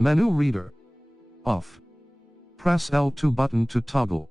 Menu reader. Off. Press L2 button to toggle.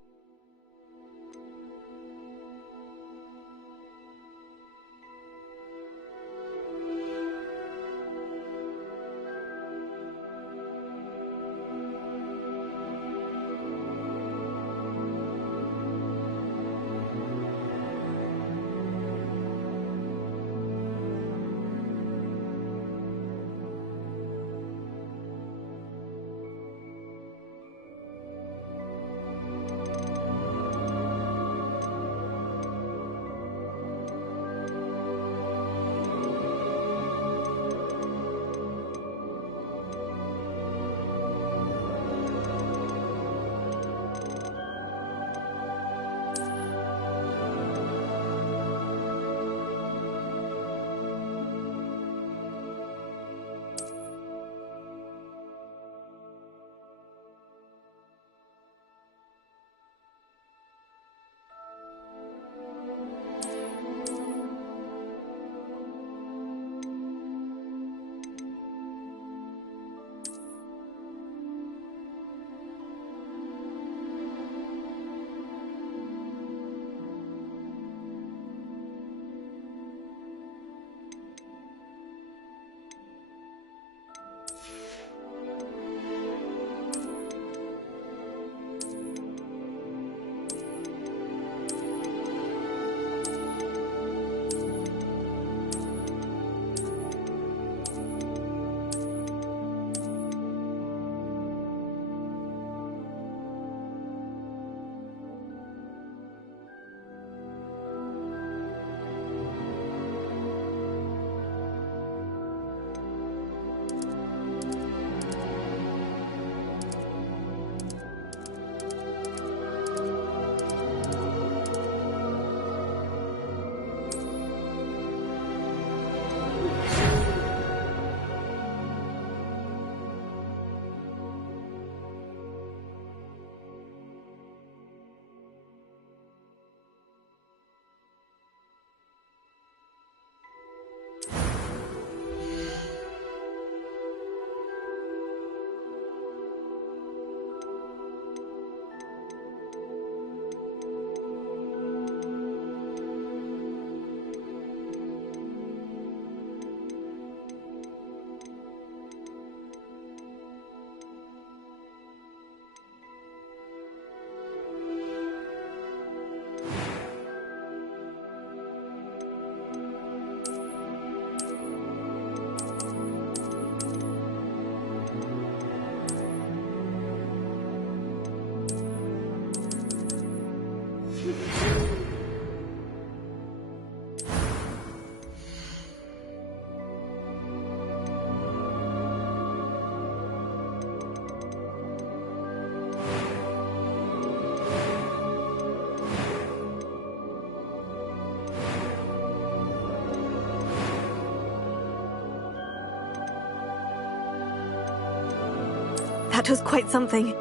That was quite something.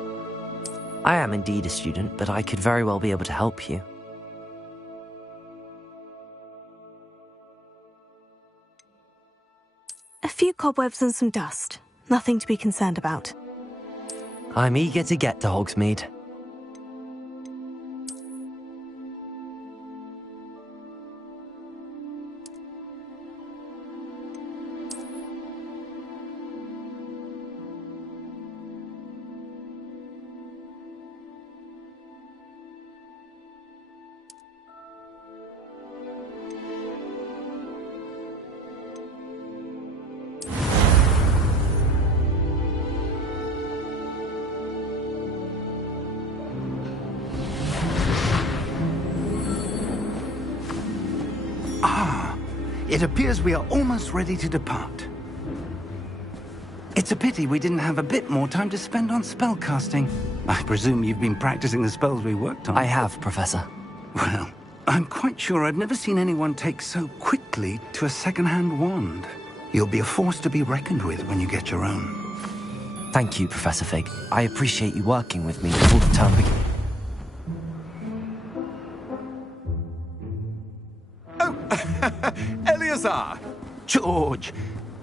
I am indeed a student, but I could very well be able to help you. A few cobwebs and some dust. Nothing to be concerned about. I'm eager to get to Hogsmeade. It appears we are almost ready to depart. It's a pity we didn't have a bit more time to spend on spellcasting. I presume you've been practicing the spells we worked on. I have, Professor. Well, I'm quite sure I've never seen anyone take so quickly to a second-hand wand. You'll be a force to be reckoned with when you get your own. Thank you, Professor Fig. I appreciate you working with me before the term begins. Eleazar! George!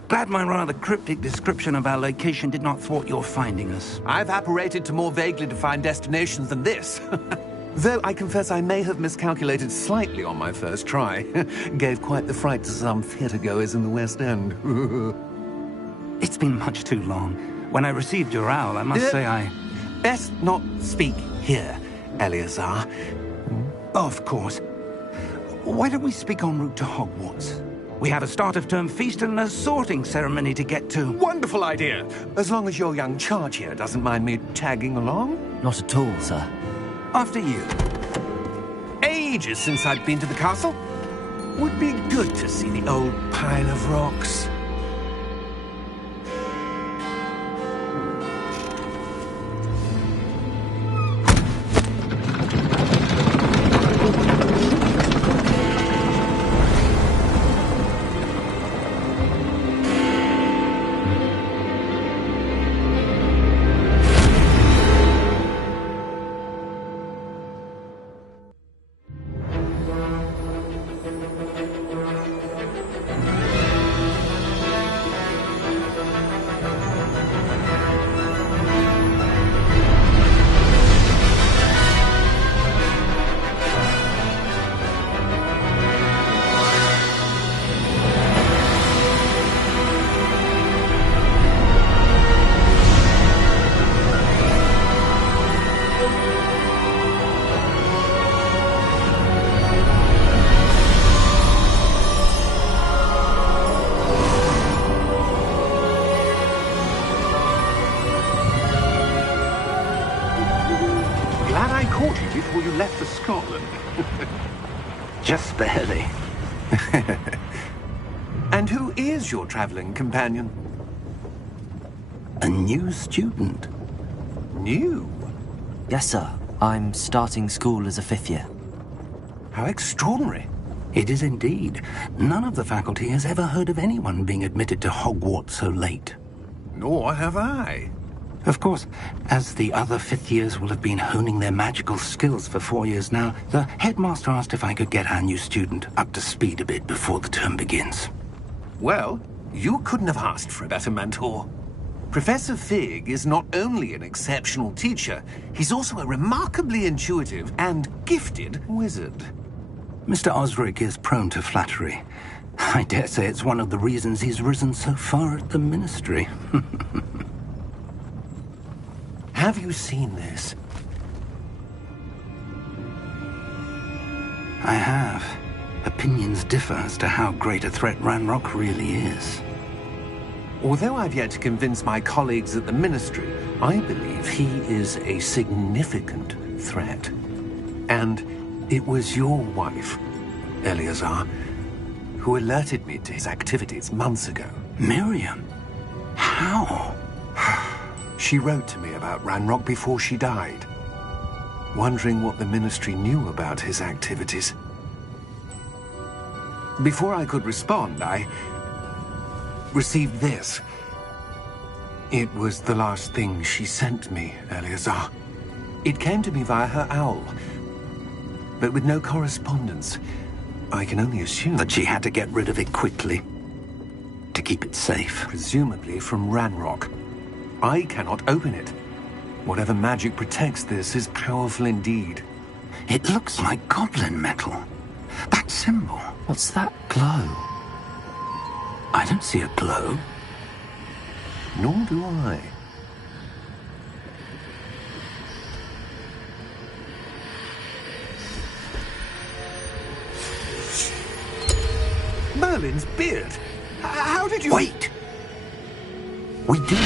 Glad my rather cryptic description of our location did not thwart your finding us. I've apparated to more vaguely defined destinations than this. Though I confess I may have miscalculated slightly on my first try. Gave quite the fright to some theatre-goers in the West End. It's been much too long. When I received your owl, I must say I... Best not speak here, Eleazar. Of course. Why don't we speak en route to Hogwarts? We have a start-of-term feast and a sorting ceremony to get to. Wonderful idea! As long as your young charge here doesn't mind me tagging along. Not at all, sir. After you. Ages since I've been to the castle. Would be good to see the old pile of rocks. Before you left for Scotland. Just barely. And who is your traveling companion? A new student. New? Yes, sir. I'm starting school as a 5th year. How extraordinary. It is indeed. None of the faculty has ever heard of anyone being admitted to Hogwarts so late. Nor have I. Of course, as the other 5th years will have been honing their magical skills for 4 years now, the headmaster asked if I could get our new student up to speed a bit before the term begins. Well, you couldn't have asked for a better mentor. Professor Fig is not only an exceptional teacher, he's also a remarkably intuitive and gifted wizard. Mr. Osric is prone to flattery. I dare say it's one of the reasons he's risen so far at the Ministry. Have you seen this? I have. Opinions differ as to how great a threat Ranrock really is. Although I've yet to convince my colleagues at the Ministry, I believe he is a significant threat. And it was your wife, Eleazar, who alerted me to his activities months ago. Miriam? How? She wrote to me about Ranrock before she died, wondering what the Ministry knew about his activities. Before I could respond, I received this. It was the last thing she sent me, Eleazar. It came to me via her owl, but with no correspondence. I can only assume that she had to get rid of it quickly, to keep it safe. Presumably from Ranrock. I cannot open it. Whatever magic protects this is powerful indeed. It looks like goblin metal. That symbol. What's that glow? I don't see a glow. Nor do I. Merlin's beard. How did you... Wait! We do...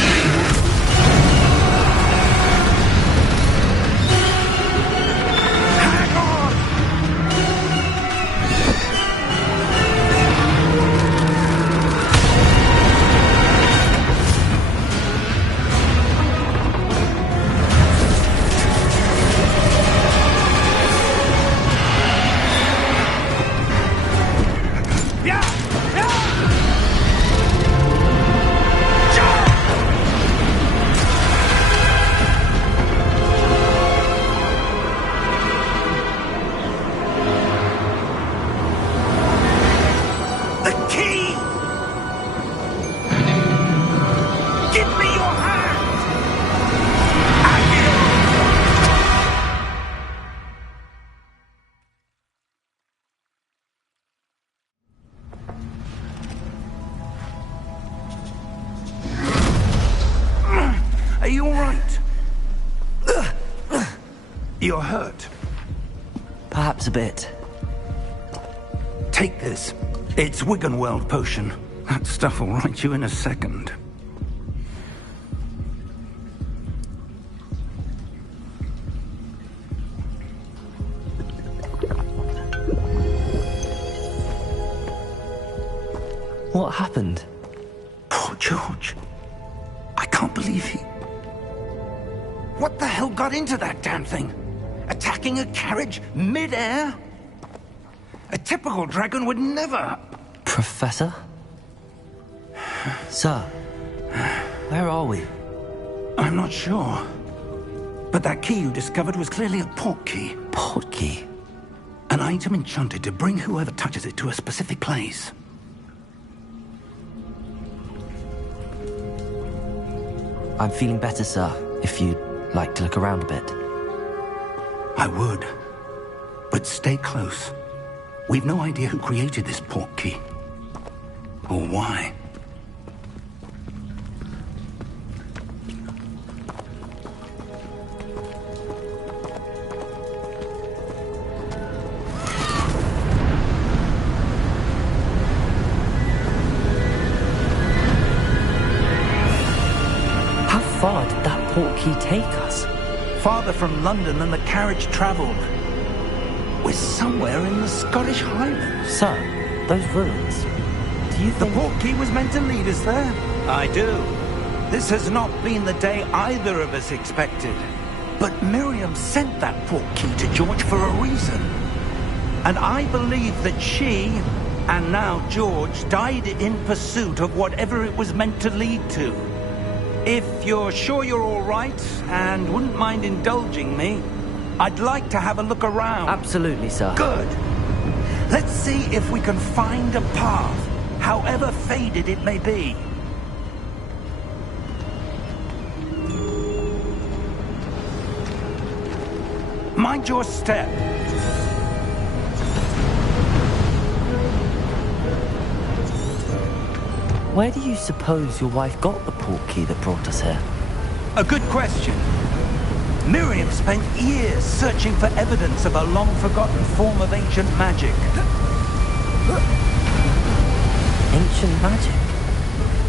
right. You're hurt. Perhaps a bit. Take this. It's Wiggenweld potion. That stuff will right you in a second. What happened? Poor George. I can't believe he... What the hell got into that damn thing? Attacking a carriage mid-air? A typical dragon would never... Professor? Sir, where are we? I'm not sure. But that key you discovered was clearly a port key. Port key? An item enchanted to bring whoever touches it to a specific place. I'm feeling better, sir, if you'd like to look around a bit. I would. But stay close. We've no idea who created this port key. Or why. How far did that port key take us? Farther from London than the carriage travelled. We're somewhere in the Scottish Highlands. Sir, those ruins. Do you The think... port key was meant to lead us there? I do. This has not been the day either of us expected. But Miriam sent that port key to George for a reason. And I believe that she, and now George, died in pursuit of whatever it was meant to lead to. If you're sure you're all right, and wouldn't mind indulging me, I'd like to have a look around. Absolutely, sir. Good. Let's see if we can find a path, however faded it may be. Mind your step. Where do you suppose your wife got the port key that brought us here? A good question. Miriam spent years searching for evidence of a long-forgotten form of ancient magic. Ancient magic?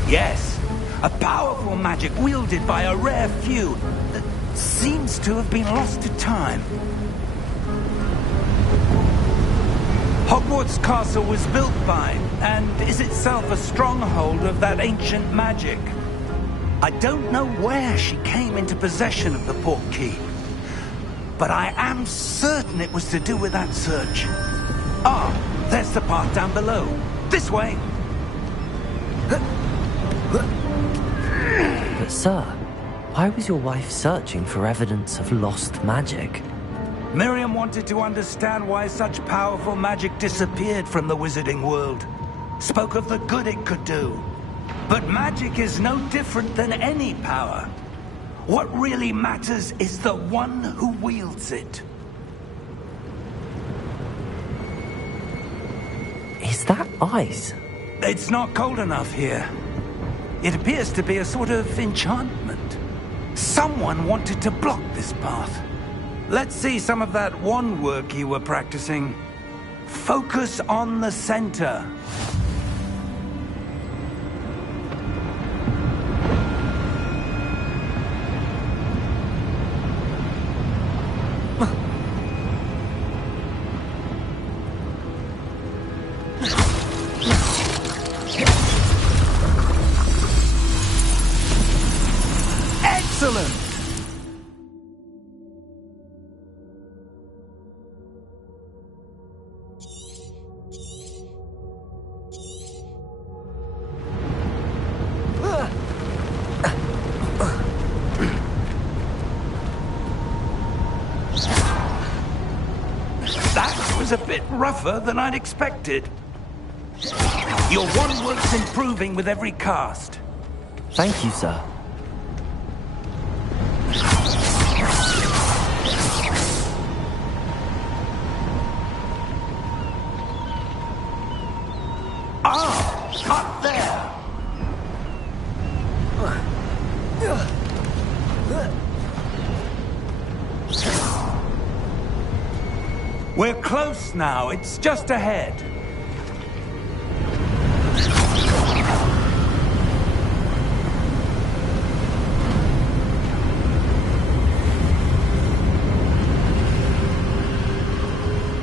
Yes, a powerful magic wielded by a rare few that seems to have been lost to time. Hogwarts Castle was built by, and is itself a stronghold of that ancient magic. I don't know where she came into possession of the port key, but I am certain it was to do with that search. Ah, there's the path down below. This way. But sir, why was your wife searching for evidence of lost magic? Miriam wanted to understand why such powerful magic disappeared from the wizarding world. Spoke of the good it could do. But magic is no different than any power. What really matters is the one who wields it. Is that ice? It's not cold enough here. It appears to be a sort of enchantment. Someone wanted to block this path. Let's see some of that wand work you were practicing. Focus on the center. Excellent! That was a bit rougher than I'd expected. Your wand work's improving with every cast. Thank you, sir. Ah, up there! We're close now. It's just ahead.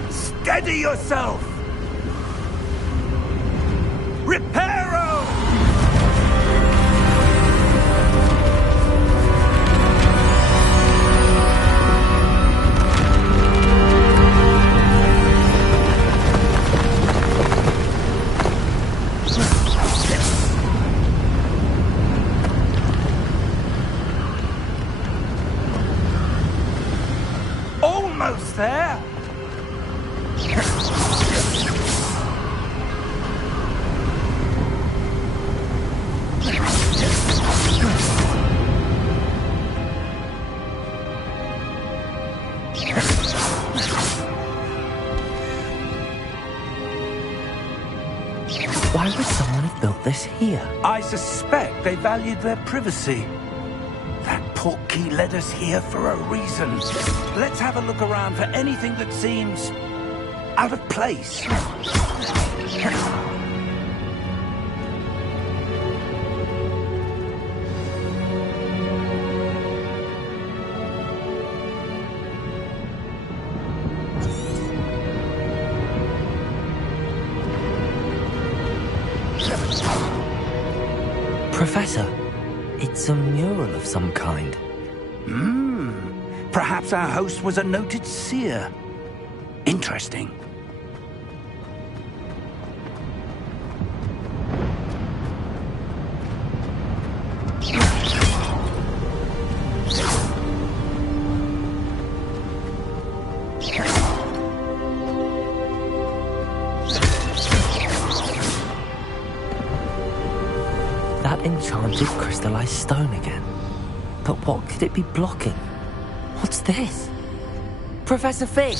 Steady yourself! Reparo! Almost there! Why would someone have built this here? I suspect they valued their privacy. That portkey led us here for a reason. Let's have a look around for anything that seems out of place. Professor, it's a mural of some kind. Perhaps our host was a noted seer. Interesting. That enchanted crystallized stone again. But what could it be blocking? What's this? Professor Fig!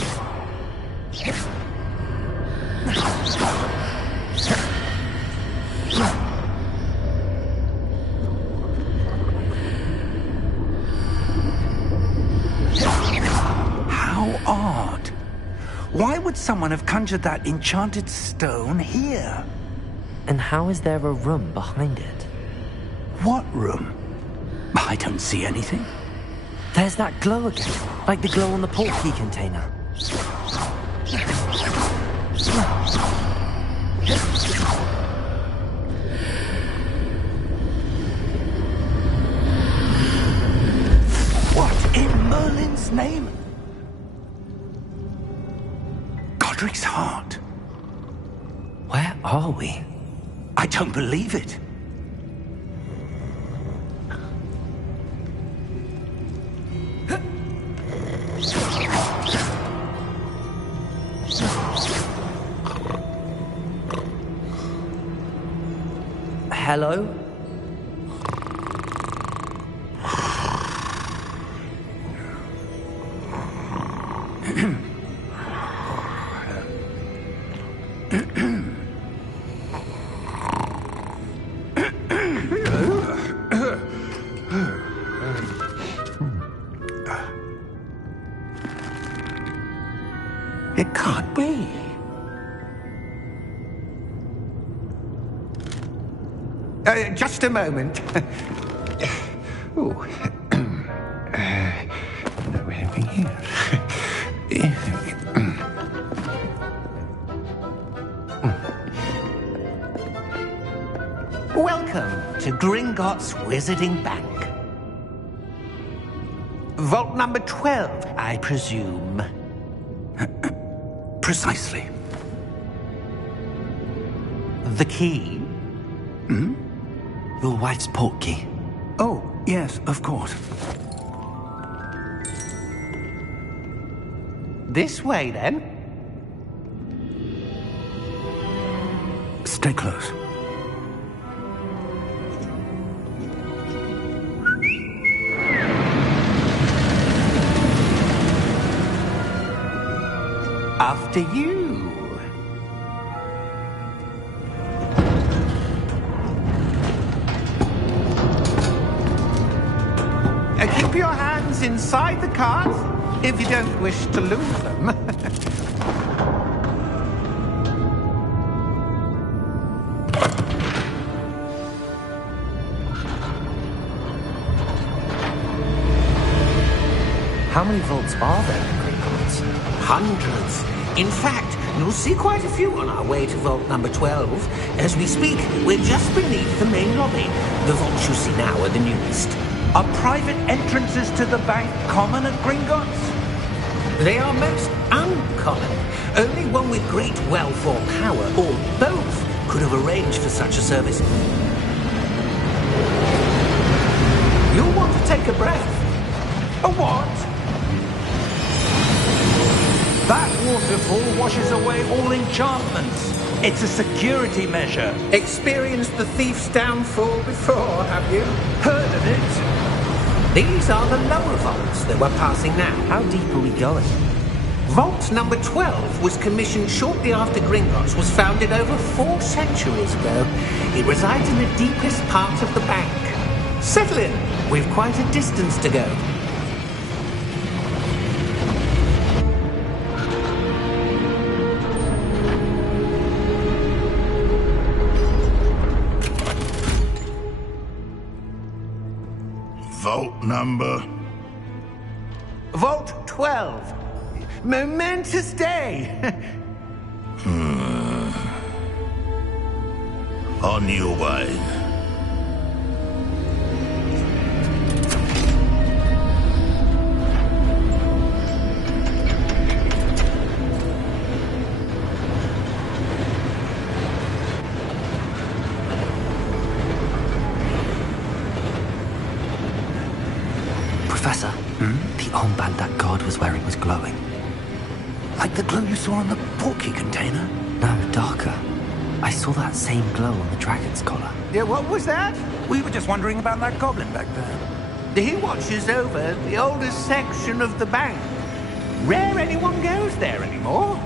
How odd. Why would someone have conjured that enchanted stone here? And how is there a room behind it? What room? I don't see anything. There's that glow again, like the glow on the portkey container. What in Merlin's name? Godric's heart. Where are we? I don't believe it. Hello? It can't be. Just a moment. Oh. No, anything here. Welcome to Gringotts Wizarding Bank. Vault number 12, I presume. Precisely. The key? Your wife's portkey. Oh, yes, of course. This way, then. Stay close. After you. Keep your hands inside the cart if you don't wish to lose them. How many vaults are there in Gringotts? Hundreds. In fact, you'll see quite a few on our way to vault number 12. As we speak, we're just beneath the main lobby. The vaults you see now are the newest. Are private entrances to the bank common at Gringotts? They are most uncommon. Only one with great wealth or power, or both, could have arranged for such a service. You'll want to take a breath. A what? That waterfall washes away all enchantments. It's a security measure. Experienced the thief's downfall before, have you? Heard of it? These are the lower vaults that we're passing now. How deep are we going? Vault number 12 was commissioned shortly after Gringotts was founded over 4 centuries ago. It resides in the deepest part of the bank. Settle in. We've quite a distance to go. Vault number? Vault 12. Momentous day. On your way. Professor, the armband that guard was wearing was glowing. Like the glow you saw on the portkey container? No, darker. I saw that same glow on the dragon's collar. Yeah, what was that? We were just wondering about that goblin back there. He watches over the oldest section of the bank. Rare anyone goes there anymore.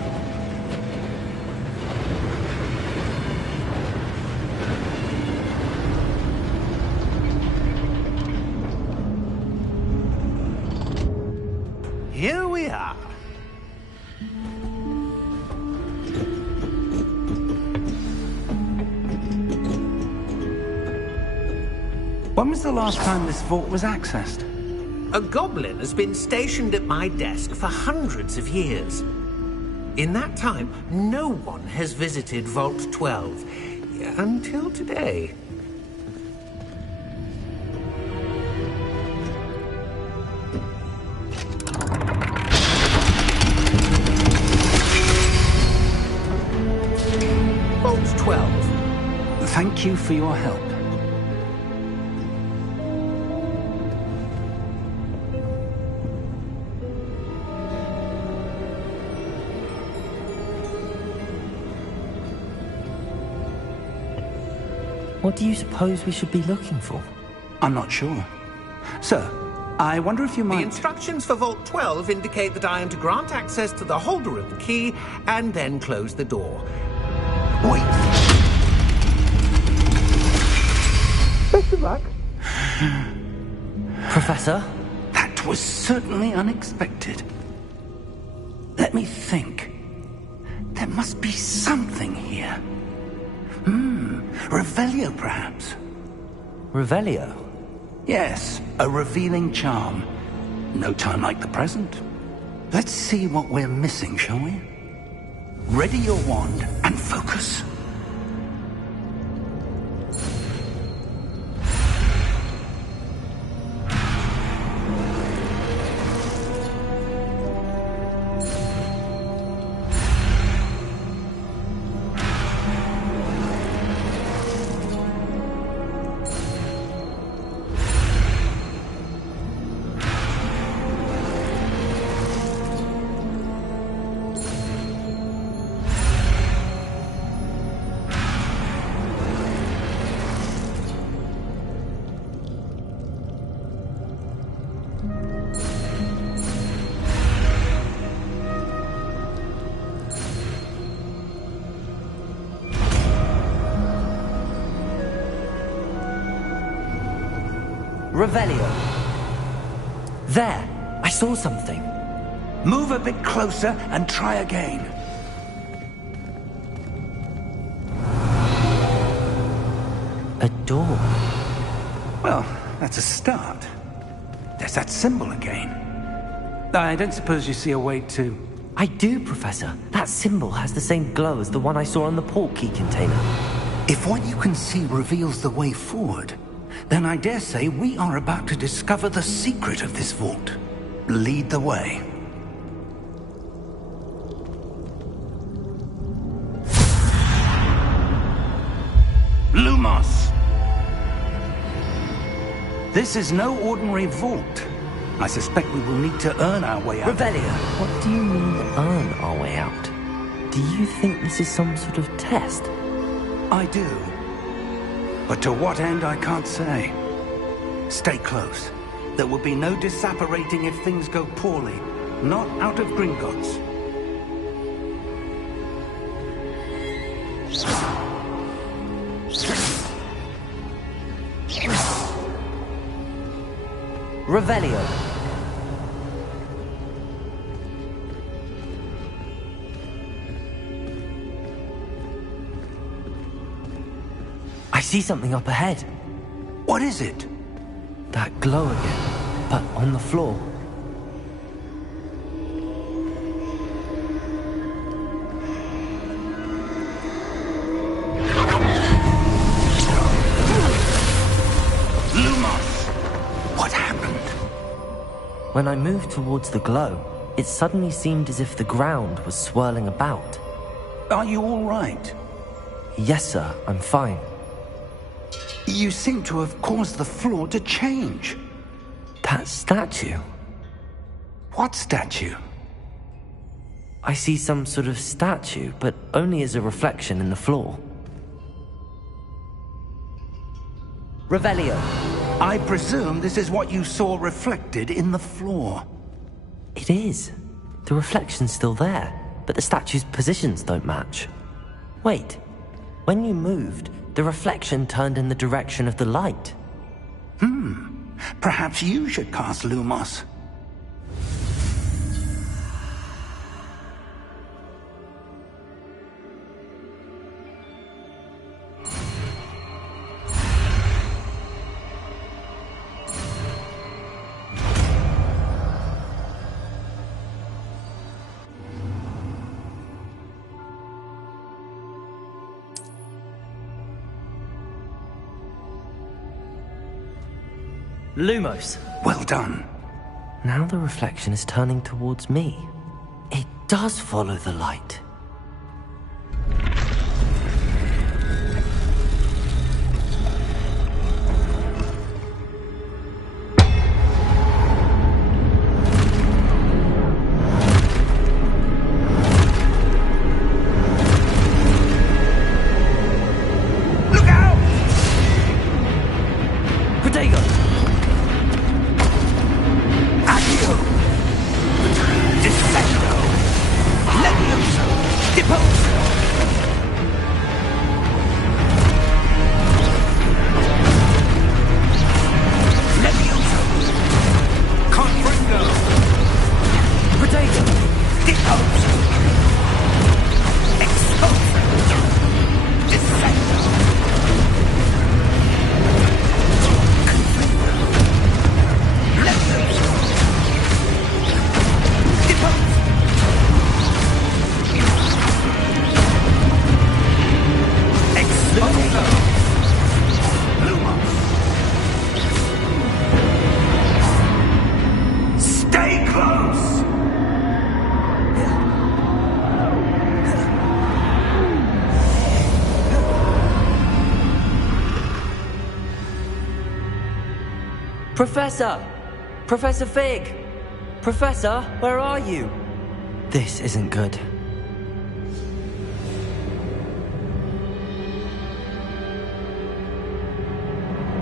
Here we are. When was the last time this vault was accessed? A goblin has been stationed at my desk for hundreds of years. In that time, no one has visited Vault 12. Until today. Vault 12. Thank you for your help. What do you suppose we should be looking for? I'm not sure. Sir, I wonder if you The might... instructions for Vault 12 indicate that I am to grant access to the holder of the key and then close the door. Wait! Best of luck. Professor? That was certainly unexpected. Let me think. There must be something here. Revelio, perhaps? Revelio? Yes, a revealing charm. No time like the present. Let's see what we're missing, shall we? Ready your wand and focus. Revelio. There! I saw something. Move a bit closer and try again. A door. Well, that's a start. There's that symbol again. I don't suppose you see a way to... I do, Professor. That symbol has the same glow as the one I saw on the port key container. If what you can see reveals the way forward, then I dare say we are about to discover the secret of this vault. Lead the way. Lumos! This is no ordinary vault. I suspect we will need to earn our way out. Revelio, what do you mean, earn our way out? Do you think this is some sort of test? I do. But to what end, I can't say. Stay close. There will be no disapparating if things go poorly. Not out of Gringotts. Revelio. I see something up ahead. What is it? That glow again, but on the floor. Lumos! What happened? When I moved towards the glow, it suddenly seemed as if the ground was swirling about. Are you all right? Yes, sir, I'm fine. You seem to have caused the floor to change. That statue? What statue? I see some sort of statue, but only as a reflection in the floor. Revelio. I presume this is what you saw reflected in the floor. It is. The reflection's still there, but the statue's positions don't match. Wait. When you moved, the reflection turned in the direction of the light. Perhaps you should cast Lumos. Lumos. Well done. Now the reflection is turning towards me. It does follow the light. Look out! Protego! Accio! Descendo! Levioso! Deposo! Levioso! Confringo! Protego! Deposo! Exposo! Descendo! Confringo! Levioso! Deposo! Exposo! Lumos! Stay close! Professor! Professor Fig! Professor, where are you? This isn't good.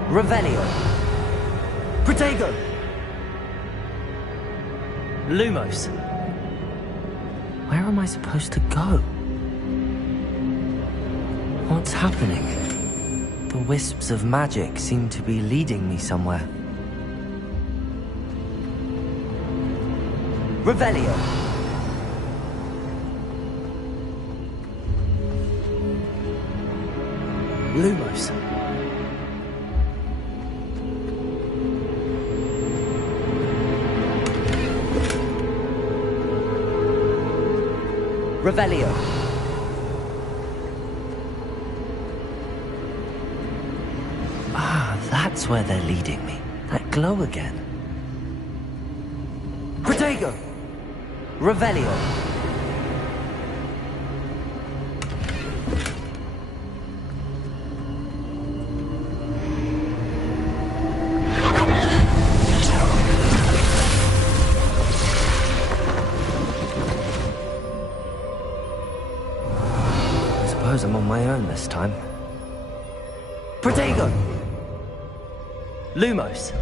Revelio. Protego. Lumos. Where am I supposed to go? What's happening? The wisps of magic seem to be leading me somewhere. Revelio. Lumos. Revelio. Ah, that's where they're leading me. That glow again. Protego! Revelio. I suppose I'm on my own this time. Protego! Lumos.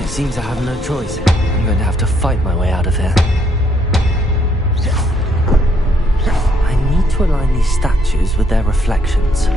It seems I have no choice. I'm going to have to fight my way out of here. I need to align these statues with their reflections.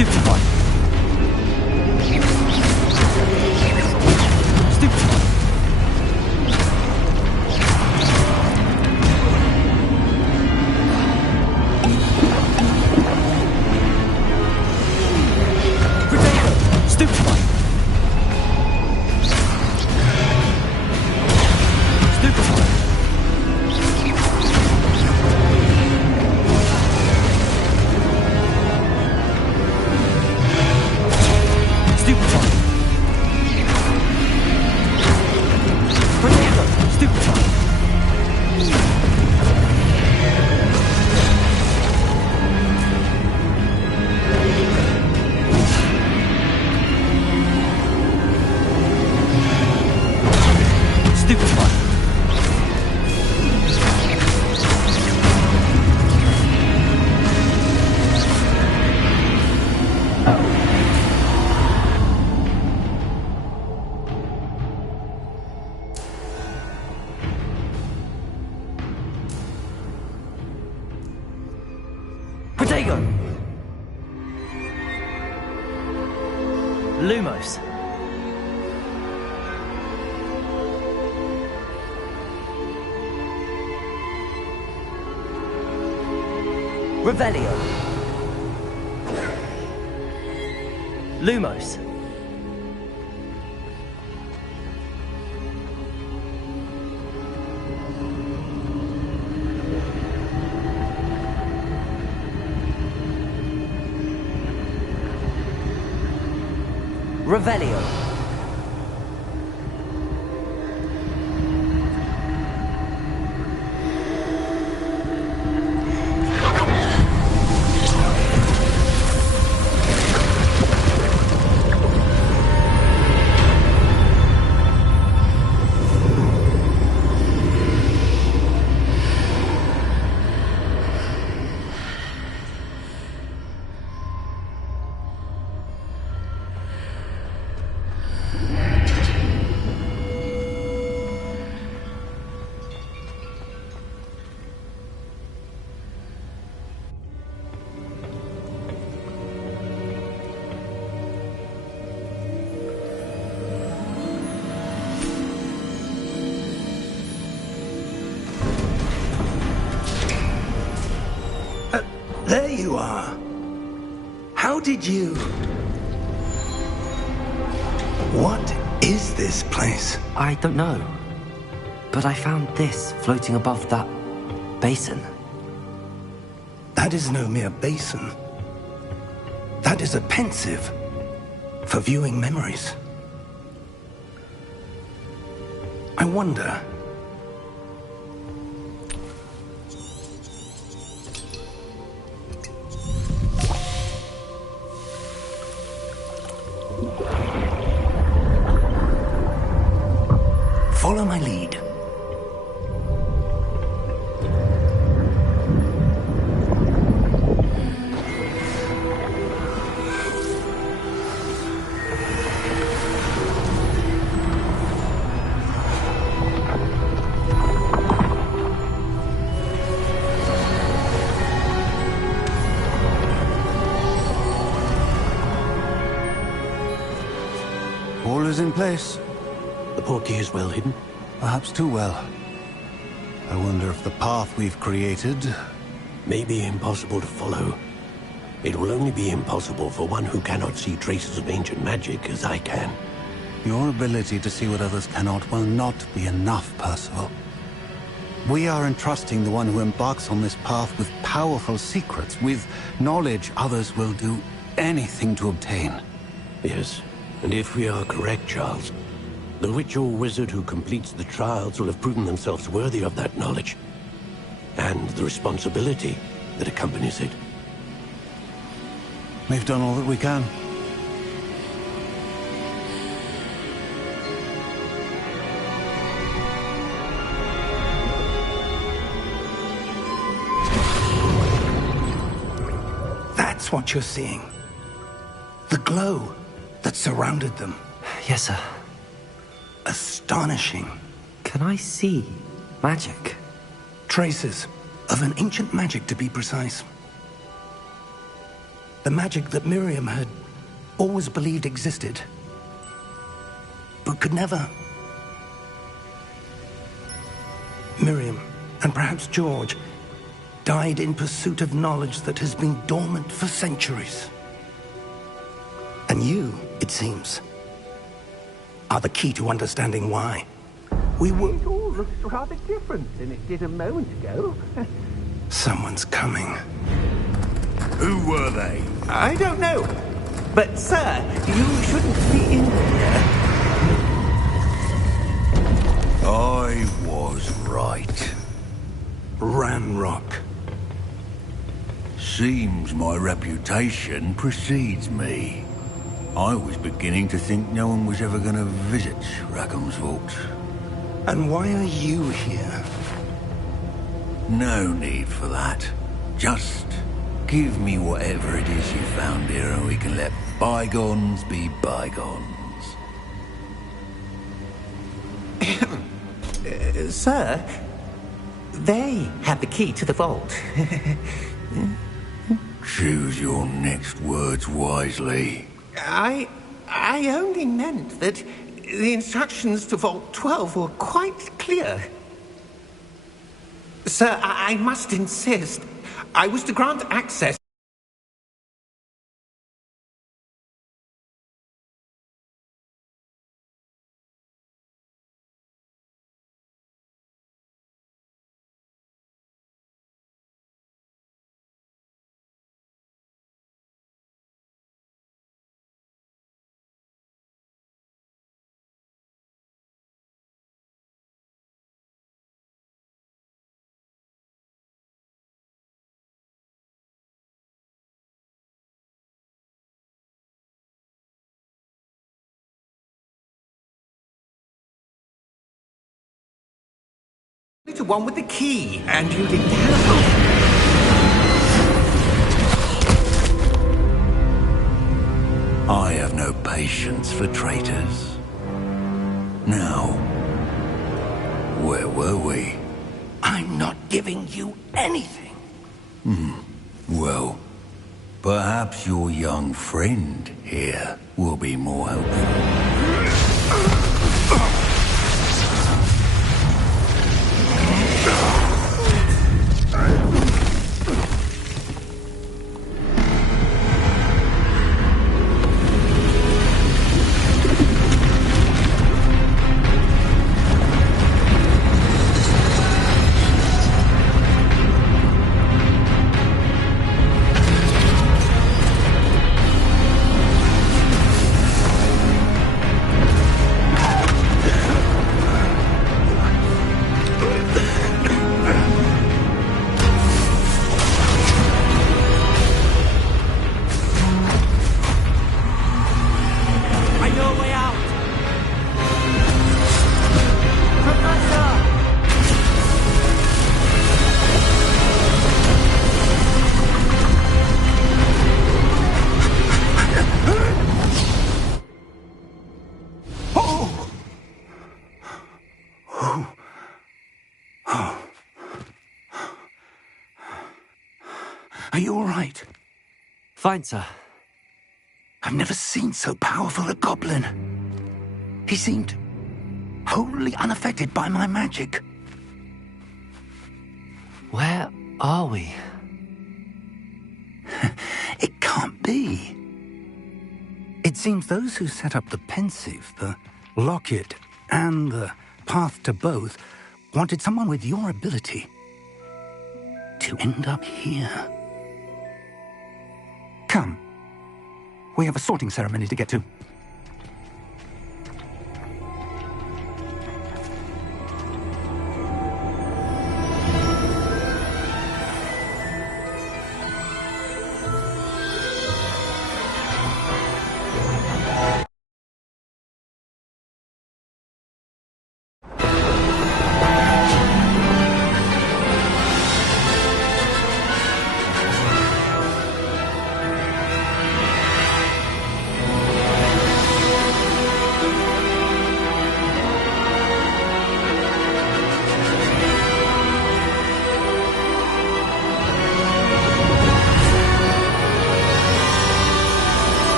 Stupefy. Stupefy. Potato. Stupefy. Stupefy. Stupefy. Potato. Stupefy. Stupefy. Potato. Lumos. Revelio. Lumos. Revelio. There you are. How did you... What is this place? I don't know. But I found this floating above that basin. That is no mere basin. That is a pensive for viewing memories. I wonder... Follow my lead. All is in place. The portkey is well hidden. Perhaps too well. I wonder if the path we've created... May be impossible to follow. It will only be impossible for one who cannot see traces of ancient magic as I can. Your ability to see what others cannot will not be enough, Percival. We are entrusting the one who embarks on this path with powerful secrets, with knowledge others will do anything to obtain. Yes, and if we are correct, Charles, the witch or wizard who completes the trials will have proven themselves worthy of that knowledge, and the responsibility that accompanies it. We've done all that we can. That's what you're seeing. The glow that surrounded them. Yes, sir. Astonishing. Can I see magic? Traces of an ancient magic, to be precise. The The magic that Miriam had always believed existed, but could never. Miriam, and perhaps George, died in pursuit of knowledge that has been dormant for centuries. And you, it seems, are the key to understanding why. It all looks rather different than it did a moment ago. Someone's coming. Who were they? I don't know. But, sir, you shouldn't be in here. I was right. Ranrock. Seems my reputation precedes me. I was beginning to think no one was ever going to visit Rackham's vault. And why are you here? No need for that. Just give me whatever it is you found here and we can let bygones be bygones. Sir, they have the key to the vault. Choose your next words wisely. I only meant that the instructions to Vault 12 were quite clear. Sir, I must insist. I was to grant access to one with the key, and you didn't have I have no patience for traitors. Now, where were we? I'm not giving you anything. Well, perhaps your young friend here will be more helpful. Are you all right? Fine, sir. I've never seen so powerful a goblin. He seemed wholly unaffected by my magic. Where are we? It can't be. It seems those who set up the pensive, the locket, and the path to both wanted someone with your ability to end up here. Come. We have a sorting ceremony to get to.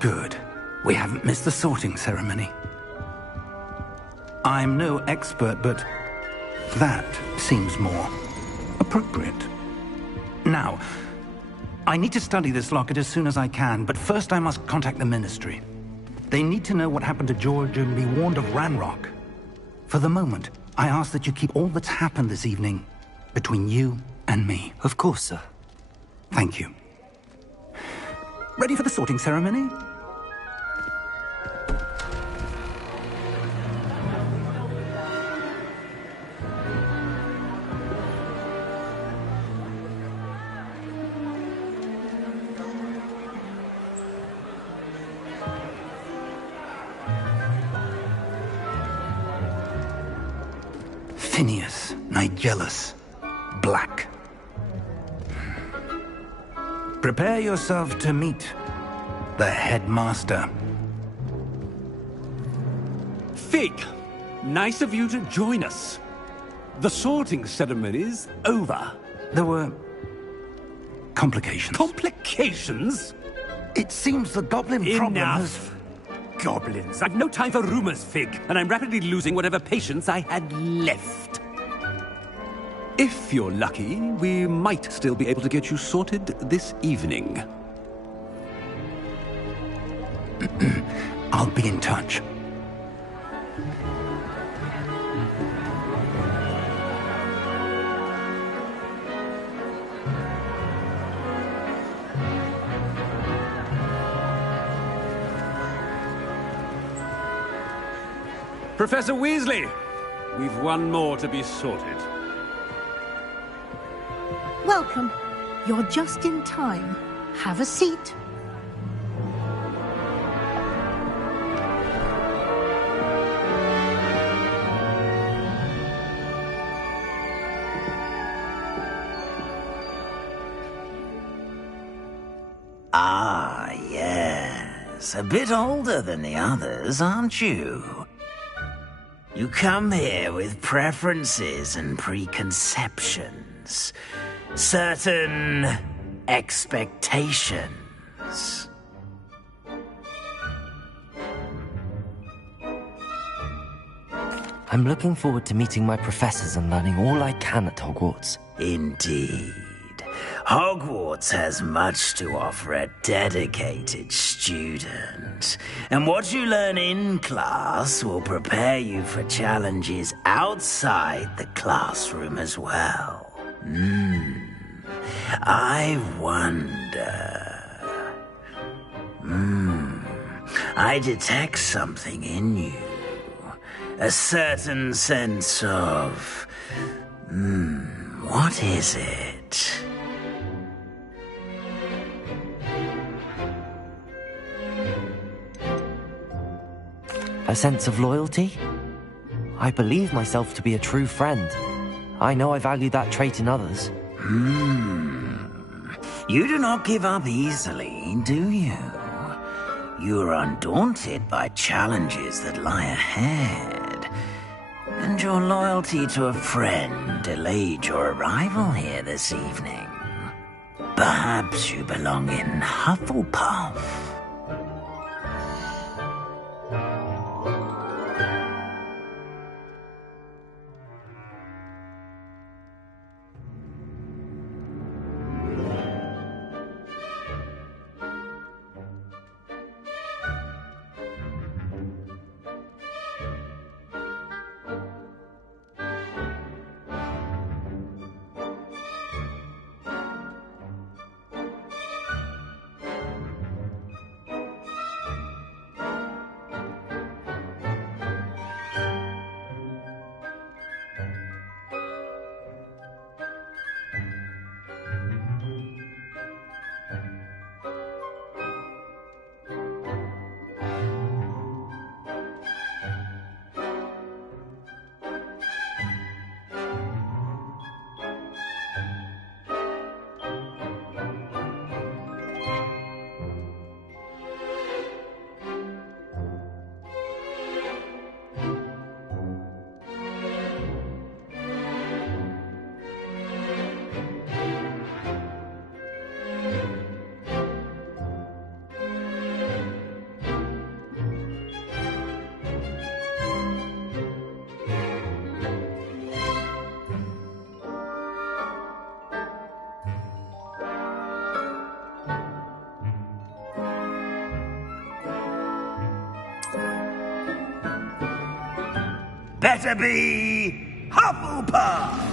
Good. We haven't missed the sorting ceremony. I'm no expert, but that seems more appropriate. Now, I need to study this locket as soon as I can, but first I must contact the Ministry. They need to know what happened to George and be warned of Ranrock. For the moment, I ask that you keep all that's happened this evening between you and me. Of course, sir. Thank you. Ready for the sorting ceremony? Phineas, Nigellus, Black. Prepare yourself to meet the headmaster. Fig, nice of you to join us. The sorting ceremony's over. There were complications. Complications? It seems the goblin problem has... Enough! Goblins. I've no time for rumors, Fig, and I'm rapidly losing whatever patience I had left. If you're lucky, we might still be able to get you sorted this evening. I'll be in touch. Professor Weasley, we've one more to be sorted. Welcome. You're just in time. Have a seat. Ah, yes. A bit older than the others, aren't you? You come here with preferences and preconceptions. Certain expectations. I'm looking forward to meeting my professors and learning all I can at Hogwarts. Indeed. Hogwarts has much to offer a dedicated student. And what you learn in class will prepare you for challenges outside the classroom as well. I wonder... I detect something in you. A certain sense of... what is it? A sense of loyalty? I believe myself to be a true friend. I know I value that trait in others. You do not give up easily, do you? You are undaunted by challenges that lie ahead. And your loyalty to a friend delayed your arrival here this evening. Perhaps you belong in Hufflepuff. better be Hufflepuff!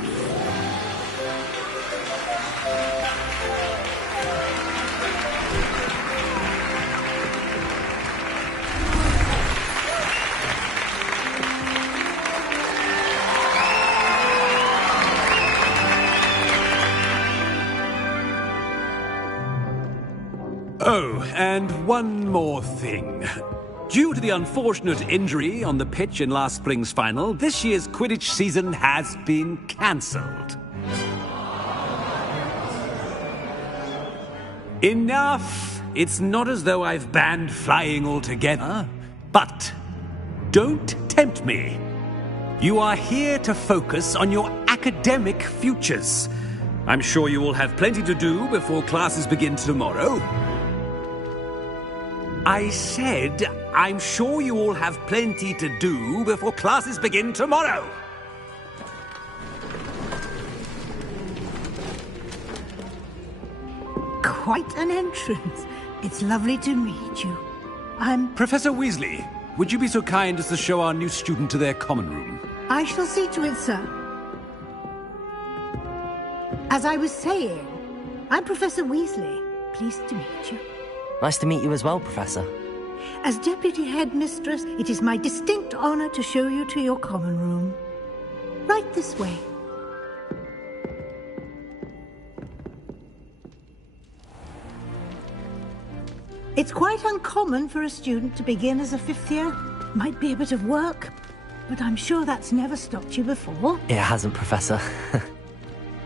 Oh, and one more thing. Due to the unfortunate injury on the pitch in last spring's final, this year's Quidditch season has been cancelled. Enough! It's not as though I've banned flying altogether, but don't tempt me. You are here to focus on your academic futures. I'm sure you will have plenty to do before classes begin tomorrow. I said, I'm sure you all have plenty to do before classes begin tomorrow. Quite an entrance. It's lovely to meet you. I'm... Professor Weasley, would you be so kind as to show our new student to their common room? I shall see to it, sir. As I was saying, I'm Professor Weasley. Pleased to meet you. Nice to meet you as well, Professor. As Deputy Headmistress, it is my distinct honor to show you to your common room. Right this way. It's quite uncommon for a student to begin as a fifth year. Might be a bit of work, but I'm sure that's never stopped you before. It hasn't, Professor.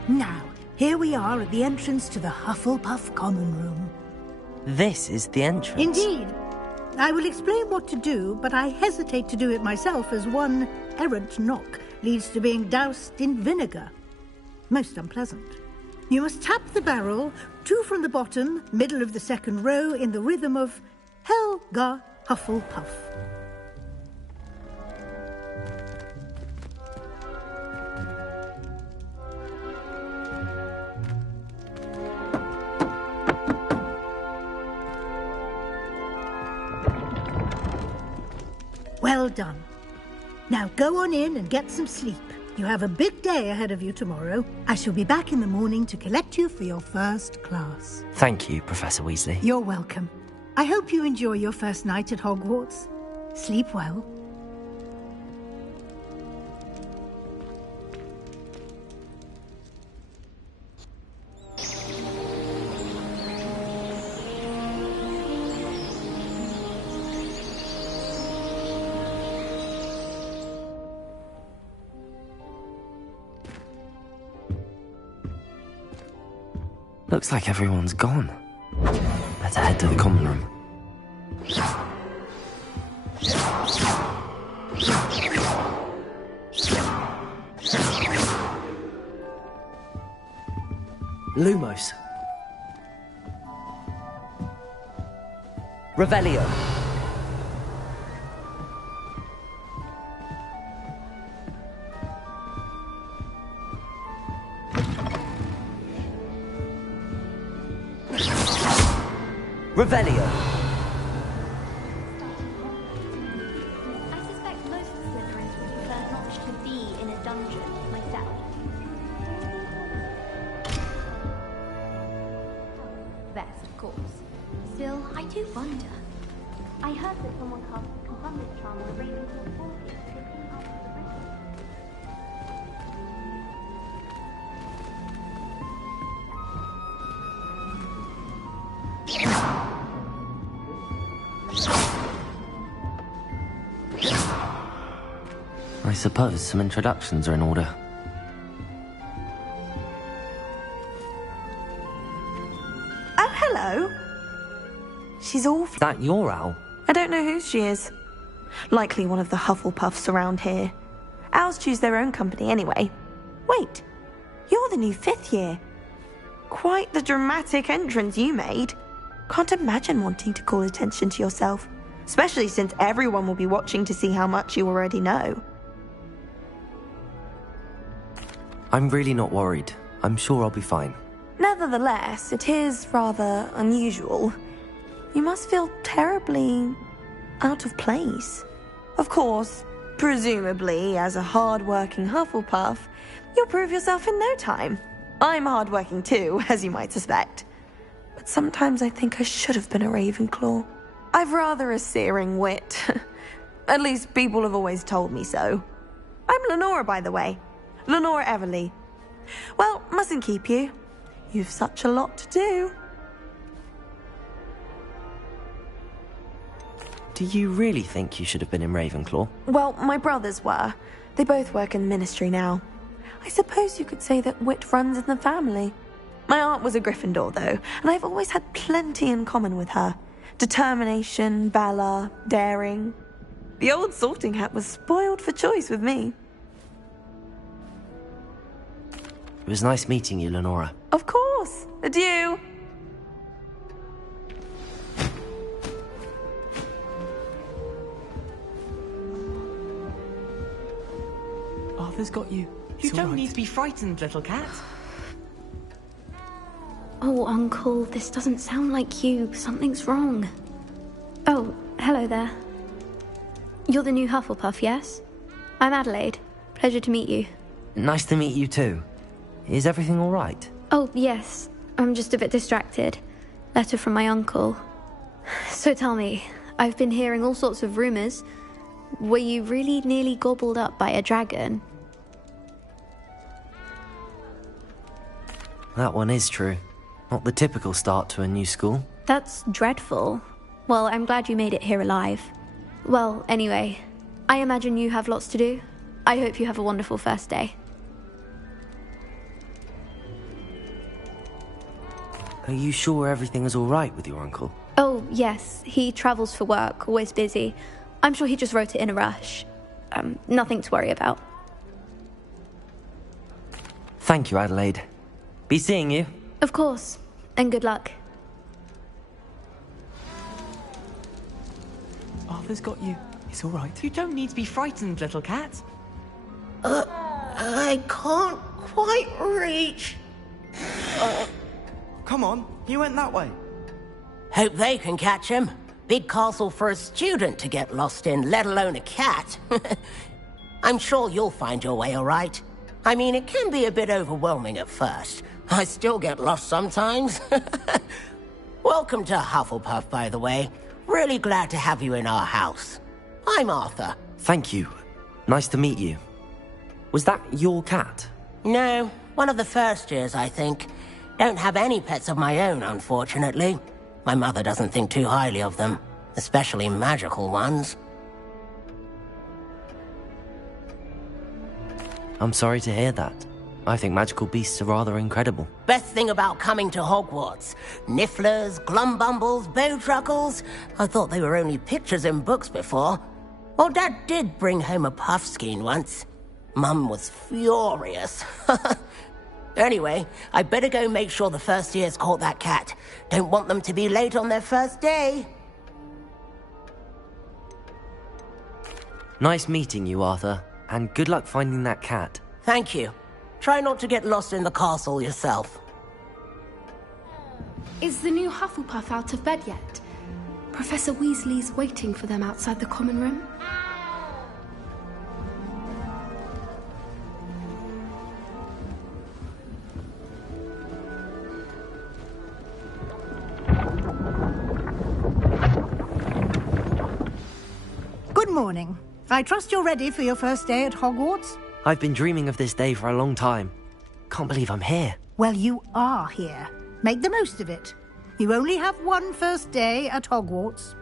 Now, here we are at the entrance to the Hufflepuff common room. This is the entrance. Indeed. I will explain what to do, but I hesitate to do it myself as one errant knock leads to being doused in vinegar. Most unpleasant. You must tap the barrel, 2 from the bottom, middle of the second row, in the rhythm of Helga Hufflepuff. Well done. Now go on in and get some sleep. You have a big day ahead of you tomorrow. I shall be back in the morning to collect you for your first class. Thank you, Professor Weasley. You're welcome. I hope you enjoy your first night at Hogwarts. Sleep well. Looks like everyone's gone. Better head to the common room. Lumos. Revelio. Revelio. I suspect most Slytherins would prefer not to be in a dungeon myself. Best, of course. Still, I do wonder. I heard that someone cast a confirming charm on Ravenclaw Forty to clean up the rest. I suppose some introductions are in order. Oh, hello. She's awful. Is that your owl? I don't know who she is. Likely one of the Hufflepuffs around here. Owls choose their own company anyway. Wait, you're the new fifth year. Quite the dramatic entrance you made. Can't imagine wanting to call attention to yourself, especially since everyone will be watching to see how much you already know. I'm really not worried. I'm sure I'll be fine. Nevertheless, it is rather unusual. You must feel terribly out of place. Of course, Presumably, as a hard-working Hufflepuff, you'll prove yourself in no time. I'm hard-working too, as you might suspect. But sometimes I think I should have been a Ravenclaw. I've rather a searing wit. At least people have always told me so. I'm Lenora, by the way. Lenora Everly. Well, mustn't keep you. You've such a lot to do. Do you really think you should have been in Ravenclaw? Well, my brothers were. They both work in the ministry now. I suppose you could say that wit runs in the family. My aunt was a Gryffindor, though, and I've always had plenty in common with her. Determination, valor, daring. The old sorting hat was spoiled for choice with me. It was nice meeting you, Lenora. Of course. Adieu. Arthur's got you. You don't need to be frightened, little cat. Oh, Uncle, this doesn't sound like you. Something's wrong. Oh, hello there. You're the new Hufflepuff, yes? I'm Adelaide. Pleasure to meet you. Nice to meet you too. Is everything all right? Oh, yes. I'm just a bit distracted. Letter from my uncle. So tell me, I've been hearing all sorts of rumors. Were you really nearly gobbled up by a dragon? That one is true. Not the typical start to a new school. That's dreadful. Well, I'm glad you made it here alive. Well, anyway, I imagine you have lots to do. I hope you have a wonderful first day. Are you sure everything is all right with your uncle? Oh, yes. He travels for work, always busy. I'm sure he just wrote it in a rush. Nothing to worry about. Thank you, Adelaide. Be seeing you. Of course. And good luck. Arthur's got you. It's all right. You don't need to be frightened, little cat. I can't quite reach. Come on, you went that way. Hope they can catch him. Big castle for a student to get lost in, let alone a cat. I'm sure you'll find your way all right. I mean, it can be a bit overwhelming at first. I still get lost sometimes. Welcome to Hufflepuff, by the way. Really glad to have you in our house. I'm Arthur. Thank you. Nice to meet you. Was that your cat? No, one of the first years, I think. Don't have any pets of my own, unfortunately. My mother doesn't think too highly of them, especially magical ones. I'm sorry to hear that. I think magical beasts are rather incredible. Best thing about coming to Hogwarts. Nifflers, Glumbumbles, Bowtruckles. I thought they were only pictures in books before. Well, Dad did bring home a Puffskein once. Mum was furious. Anyway, I better go make sure the first years caught that cat. Don't want them to be late on their first day. Nice meeting you, Arthur. And good luck finding that cat. Thank you. Try not to get lost in the castle yourself. Is the new Hufflepuff out of bed yet? Professor Weasley's waiting for them outside the common room. Good morning. I trust you're ready for your first day at Hogwarts? I've been dreaming of this day for a long time. Can't believe I'm here. Well, you are here. Make the most of it. You only have one first day at Hogwarts.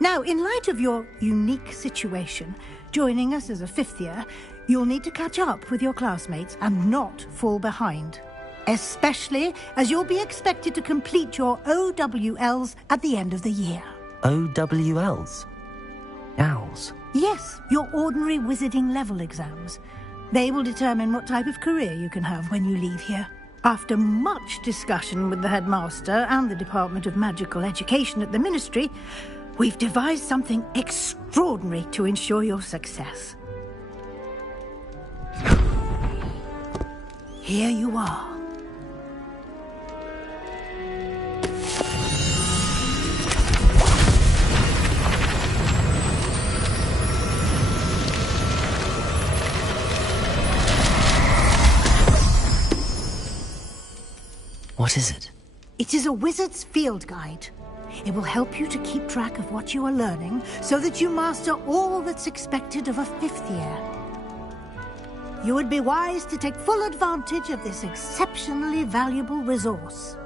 Now, in light of your unique situation, joining us as a fifth year, you'll need to catch up with your classmates and not fall behind. Especially as you'll be expected to complete your OWLs at the end of the year. OWLs? Owls? Yes, your ordinary wizarding level exams. They will determine what type of career you can have when you leave here. After much discussion with the headmaster and the Department of Magical Education at the Ministry, we've devised something extraordinary to ensure your success. Here you are. What is it? It is a wizard's field guide. It will help you to keep track of what you are learning so that you master all that's expected of a 5th year. You would be wise to take full advantage of this exceptionally valuable resource.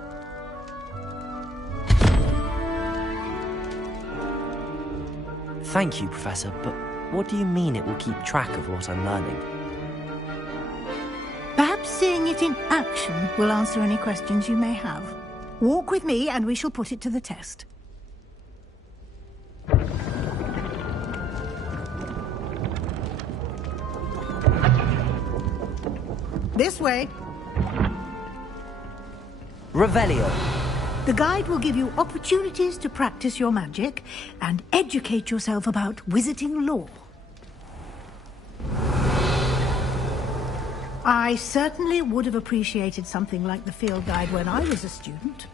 Thank you, Professor, but what do you mean it will keep track of what I'm learning? Perhaps seeing it in action will answer any questions you may have. Walk with me and we shall put it to the test. This way. Revelio. The guide will give you opportunities to practice your magic and educate yourself about wizarding lore. I certainly would have appreciated something like the field guide when I was a student.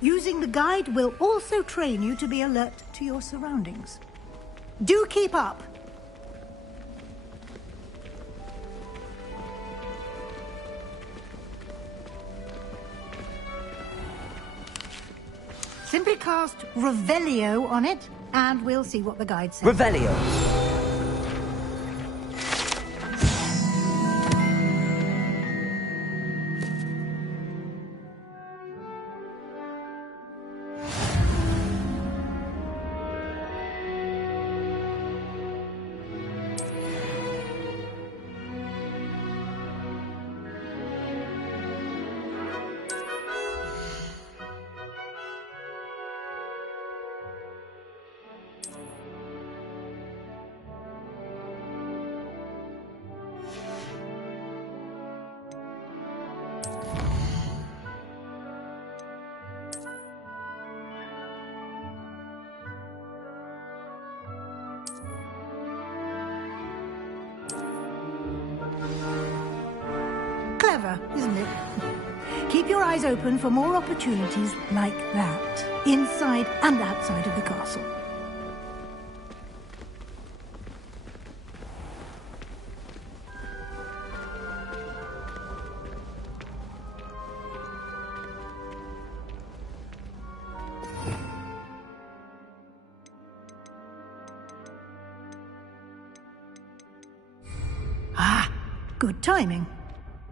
Using the guide will also train you to be alert to your surroundings. Do keep up! Simply cast Revelio on it, and we'll see what the guide says. Revelio. Clever, isn't it? Keep your eyes open for more opportunities like that, inside and outside of the castle. Ah, good timing.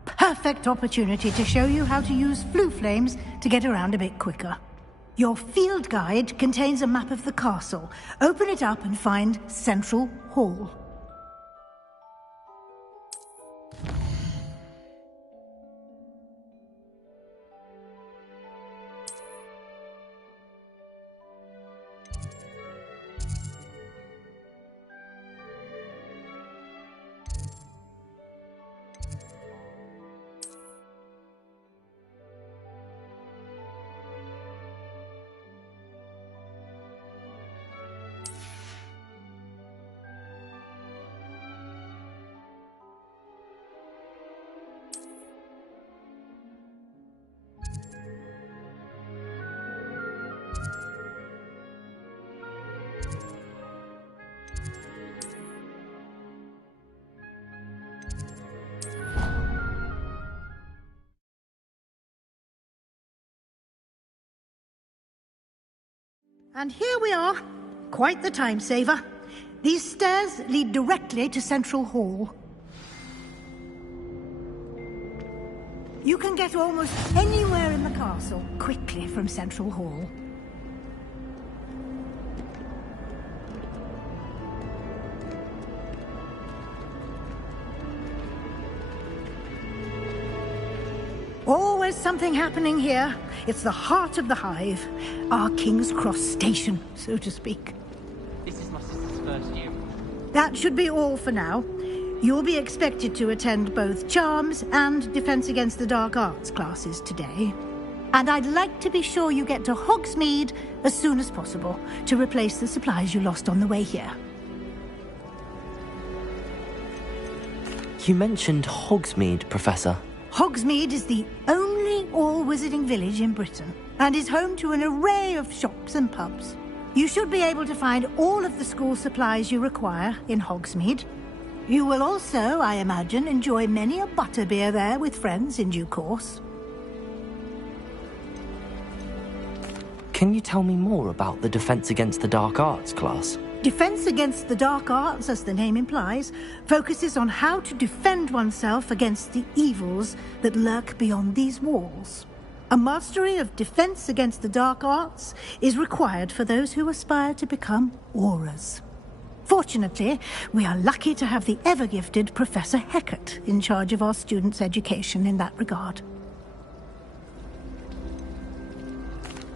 Perfect opportunity to show you how to use flue flames to get around a bit quicker. Your field guide contains a map of the castle. Open it up and find Central Hall. And here we are. Quite the time saver. These stairs lead directly to Central Hall. You can get almost anywhere in the castle quickly from Central Hall. Always something happening here. It's the heart of the hive. Our King's Cross station, so to speak. This is my sister's first year. That should be all for now. You'll be expected to attend both Charms and Defense Against the Dark Arts classes today. And I'd like to be sure you get to Hogsmeade as soon as possible to replace the supplies you lost on the way here. You mentioned Hogsmeade, Professor. Hogsmeade is the only all-wizarding village in Britain and is home to an array of shops and pubs. You should be able to find all of the school supplies you require in Hogsmeade. You will also, I imagine, enjoy many a butterbeer there with friends in due course. Can you tell me more about the Defense Against the Dark Arts class? Defense Against the Dark Arts, as the name implies, focuses on how to defend oneself against the evils that lurk beyond these walls. A mastery of Defense Against the Dark Arts is required for those who aspire to become Aurors. Fortunately, we are lucky to have the ever-gifted Professor Heckert in charge of our students' education in that regard.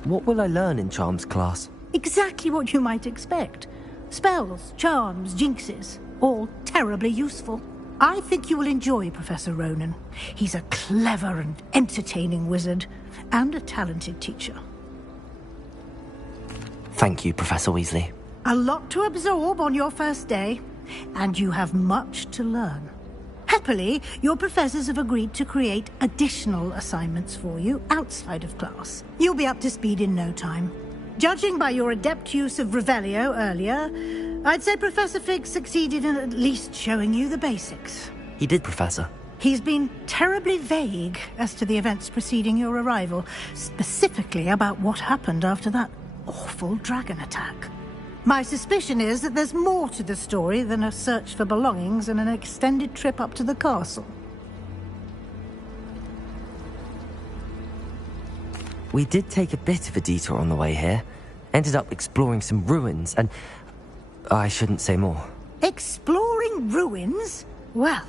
What will I learn in Charms class? Exactly what you might expect. Spells, charms, jinxes, all terribly useful. I think you will enjoy Professor Ronan. He's a clever and entertaining wizard, and a talented teacher. Thank you, Professor Weasley. A lot to absorb on your first day, and you have much to learn. Happily, your professors have agreed to create additional assignments for you outside of class. You'll be up to speed in no time. Judging by your adept use of Revelio earlier, I'd say Professor Fig succeeded in at least showing you the basics. He did, Professor. He's been terribly vague as to the events preceding your arrival, specifically about what happened after that awful dragon attack. My suspicion is that there's more to the story than a search for belongings and an extended trip up to the castle. We did take a bit of a detour on the way here. Ended up exploring some ruins and... I shouldn't say more. Exploring ruins? Well,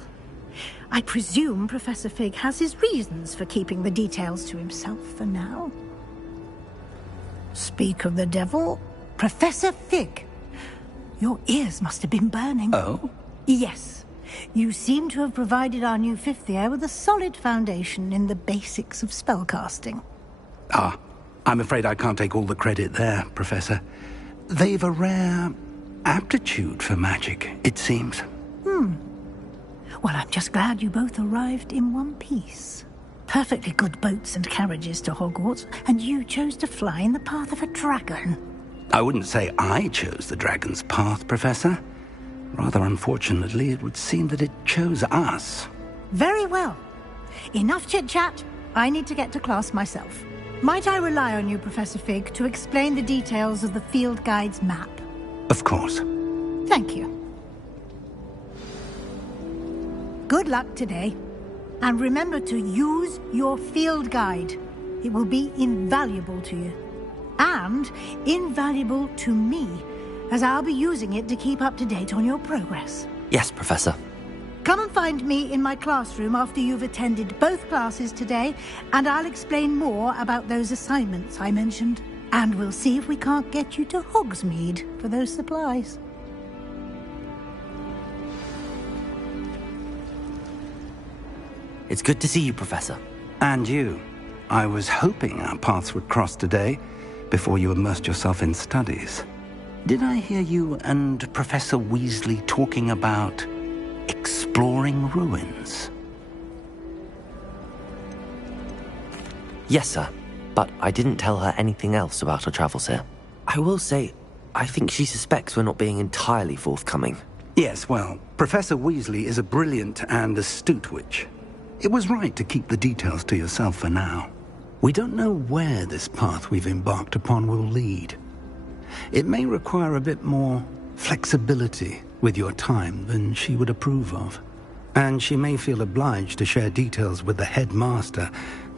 I presume Professor Fig has his reasons for keeping the details to himself for now. Speak of the devil, Professor Fig. Your ears must have been burning. Oh? Yes. You seem to have provided our new fifth year with a solid foundation in the basics of spellcasting. Ah, I'm afraid I can't take all the credit there, Professor. They've a rare aptitude for magic, it seems. Well, I'm just glad you both arrived in one piece. Perfectly good boats and carriages to Hogwarts, and you chose to fly in the path of a dragon. I wouldn't say I chose the dragon's path, Professor. Rather unfortunately, it would seem that it chose us. Very well. Enough chit-chat. I need to get to class myself. Might I rely on you, Professor Fig, to explain the details of the field guide's map? Of course. Thank you. Good luck today. And remember to use your field guide. It will be invaluable to you. And invaluable to me, as I'll be using it to keep up to date on your progress. Yes, Professor. Come and find me in my classroom after you've attended both classes today, and I'll explain more about those assignments I mentioned. And we'll see if we can't get you to Hogsmeade for those supplies. It's good to see you, Professor. And you. I was hoping our paths would cross today, before you immersed yourself in studies. Did I hear you and Professor Weasley talking about exploring ruins? Yes, sir. But I didn't tell her anything else about our travels here. I will say, I think she suspects we're not being entirely forthcoming. Yes, well, Professor Weasley is a brilliant and astute witch. It was right to keep the details to yourself for now. We don't know where this path we've embarked upon will lead. It may require a bit more flexibility with your time than she would approve of. And she may feel obliged to share details with the headmaster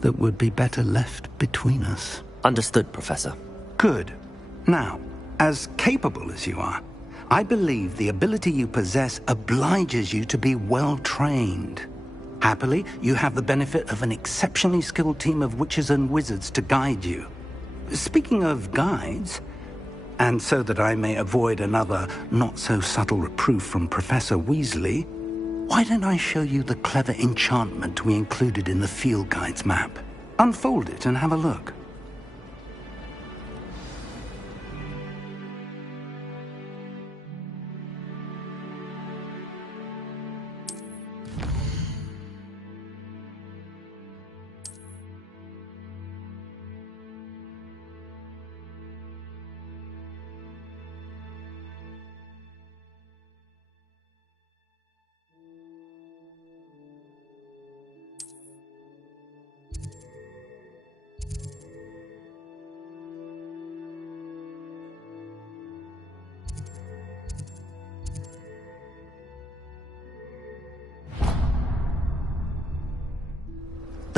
that would be better left between us. Understood, Professor. Good. Now, as capable as you are, I believe the ability you possess obliges you to be well-trained. Happily, you have the benefit of an exceptionally skilled team of witches and wizards to guide you. Speaking of guides, and so that I may avoid another not-so-subtle reproof from Professor Weasley, why don't I show you the clever enchantment we included in the field guide's map? Unfold it and have a look.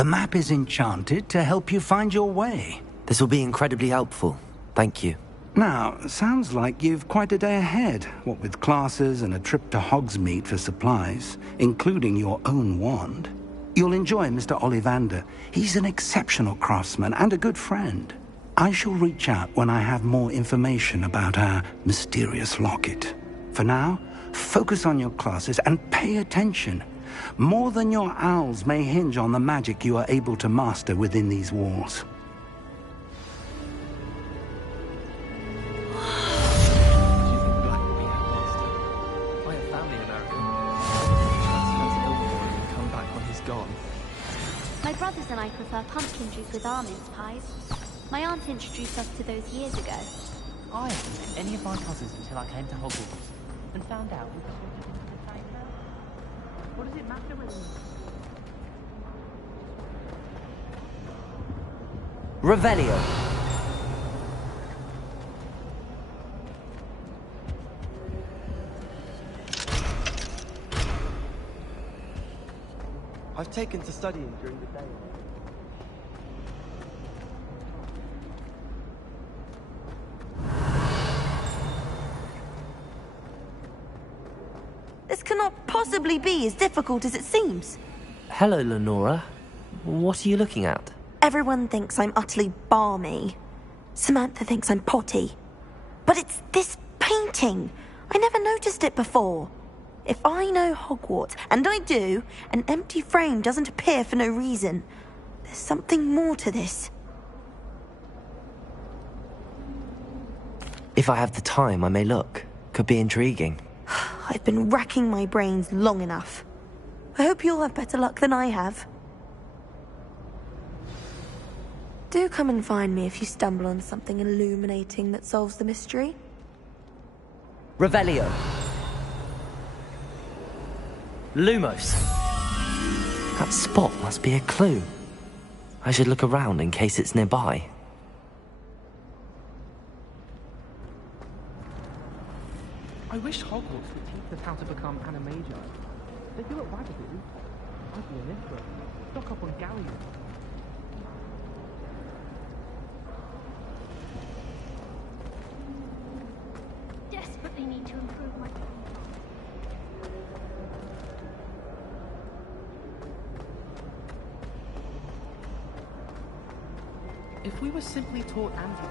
The map is enchanted to help you find your way. This will be incredibly helpful. Thank you. Now, sounds like you've quite a day ahead, what with classes and a trip to Hogsmeade for supplies, including your own wand. You'll enjoy Mr. Ollivander. He's an exceptional craftsman and a good friend. I shall reach out when I have more information about our mysterious locket. For now, focus on your classes and pay attention. More than your owls may hinge on the magic you are able to master within these walls. My brothers and I prefer pumpkin juice with almond pies. My aunt introduced us to those years ago. I hadn't met any of my cousins until I came to Hogwarts and found out we got the same house. What does it matter whether Revelio. I've taken to studying during the day. This cannot possibly be as difficult as it seems. Hello, Lenora. What are you looking at? Everyone thinks I'm utterly balmy. Samantha thinks I'm potty. But it's this painting. I never noticed it before. If I know Hogwarts, and I do, an empty frame doesn't appear for no reason. There's something more to this. If I have the time, I may look. Could be intriguing. I've been racking my brains long enough. I hope you'll have better luck than I have. Do come and find me if you stumble on something illuminating that solves the mystery. Revelio. Lumos. That spot must be a clue. I should look around in case it's nearby. I wish Hogwarts would teach us how to become animagi. They do it Wagaboo. I'd be an intro. Stock up on galleons. Desperately need to improve my... If we were simply taught anti...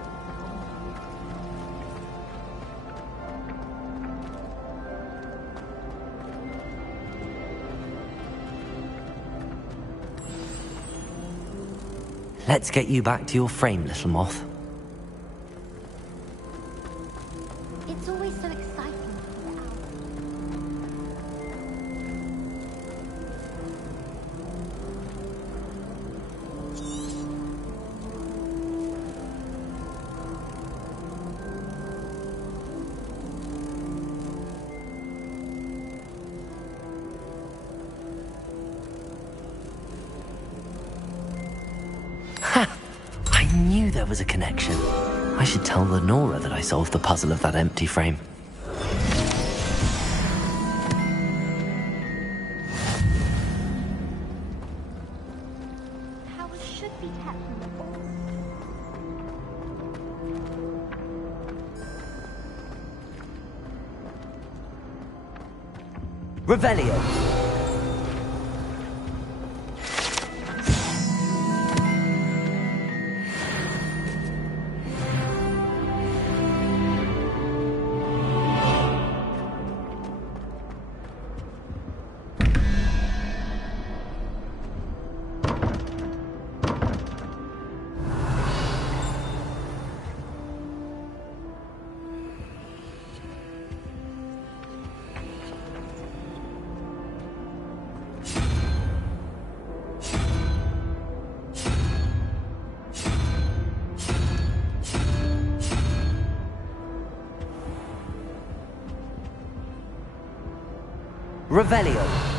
Let's get you back to your frame, little moth. It's always so exciting for the owl. I knew there was a connection. I should tell Lenora that I solved the puzzle of that empty frame. Powers should be kept from the ball. Revelio. Revelio.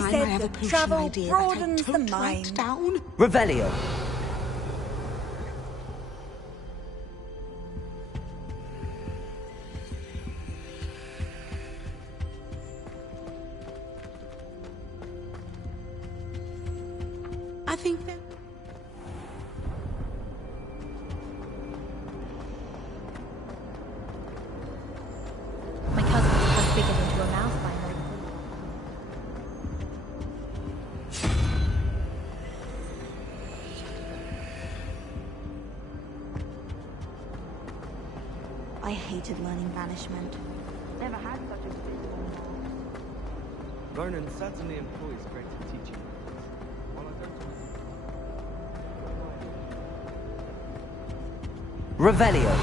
always said that travel broadens the mind. Down. Revelio. I think that... My cousin was transfigured into a mouse by now. I hated learning banishment. Never had such a Ronan certainly employs great teaching. While I don't... Revelio.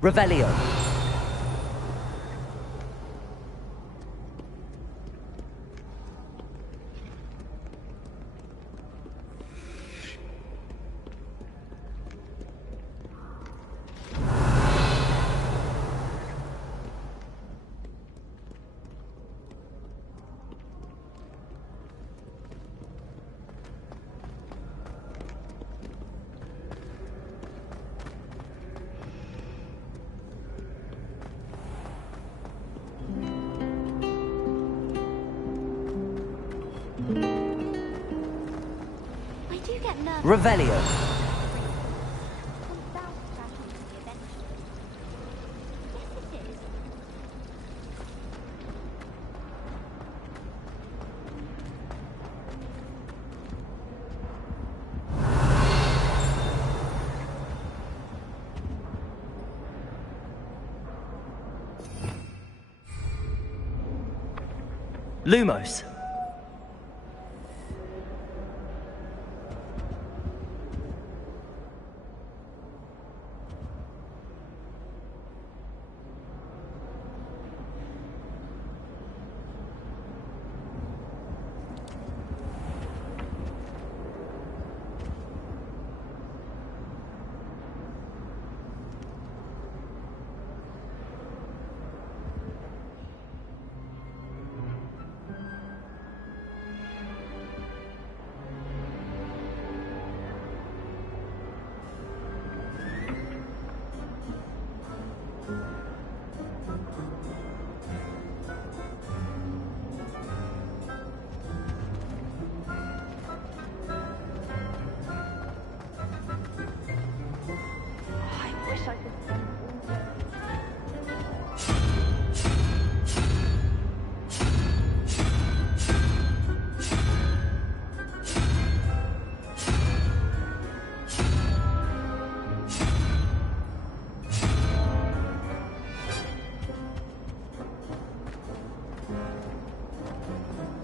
Revelio. Revelio. Lumos.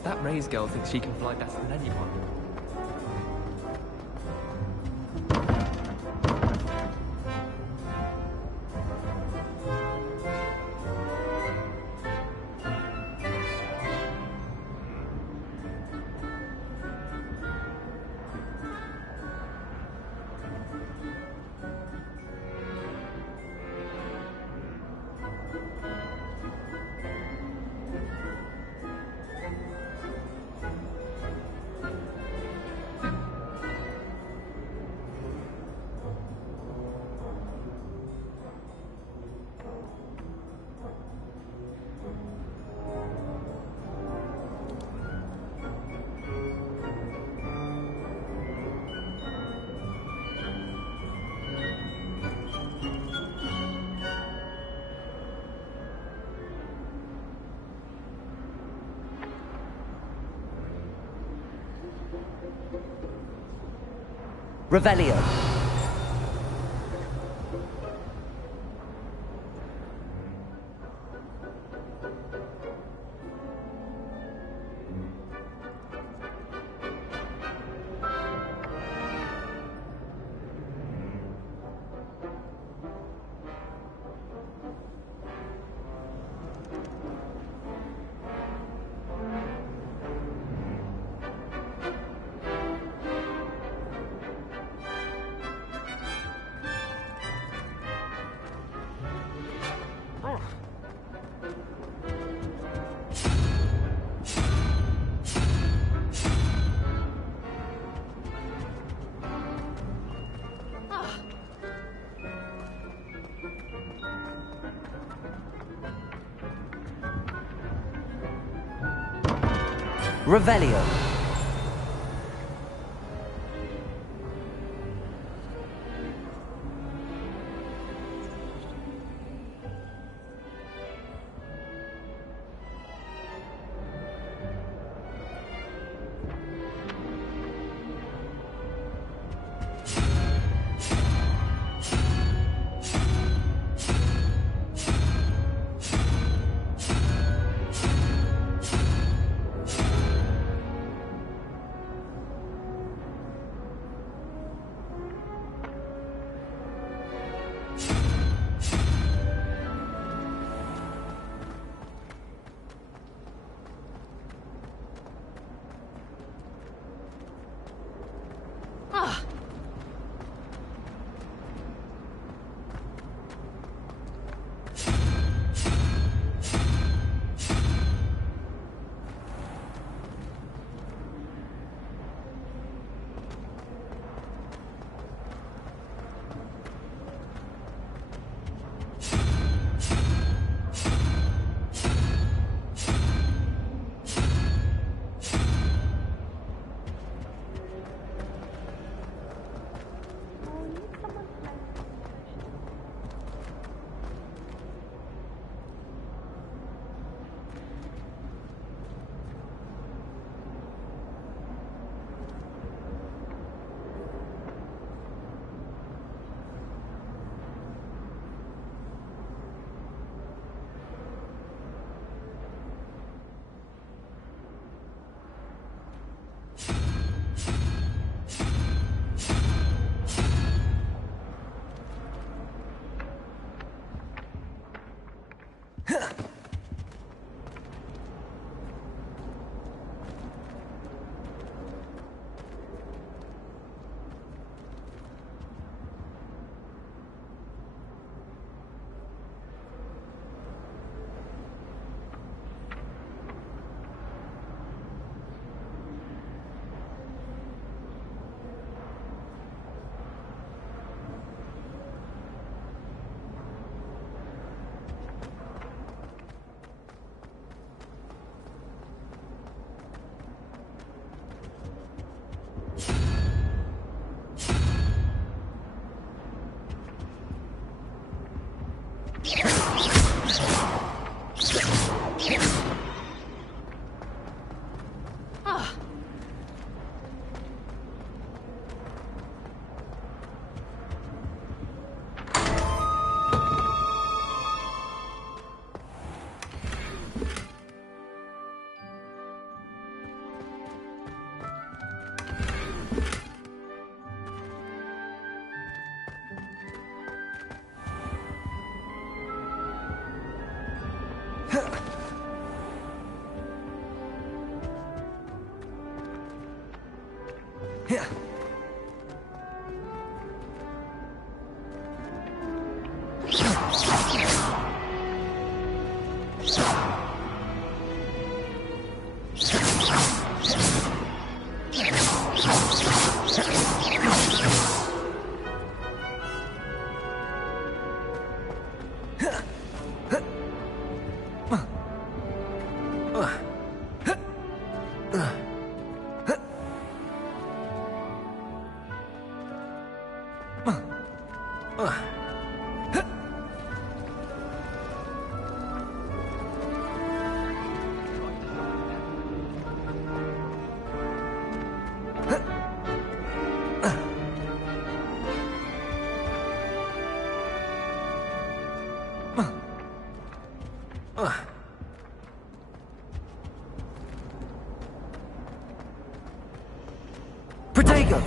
That Ray's girl thinks she can fly better than anyone. Revelio. Revelio. Protego!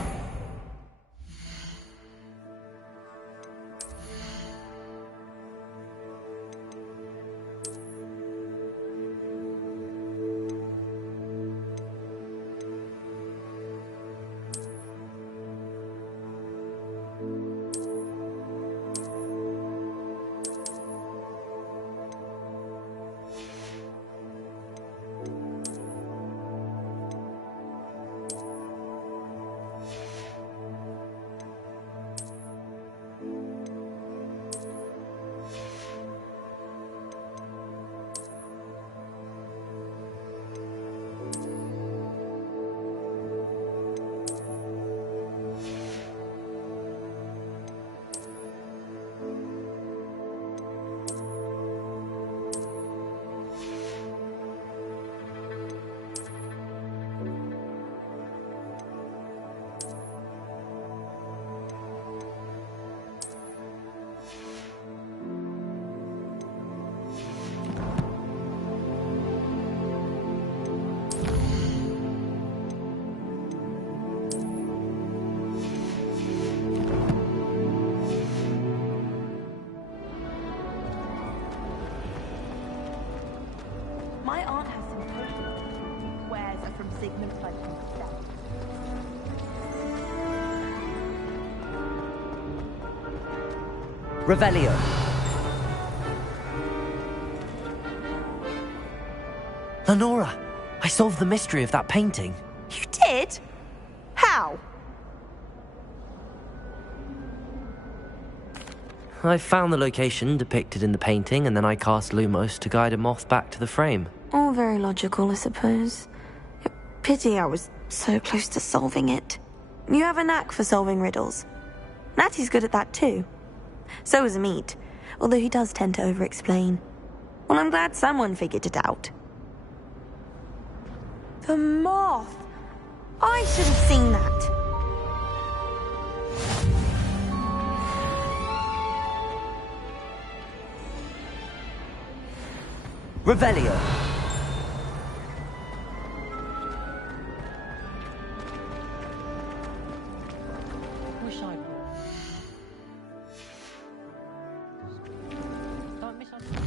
My aunt has some coat wares are from Sigmund Freud himself. Revelio. Lenora, I solved the mystery of that painting. You did? How? I found the location depicted in the painting, and then I cast Lumos to guide a moth back to the frame. All very logical, I suppose. Pity I was so close to solving it. You have a knack for solving riddles. Natty's good at that too. So is Amit, although he does tend to over-explain. Well, I'm glad someone figured it out. The moth! I should have seen that. Revelio. Wish I'd don't misunderstand.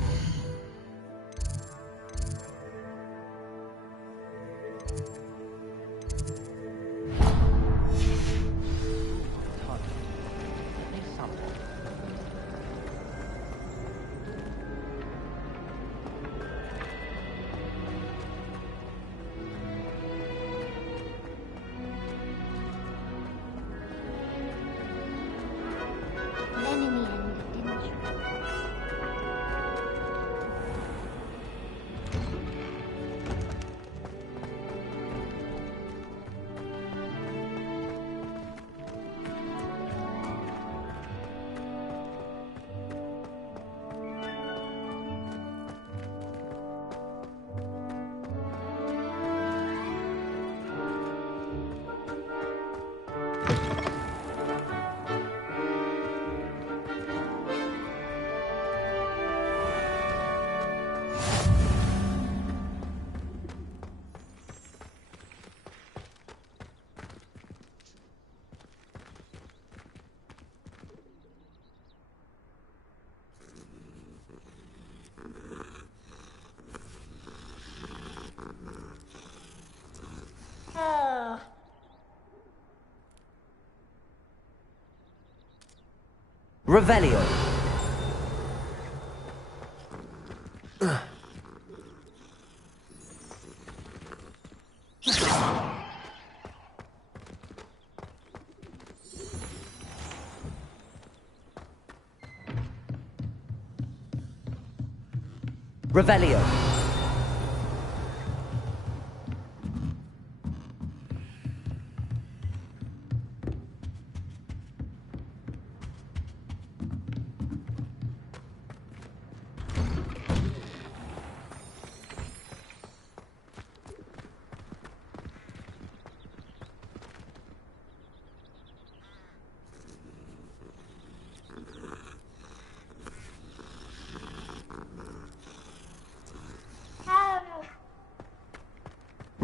Revelio. Revelio.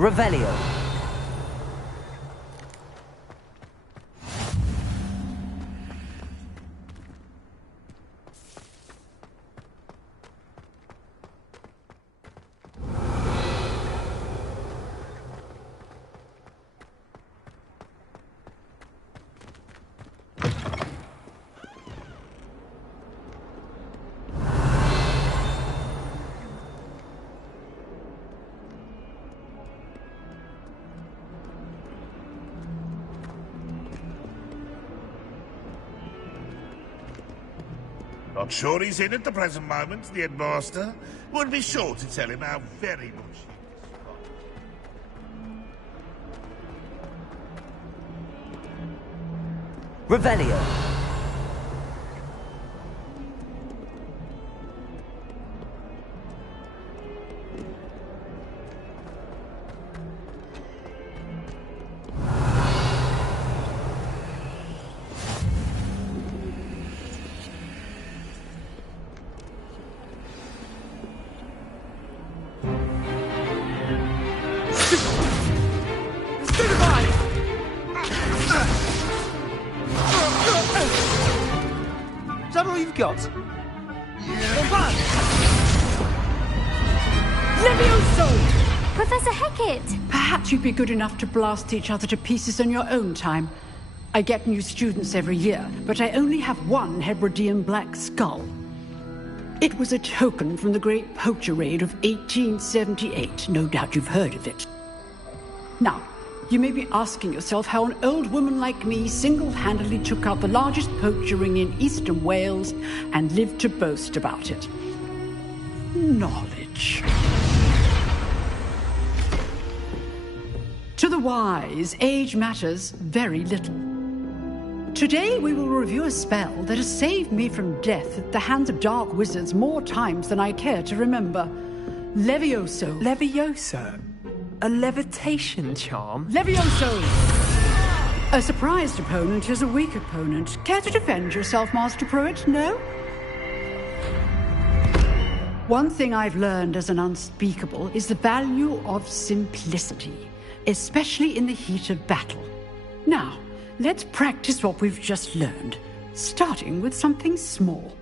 Revelio. Not sure he's in at the present moment, the headmaster. Would be sure to tell him how very much Revelio. Is that all you've got? Levioso! Professor Hecat! Perhaps you'd be good enough to blast each other to pieces in your own time. I get new students every year, but I only have one Hebridean black skull. It was a token from the Great Poacher Raid of 1878. No doubt you've heard of it. Now, you may be asking yourself how an old woman like me single-handedly took out the largest poacher ring in eastern Wales and lived to boast about it. Knowledge. To the wise, age matters very little. Today we will review a spell that has saved me from death at the hands of dark wizards more times than I care to remember. Levioso. Levioso? A levitation charm? Levioso! A surprised opponent is a weak opponent. Care to defend yourself, Master Pruitt? No? One thing I've learned as an unspeakable is the value of simplicity, especially in the heat of battle. Now, let's practice what we've just learned, starting with something small.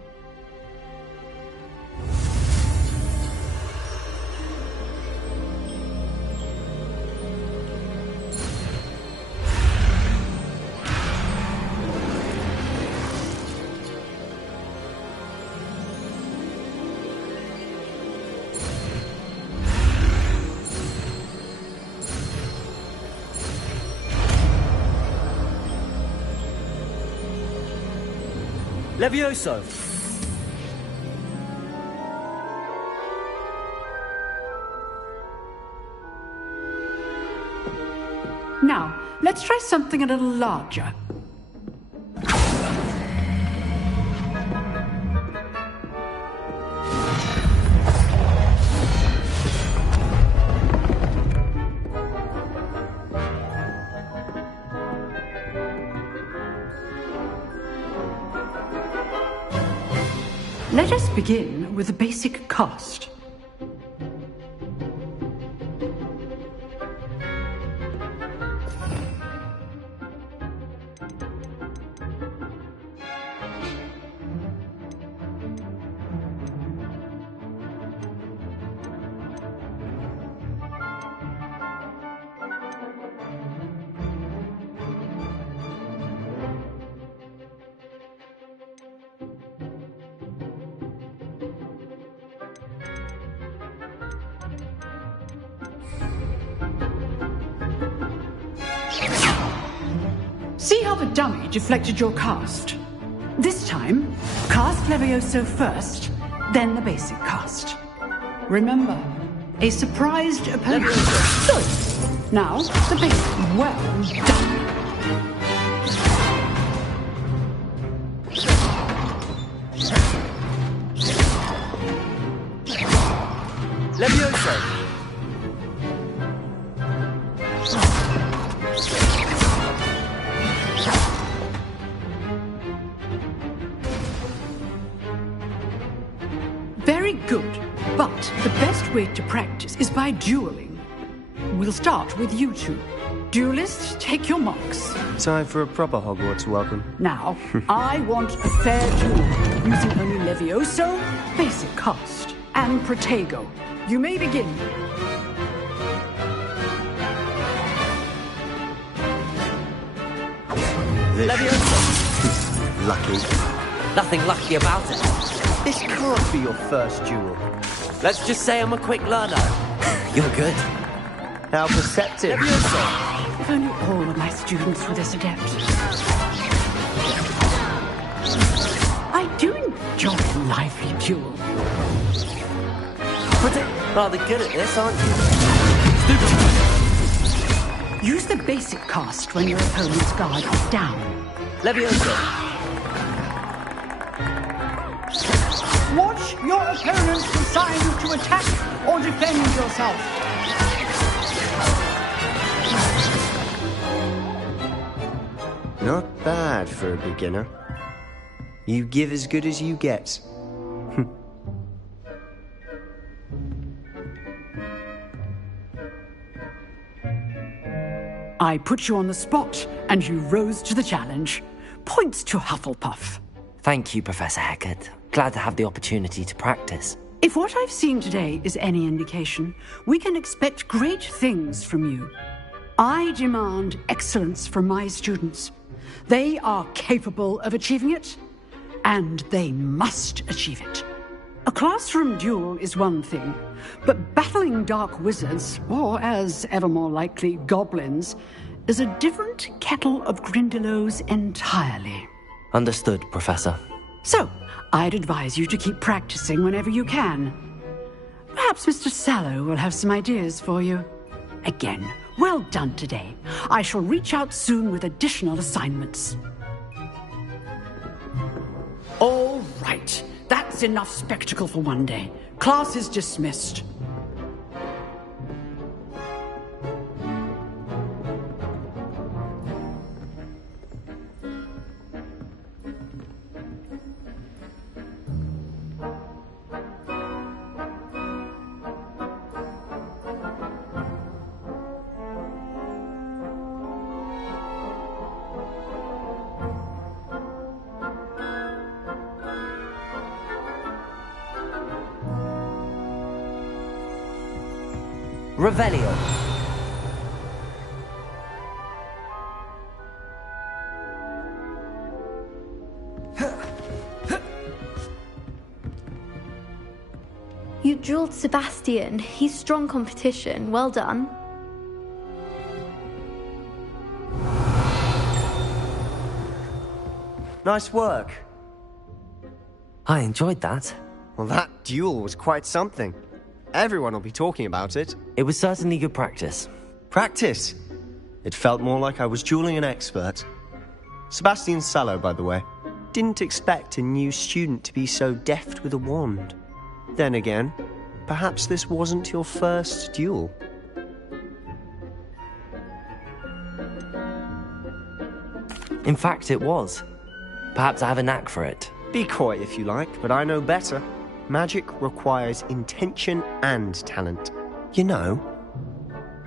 Levioso! Now, let's try something a little larger. Let us begin with the basic cast. See how the dummy deflected your cast? This time, cast Levioso first, then the basic cast. Remember, a surprised opponent. Good. Now, the basic. Well done. Levioso! Very good, but the best way to practice is by dueling. We'll start with you two. Duelists, take your marks. Time for a proper Hogwarts welcome. Now, I want a fair duel, using only Levioso, basic cast, and Protego. You may begin. Levioso. Lucky. Nothing lucky about it. This can't be your first duel. Let's just say I'm a quick learner. You're good. How perceptive. Levioso. If only all of my students were this adept. I I do enjoy a lively duel. Rather good at this, aren't you? Use the basic cast when your opponent's guard is down. Leviosa. Watch your opponent decide to attack or defend yourself. Not bad for a beginner. You give as good as you get. I put you on the spot, and you rose to the challenge. Points to Hufflepuff. Thank you, Professor Hecat. Glad to have the opportunity to practice. If what I've seen today is any indication, we can expect great things from you. I demand excellence from my students. They are capable of achieving it, and they must achieve it. A classroom duel is one thing, but battling dark wizards, or as ever more likely, goblins, is a different kettle of Grindylows entirely. Understood, Professor. So, I'd advise you to keep practicing whenever you can. Perhaps Mr. Sallow will have some ideas for you. Again, well done today. I shall reach out soon with additional assignments. All right. That's enough spectacle for one day. Class is dismissed. Revelio. You dueled Sebastian. He's strong competition. Well done. Nice work. I enjoyed that. Well, that duel was quite something. Everyone will be talking about it. It was certainly good practice. Practice? It felt more like I was dueling an expert. Sebastian Sallow, by the way. Didn't expect a new student to be so deft with a wand. Then again, perhaps this wasn't your first duel. In fact, it was. Perhaps I have a knack for it. Be coy if you like, but I know better. Magic requires intention and talent. You know,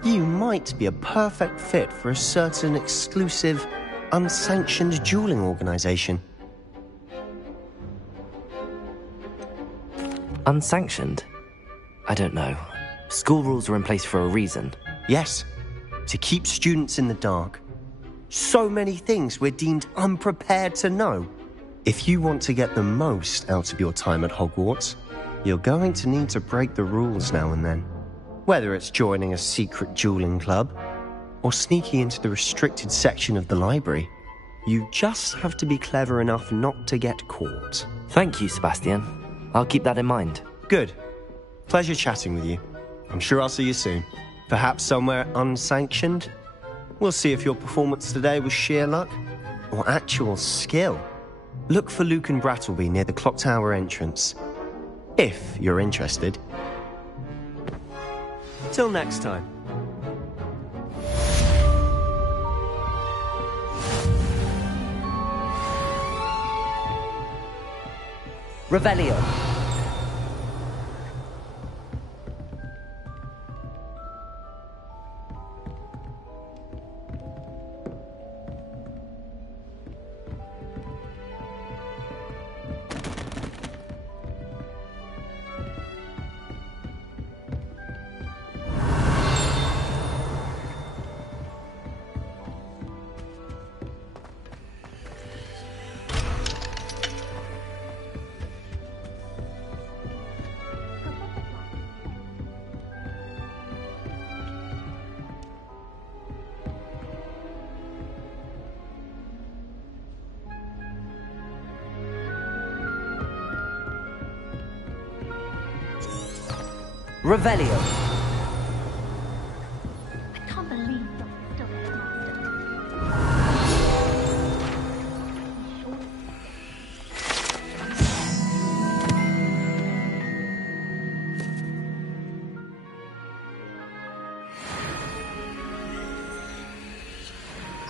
you might be a perfect fit for a certain exclusive, unsanctioned dueling organization. Unsanctioned? I don't know. School rules are in place for a reason. Yes, to keep students in the dark. So many things we're deemed unprepared to know. If you want to get the most out of your time at Hogwarts, you're going to need to break the rules now and then. Whether it's joining a secret dueling club, or sneaking into the restricted section of the library, you just have to be clever enough not to get caught. Thank you, Sebastian. I'll keep that in mind. Good. Pleasure chatting with you. I'm sure I'll see you soon. Perhaps somewhere unsanctioned? We'll see if your performance today was sheer luck or actual skill. Look for Luke and Brattleby near the clock tower entrance. If you're interested. Till next time. Revelio. Revelio. I can't believe Doc's still headmaster.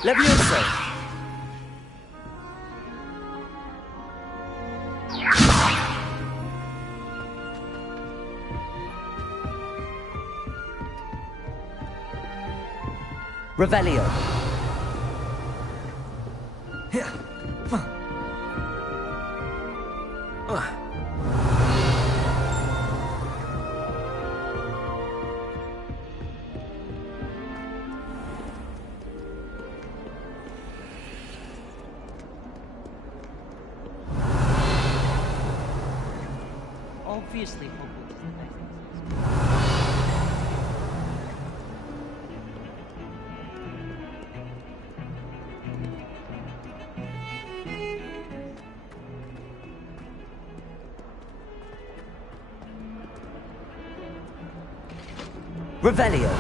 Levioso. Revelio. Obviously, Hogwarts is the best. Revelio.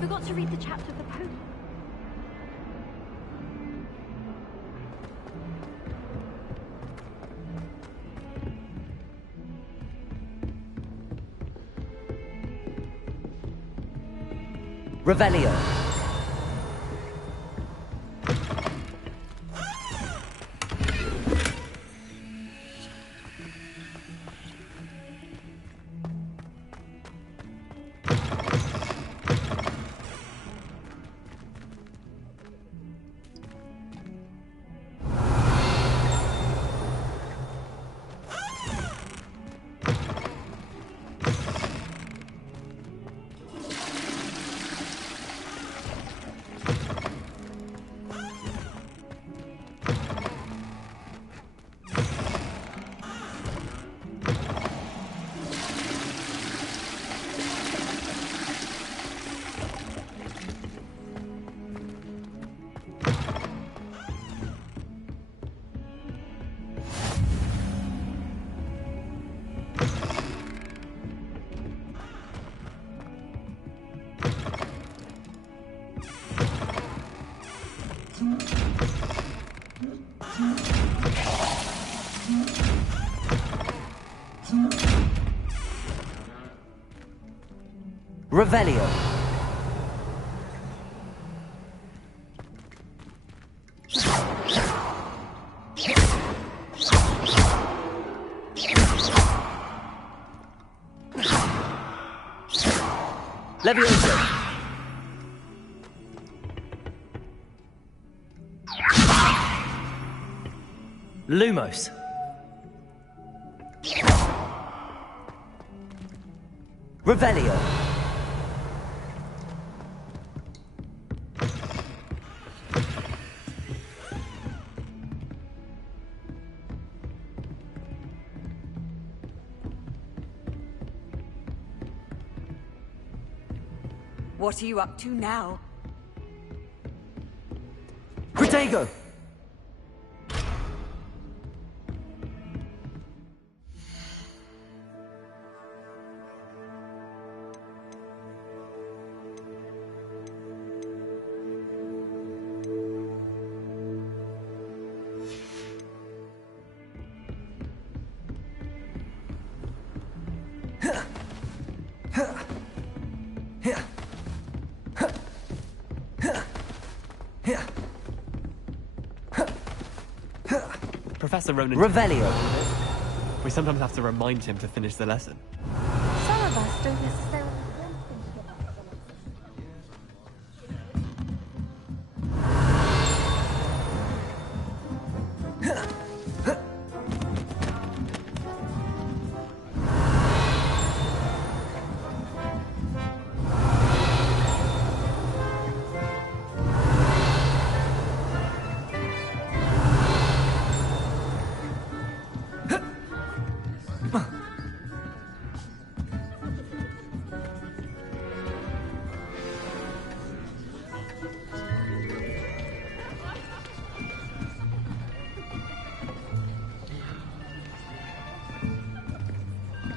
Forgot to read the chapter of the poem. Revelio. Revelio. Levioso. Lumos. Revelio. What are you up to now? Protego. Professor Ronan. Revelio. We sometimes have to remind him to finish the lesson. Some of us don't necessarily want things to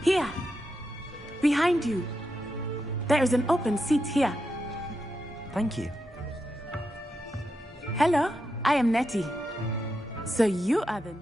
Here. Behind you. There is an open seat here. Thank you. Hello, I am Nettie. So you are the...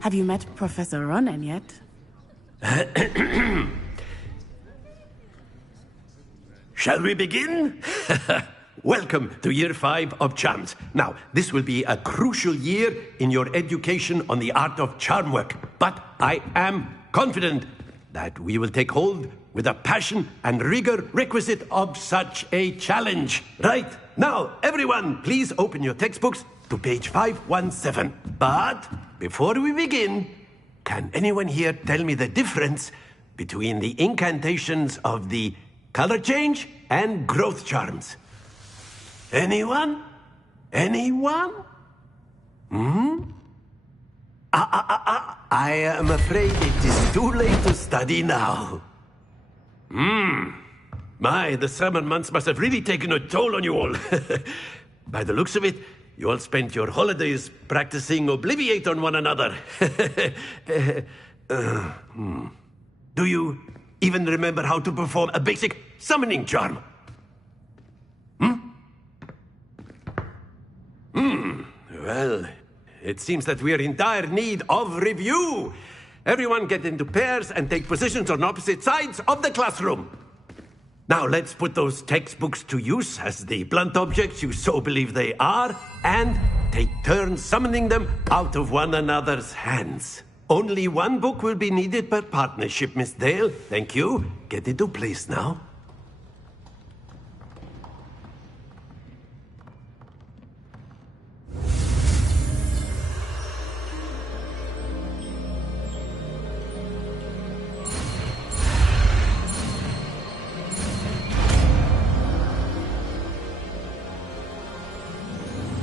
Have you met Professor Ronan yet? Shall we begin? Welcome to Year 5 of Charms. Now, this will be a crucial year in your education on the art of charm work. But I am confident that we will take hold with the passion and rigor requisite of such a challenge. Right, now, everyone, please open your textbooks to page 517. But before we begin, can anyone here tell me the difference between the incantations of the color change and growth charms? Anyone? Anyone? I am afraid it is too late to study now. My, the summer months must have really taken a toll on you all. By the looks of it, you all spent your holidays practicing Obliviate on one another. Do you even remember how to perform a basic summoning charm? Well, it seems that we are in dire need of review. Everyone get into pairs and take positions on opposite sides of the classroom. Now let's put those textbooks to use as the blunt objects you so believe they are, and take turns summoning them out of one another's hands. Only one book will be needed per partnership, Miss Dale. Thank you. Get into place now.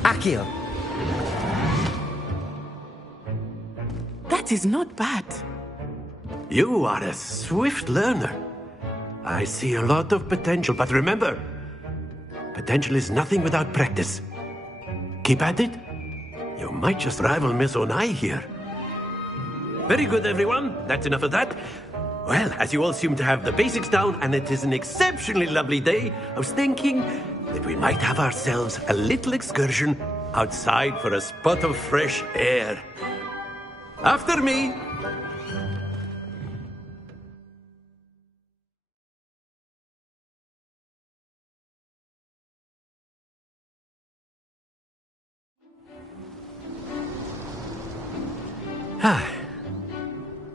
Akio. That is not bad. You are a swift learner. I see a lot of potential, but remember, potential is nothing without practice. Keep at it. You might just rival Miss Onai here. Very good, everyone. That's enough of that. Well, as you all seem to have the basics down, and it is an exceptionally lovely day, I was thinking that we might have ourselves a little excursion outside for a spot of fresh air. After me.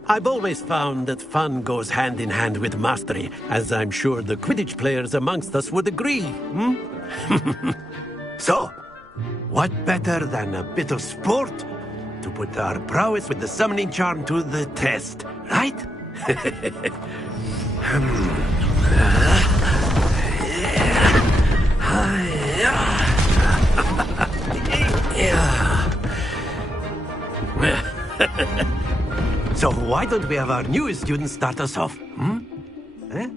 I've always found that fun goes hand in hand with mastery, as I'm sure the Quidditch players amongst us would agree. So, what better than a bit of sport to put our prowess with the summoning charm to the test, right? So why don't we have our newest student start us off? Hmm? Eh?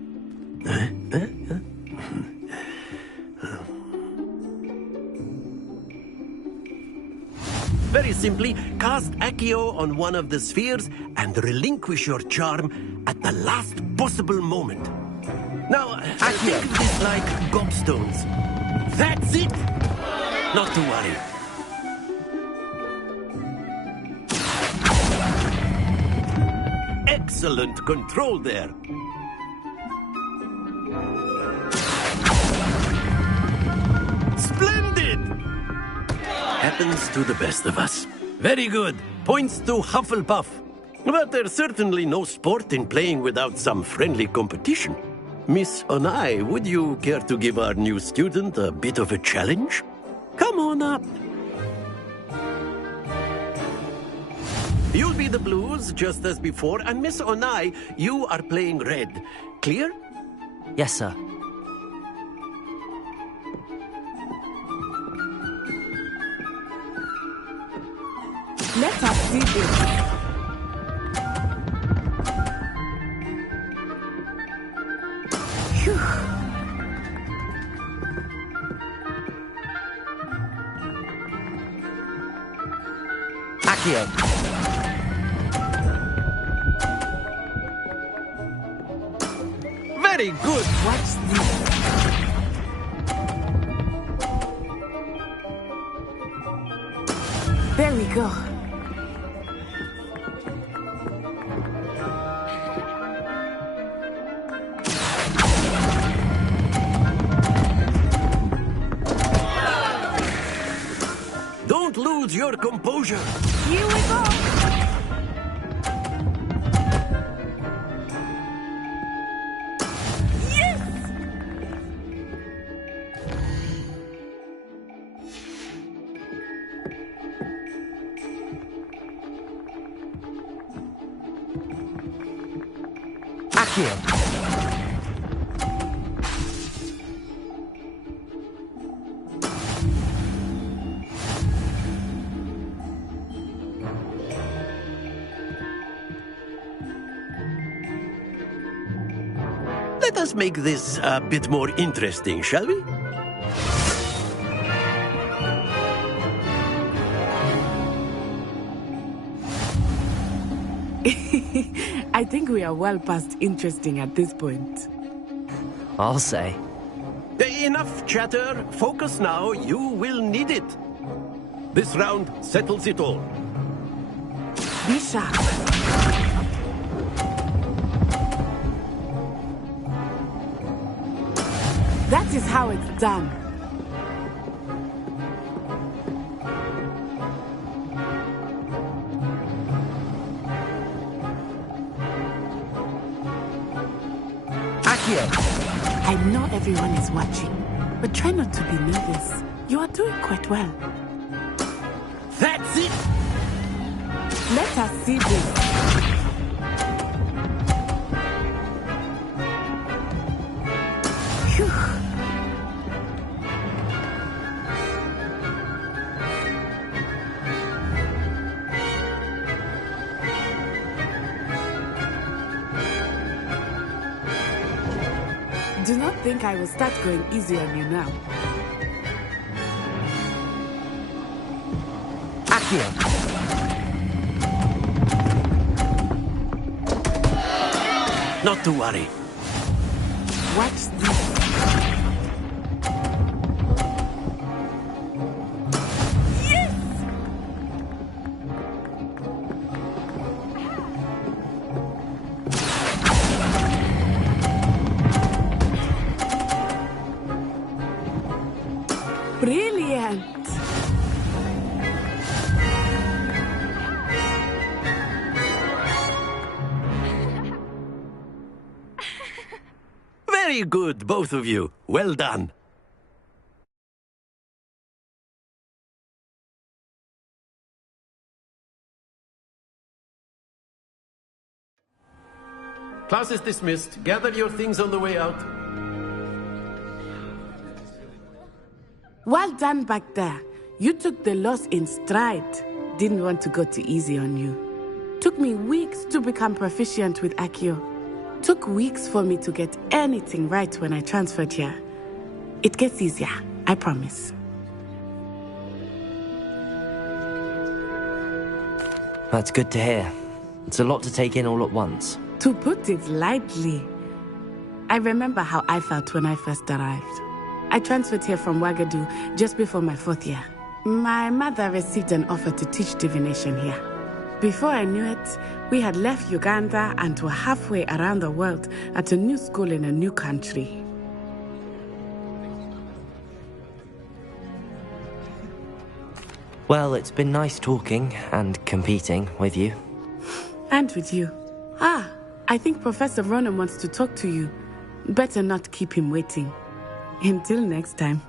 Very simply, cast Accio on one of the spheres and relinquish your charm at the last possible moment. Now, think of this like gobstones. That's it! Not to worry. Excellent control there. Splendid! Happens to the best of us. Very good. Points to Hufflepuff. But there's certainly no sport in playing without some friendly competition. Miss Onai, would you care to give our new student a bit of a challenge? Come on up. You'll be the blues, just as before, and Miss Onai, you are playing red. Clear? Yes, sir. Let us see this. Accio. Very good. Watch this. There we go. Don't lose your composure. Here we go. Accio. Let us make this a bit more interesting, shall we? I think we are well past interesting at this point. I'll say. Enough chatter. Focus now. You will need it. This round settles it all. Be sharp. That is how it's done. I know everyone is watching, but try not to be nervous. You are doing quite well. That's it! Let us see this. Phew. Do not think I will start going easy on you now. Accio. Not to worry. Watch this. Brilliant! Very good, both of you. Well done. Class is dismissed. Gather your things on the way out. Well done back there. You took the loss in stride. Didn't want to go too easy on you. Took me weeks to become proficient with Accio. Took weeks for me to get anything right when I transferred here. It gets easier, I promise. That's good to hear. It's a lot to take in all at once. To put it lightly, I remember how I felt when I first arrived. I transferred here from Ouagadougou just before my 4th year. My mother received an offer to teach divination here. Before I knew it, we had left Uganda and were halfway around the world at a new school in a new country. Well, it's been nice talking and competing with you. And with you. Ah, I think Professor Ronan wants to talk to you. Better not keep him waiting. Until next time.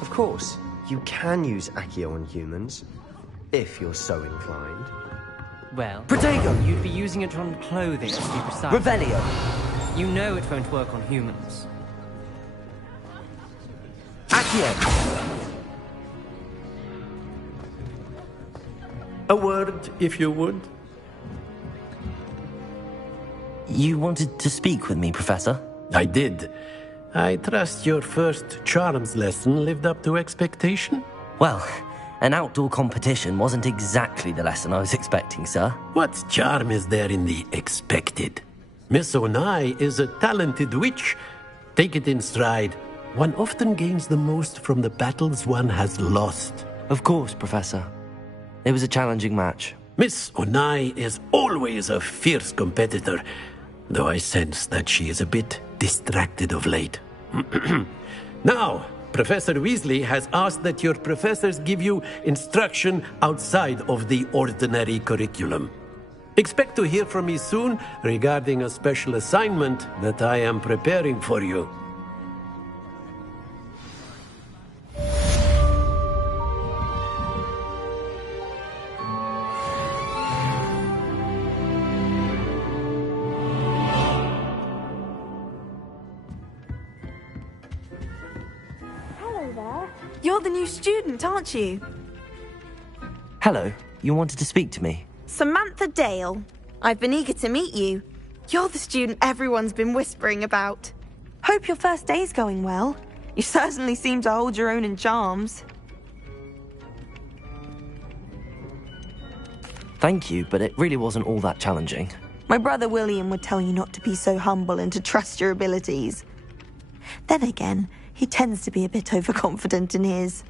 Of course, you can use Accio on humans, if you're so inclined. Well, Protego! You'd be using it on clothing, to be precise. Revelio! You know it won't work on humans. Accio! A word, if you would. You wanted to speak with me, Professor? I did. I trust your first charms lesson lived up to expectation? Well, an outdoor competition wasn't exactly the lesson I was expecting, sir. What charm is there in the expected? Miss Onai is a talented witch. Take it in stride. One often gains the most from the battles one has lost. Of course, Professor. It was a challenging match. Miss Onai is always a fierce competitor, though I sense that she is a bit distracted of late. Now, Professor Weasley has asked that your professors give you instruction outside of the ordinary curriculum. Expect to hear from me soon regarding a special assignment that I am preparing for you. You're the new student, aren't you? Hello, you wanted to speak to me? Samantha Dale. I've been eager to meet you. You're the student everyone's been whispering about. Hope your first day's going well. You certainly seem to hold your own in charms. Thank you, but it really wasn't all that challenging. My brother William would tell you not to be so humble and to trust your abilities. Then again, he tends to be a bit overconfident in his.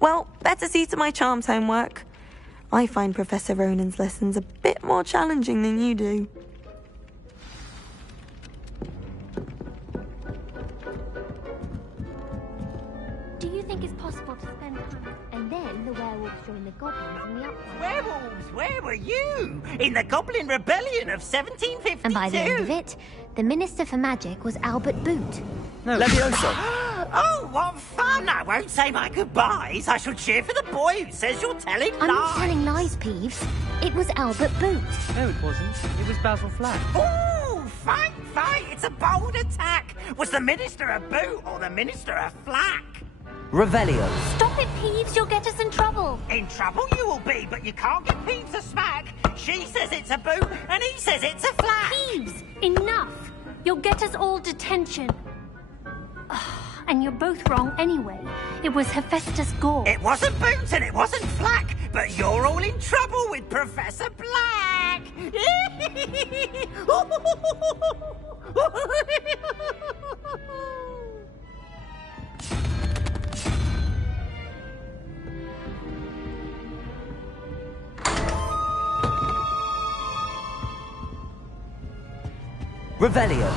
Well, better see to my charms homework. I find Professor Ronan's lessons a bit more challenging than you do. Do you think it's possible to spend time and then the werewolves join the goblins in the uprising? Werewolves, where were you? In the Goblin Rebellion of 1752? And by the end of it, the Minister for Magic was Albert Boot. No. Levioso. Oh, what fun! I won't say my goodbyes. I shall cheer for the boy who says you're telling lies. I'm not telling lies, Peeves. It was Albert Boot. No, it wasn't. It was Basil Flack. Oh, fight, fight! It's a bold attack. Was the Minister a boot or the Minister a flack? Revelio. Stop it, Peeves. You'll get us in trouble. In trouble you will be, but you can't get Peeves a smack. She says it's a boot, and he says it's a flack. Peeves, enough. You'll get us all detention. And you're both wrong anyway. It was Hephaestus Gore. It wasn't Boot and it wasn't Flack, but you're all in trouble with Professor Black. Revelio.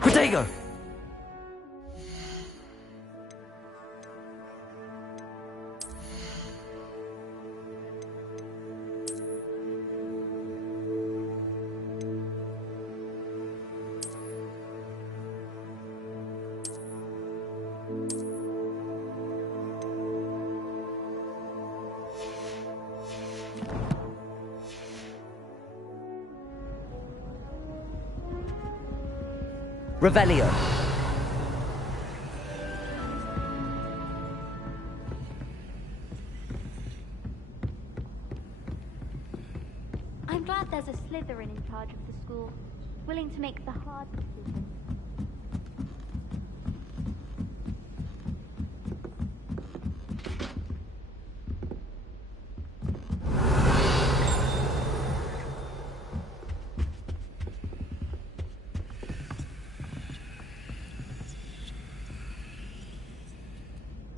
Protego! Revelio. I'm glad there's a Slytherin in charge of the school, willing to make the hard decisions.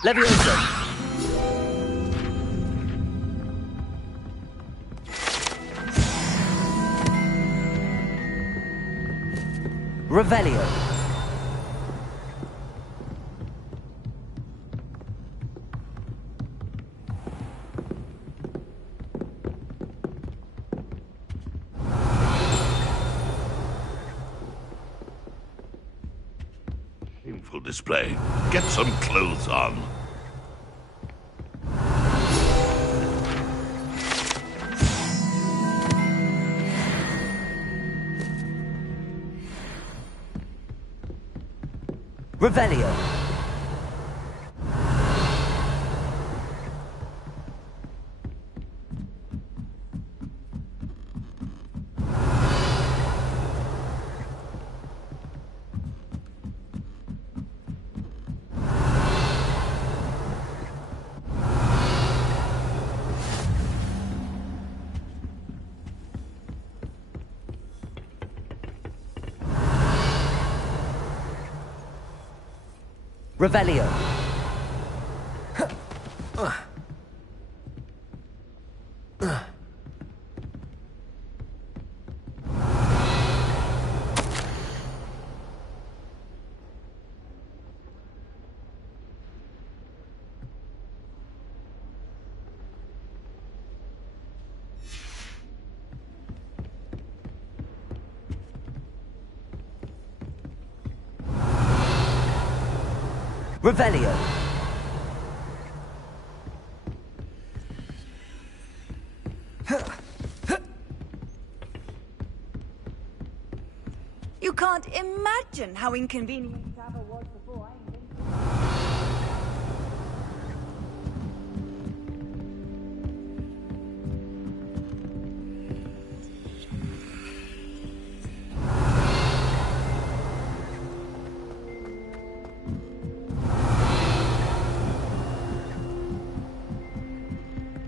Levioso. Revelio. Painful display. Get some clothes on. Revelio. Revelio. Revelio. You can't imagine how inconvenient travel was before I invented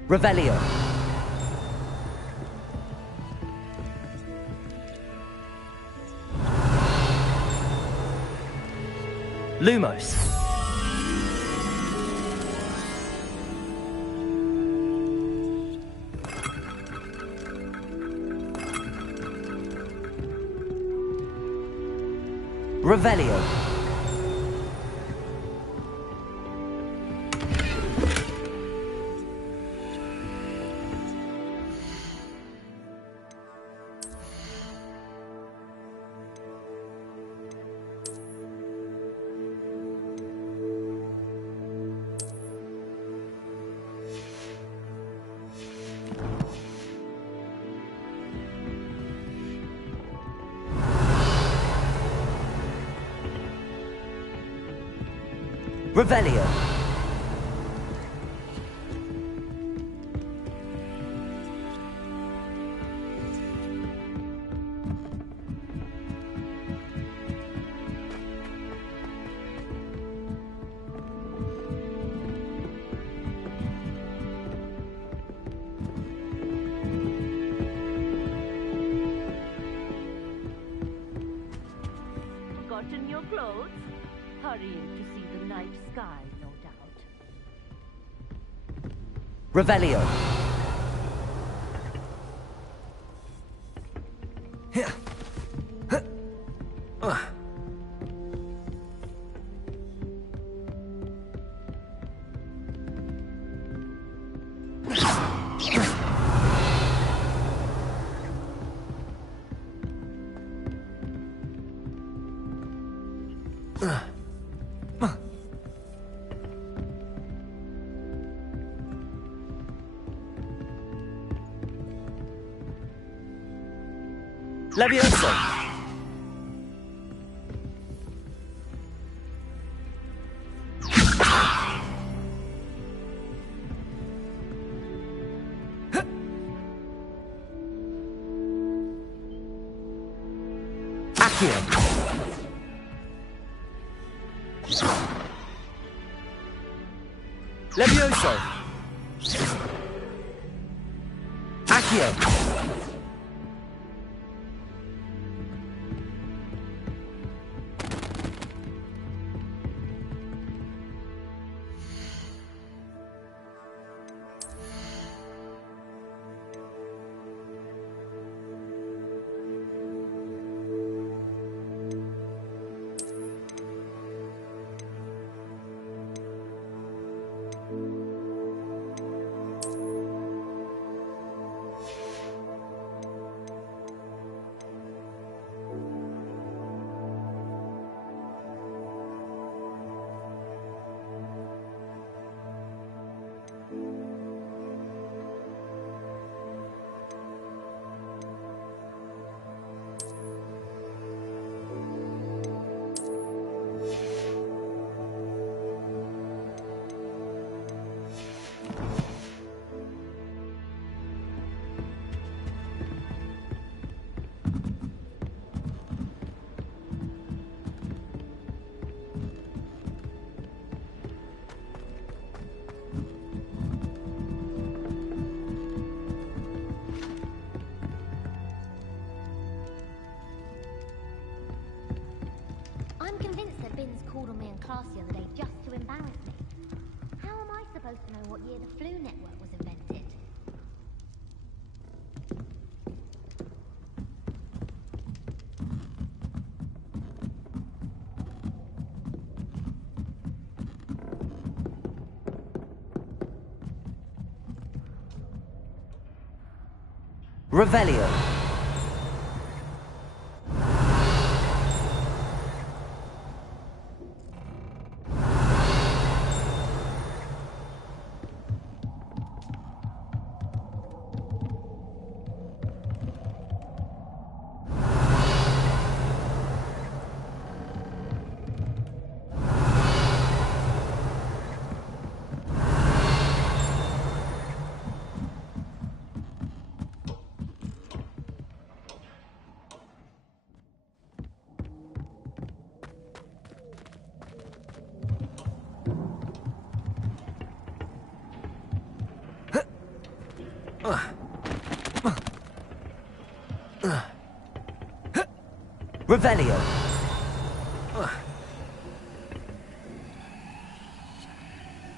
Revelio. Lumos. Revelio. Revelio. Forgotten your clothes? Hurrying to see the night sky, no doubt. Revelio. Levioso. Accio. Levioso. Accio. I'm convinced that Binns called on me in class the other day just to embarrass me. How am I supposed to know what year the flu network was invented? Revelio. Revelio.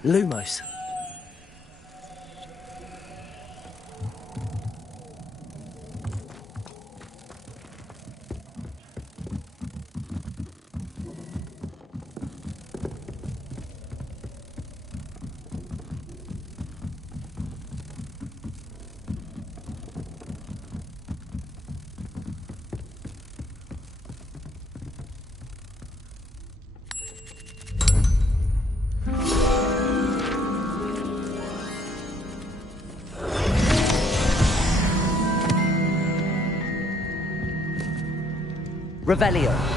Lumos. Revelio.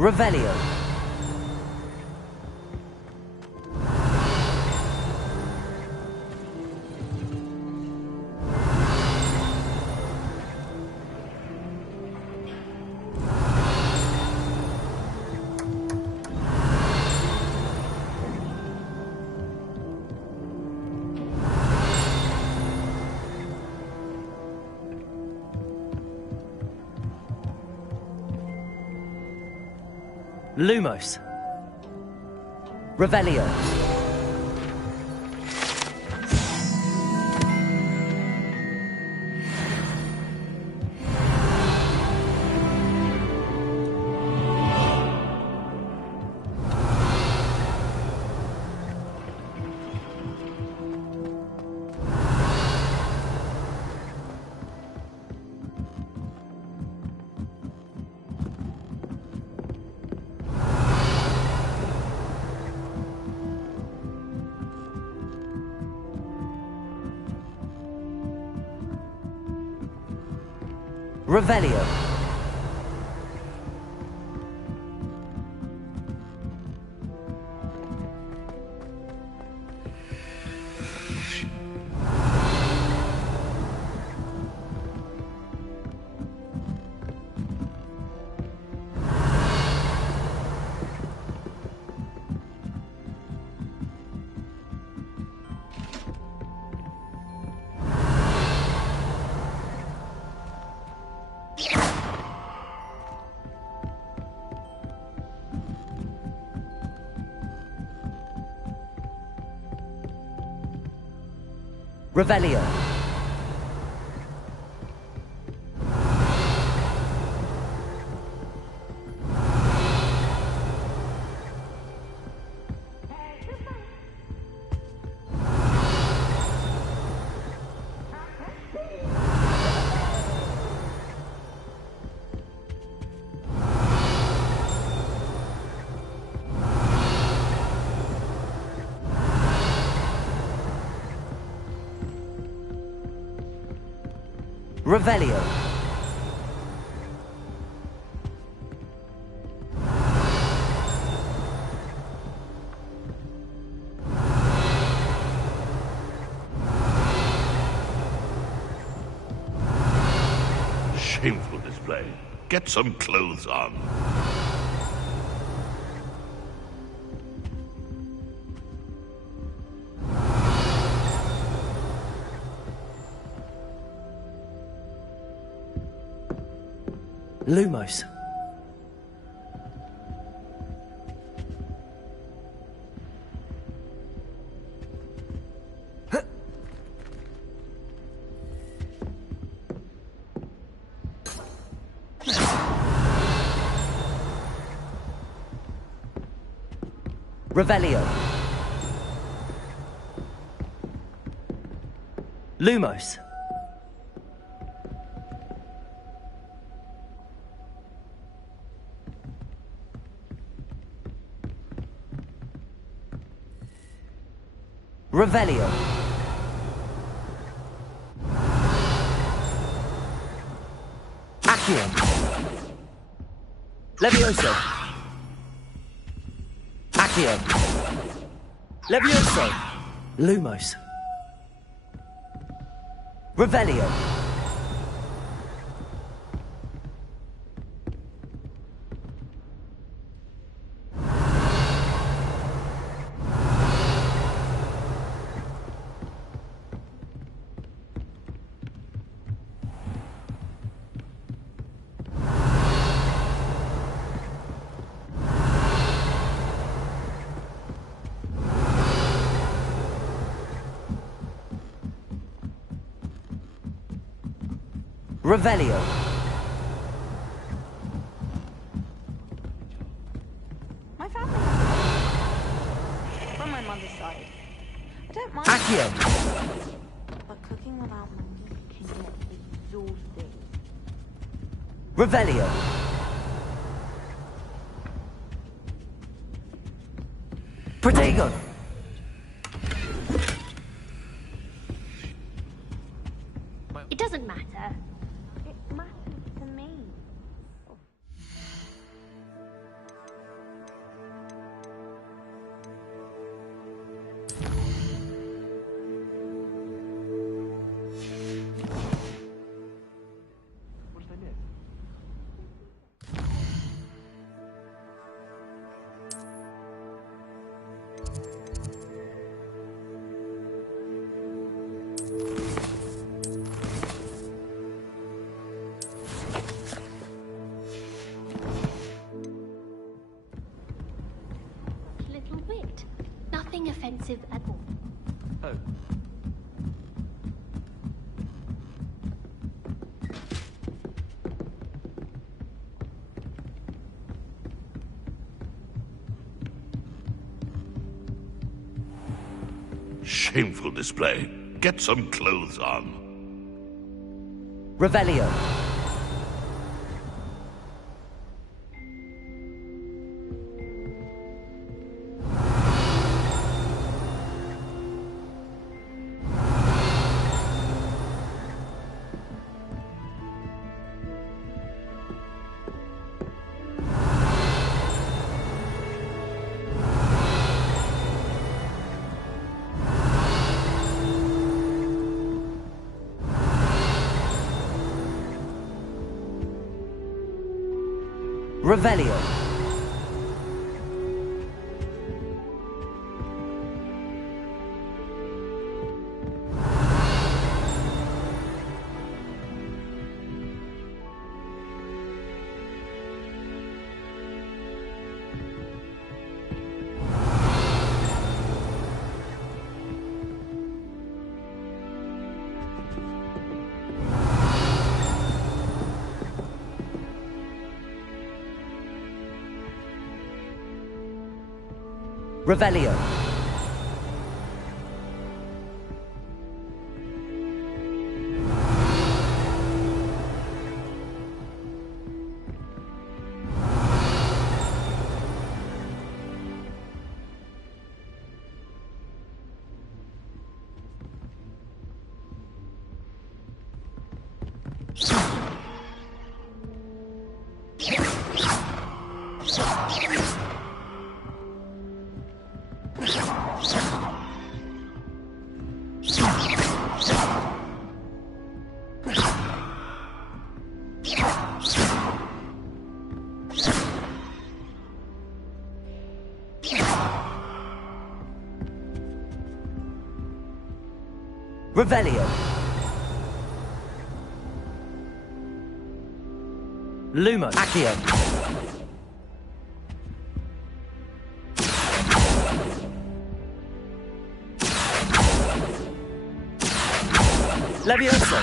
Revelio. Lumos. Revelio. Revelio. Revelio. Revelio. Shameful display. Get some clothes on. Lumos. Revelio. Lumos. Revelio. Accio. Levioso. Accio. Levioso. Lumos. Revelio. Revelio. My family from my mother's side. I don't mind. Accio. But cooking without money can get exhausting. Revelio. Protego. It doesn't matter. It matters to me. What did I miss? Little wit. Nothing offensive at all. Oh. Shameful display. Get some clothes on. Revelio. Revelio. Revelio. Revelio. Lumos. Accio. Levioso.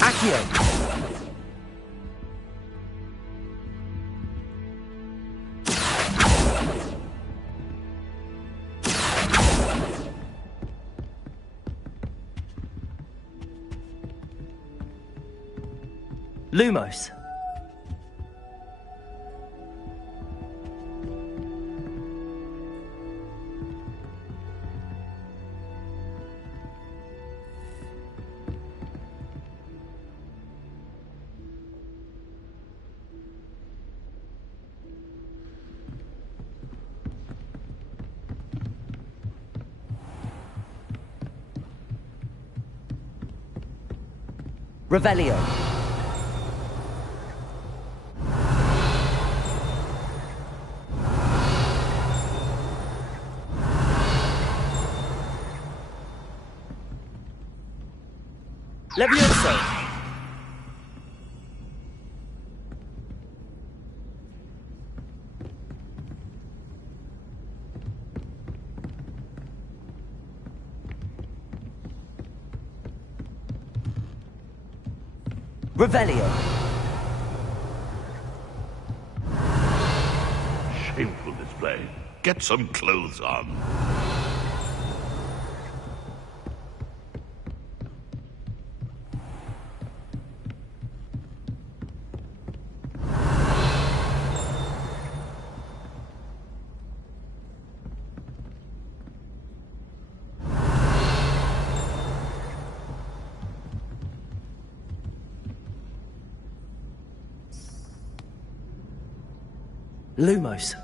Accio. Lumos. Revelio. Levioso. Revelio. Shameful display. Get some clothes on. Lumos.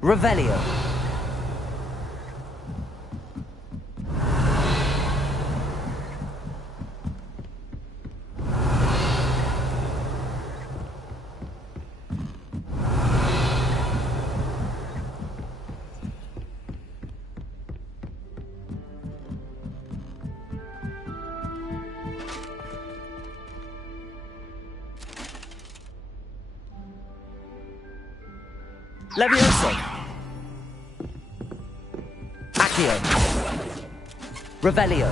Revelio. Levioso. Accio. Revelio.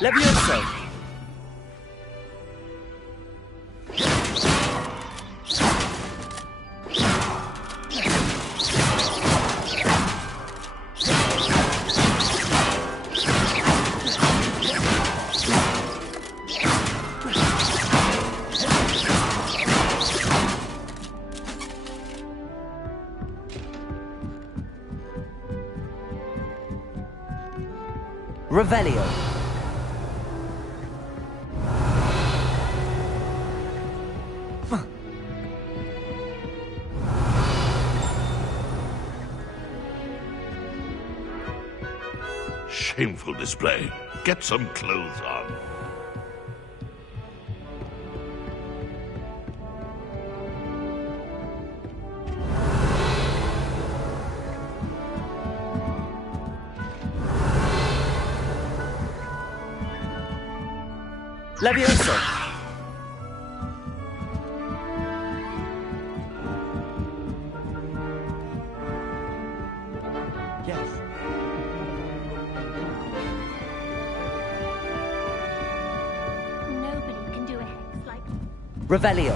Levioso. Revelio. Shameful display. Get some clothes on. Levioso. Yes. Nobody can do a hex like... Revelio.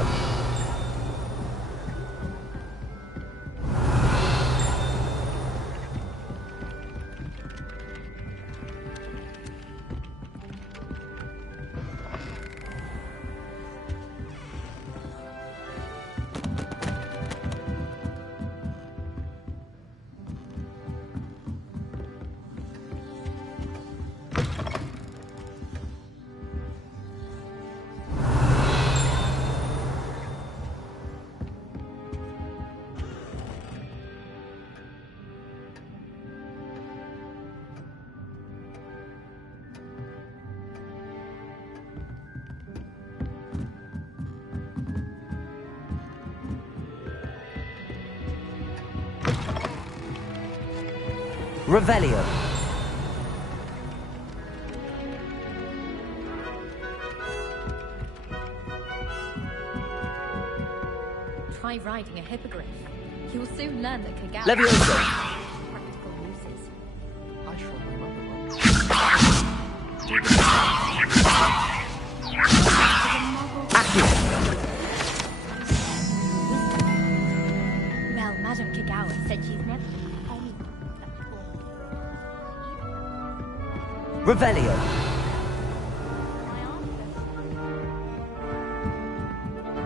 Revelio. Try riding a hippogriff. You'll soon learn that Kagawa Levioso. practical uses. I shall remember one. Well, Madame Kagawa said she's never... Revelio.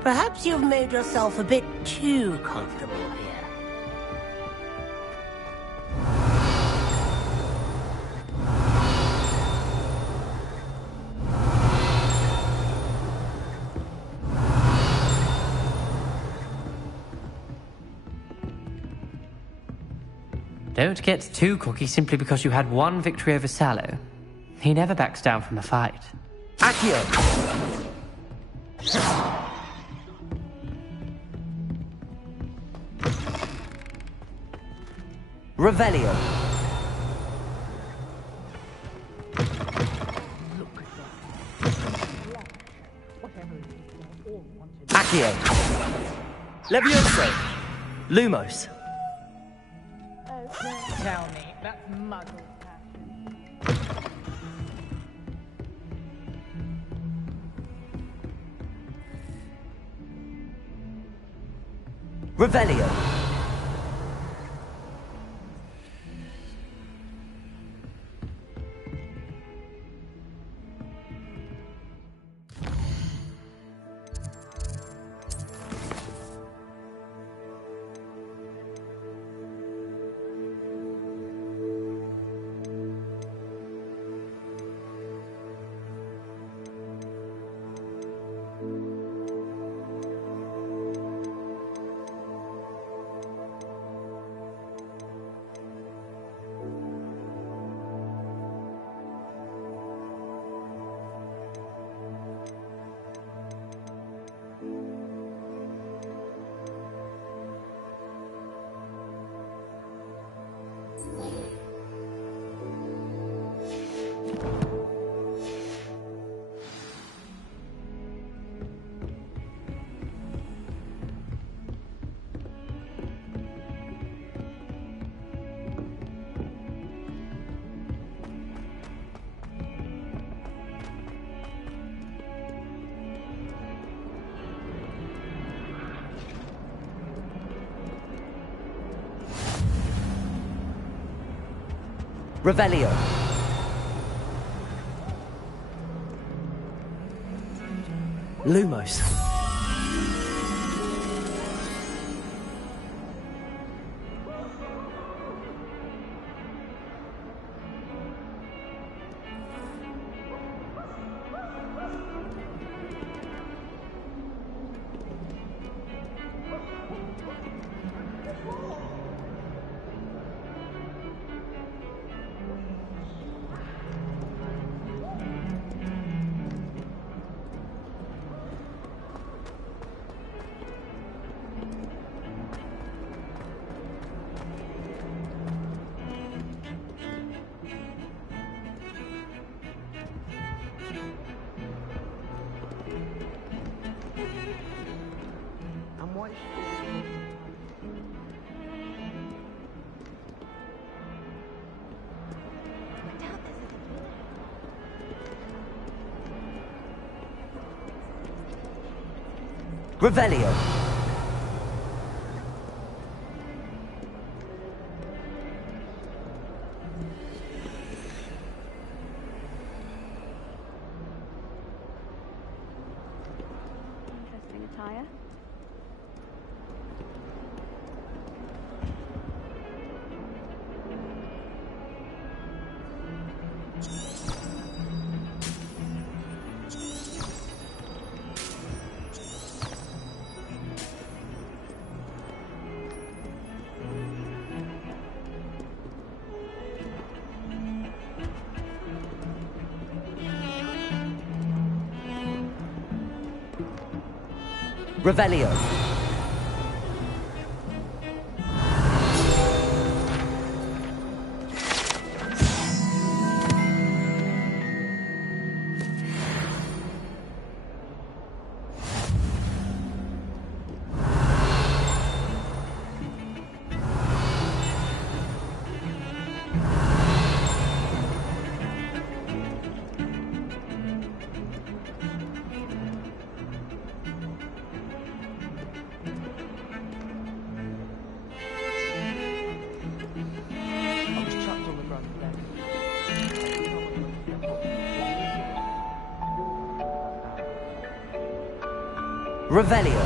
Perhaps you've made yourself a bit too comfortable here. Don't get too cocky simply because you had one victory over Sallow. He never backs down from a fight. Accio. Revelio. Accio. Levioso. Lumos. Tell me, that's muddled passion. Revelio. Revelio. Lumos. Revelio. Interesting attire. Revelio. I was trapped on the ground then. Revelio.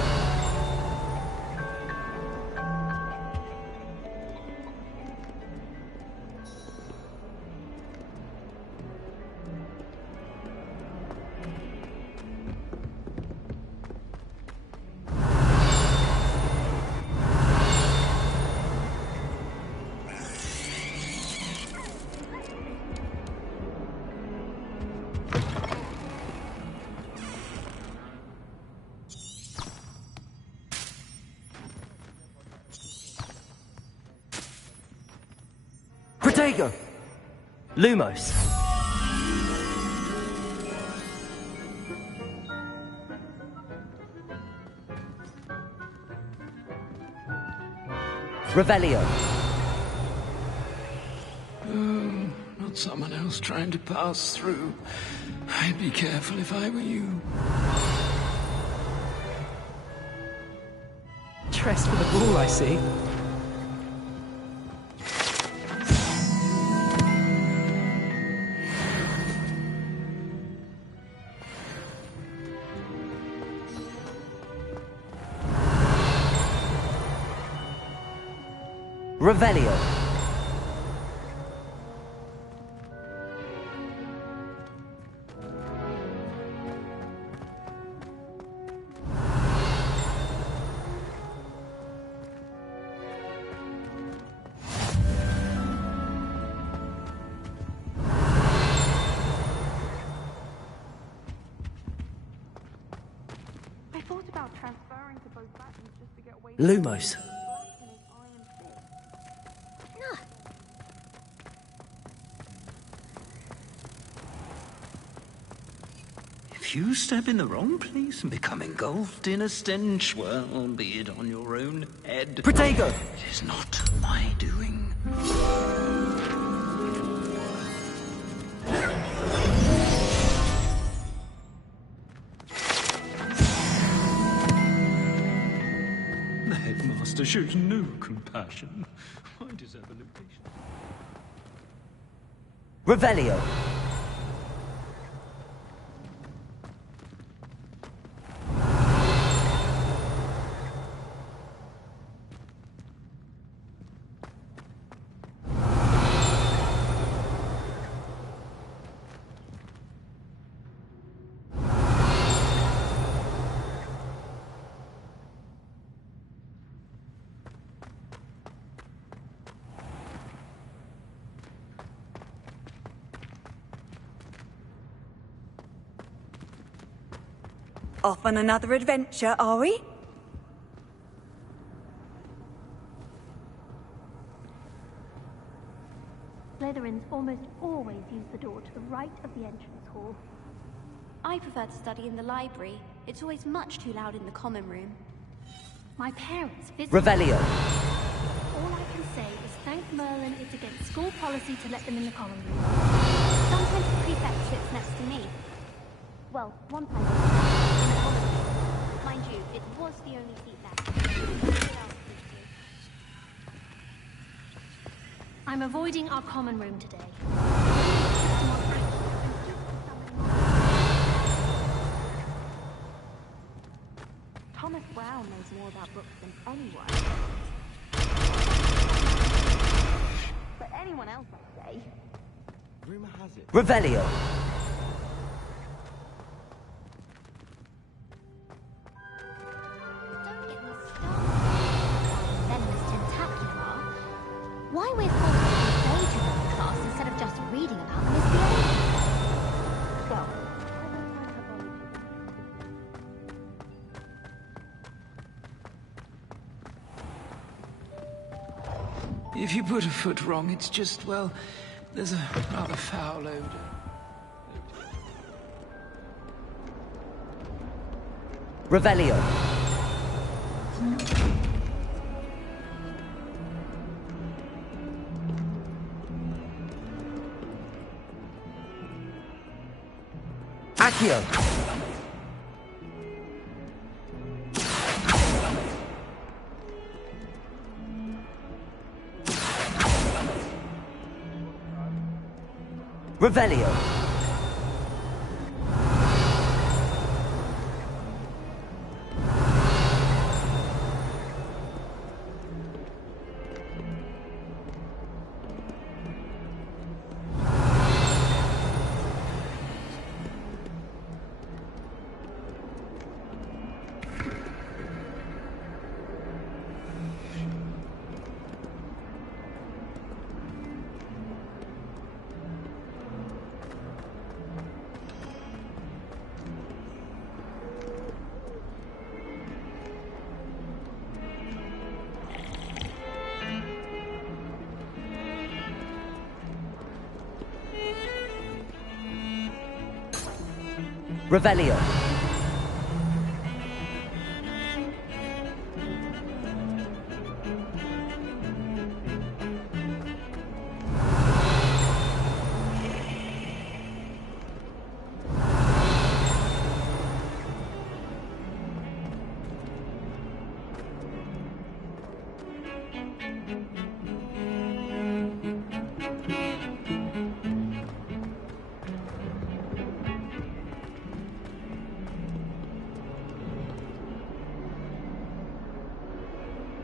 Protego. Lumos. Revelio. Not someone else trying to pass through. I'd be careful if I were you. Dressed for the ball, I see. Revelio. I thought about transferring to both buttons just to get away Lumos. If you step in the wrong place and become engulfed in a stench, well, be it on your own head. Protego! It is not my doing. The headmaster shows no compassion. I deserve a location. Revelio. Off on another adventure, are we? Slytherins almost always use the door to the right of the entrance hall. I prefer to study in the library. It's always much too loud in the common room. My parents visit. Revelio. All I can say is thank Merlin it's against school policy to let them in the common room. Sometimes the prefect sits next to me. Well, one time in the common room. Mind you, it was the only seat left. I'm avoiding our common room today. Thomas Brown knows more about books than anyone. But anyone else, I'd say. Rumor has it. Revelio. Venomous tentacular. Why we're forced to engage with them in class instead of just reading about them is beyond me. If you put a foot wrong, it's just, well, there's a rather foul odor. Revelio. Accio. Revelio. Revelio.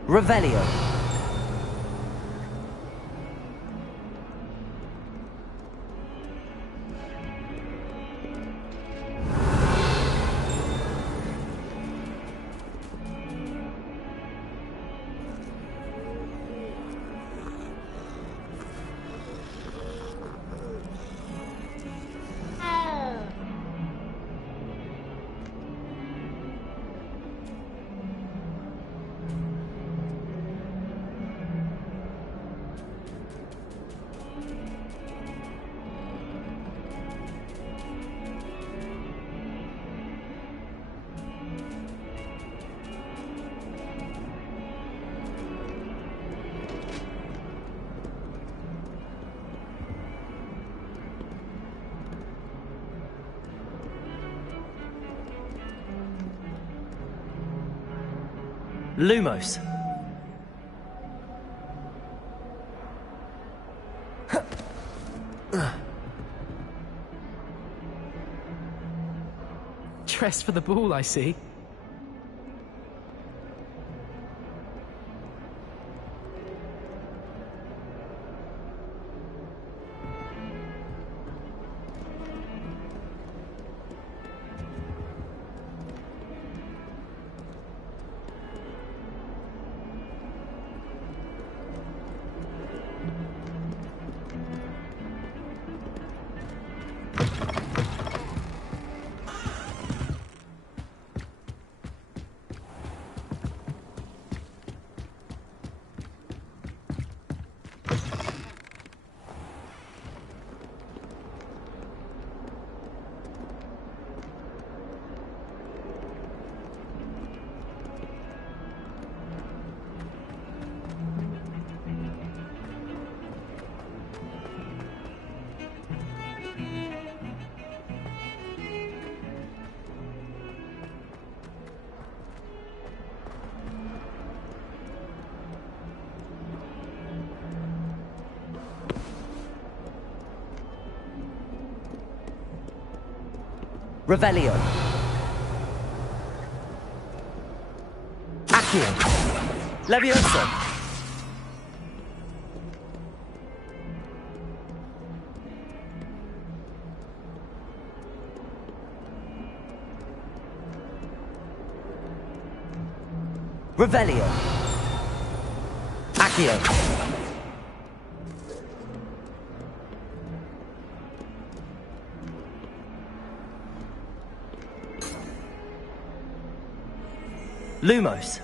Revelio. Lumos. Dressed for the ball, I see. Revelio. Accio. Levioso. Revelio. Accio. Lumos.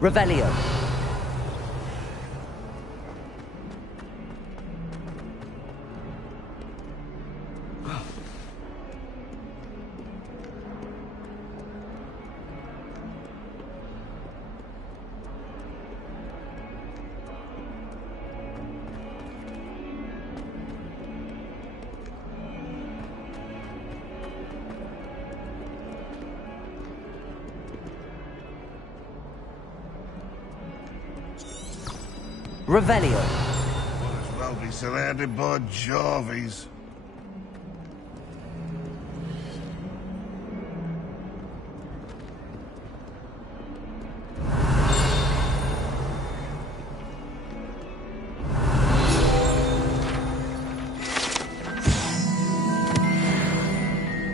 Revelio. Revelio. Might as well be surrounded by Jarvies.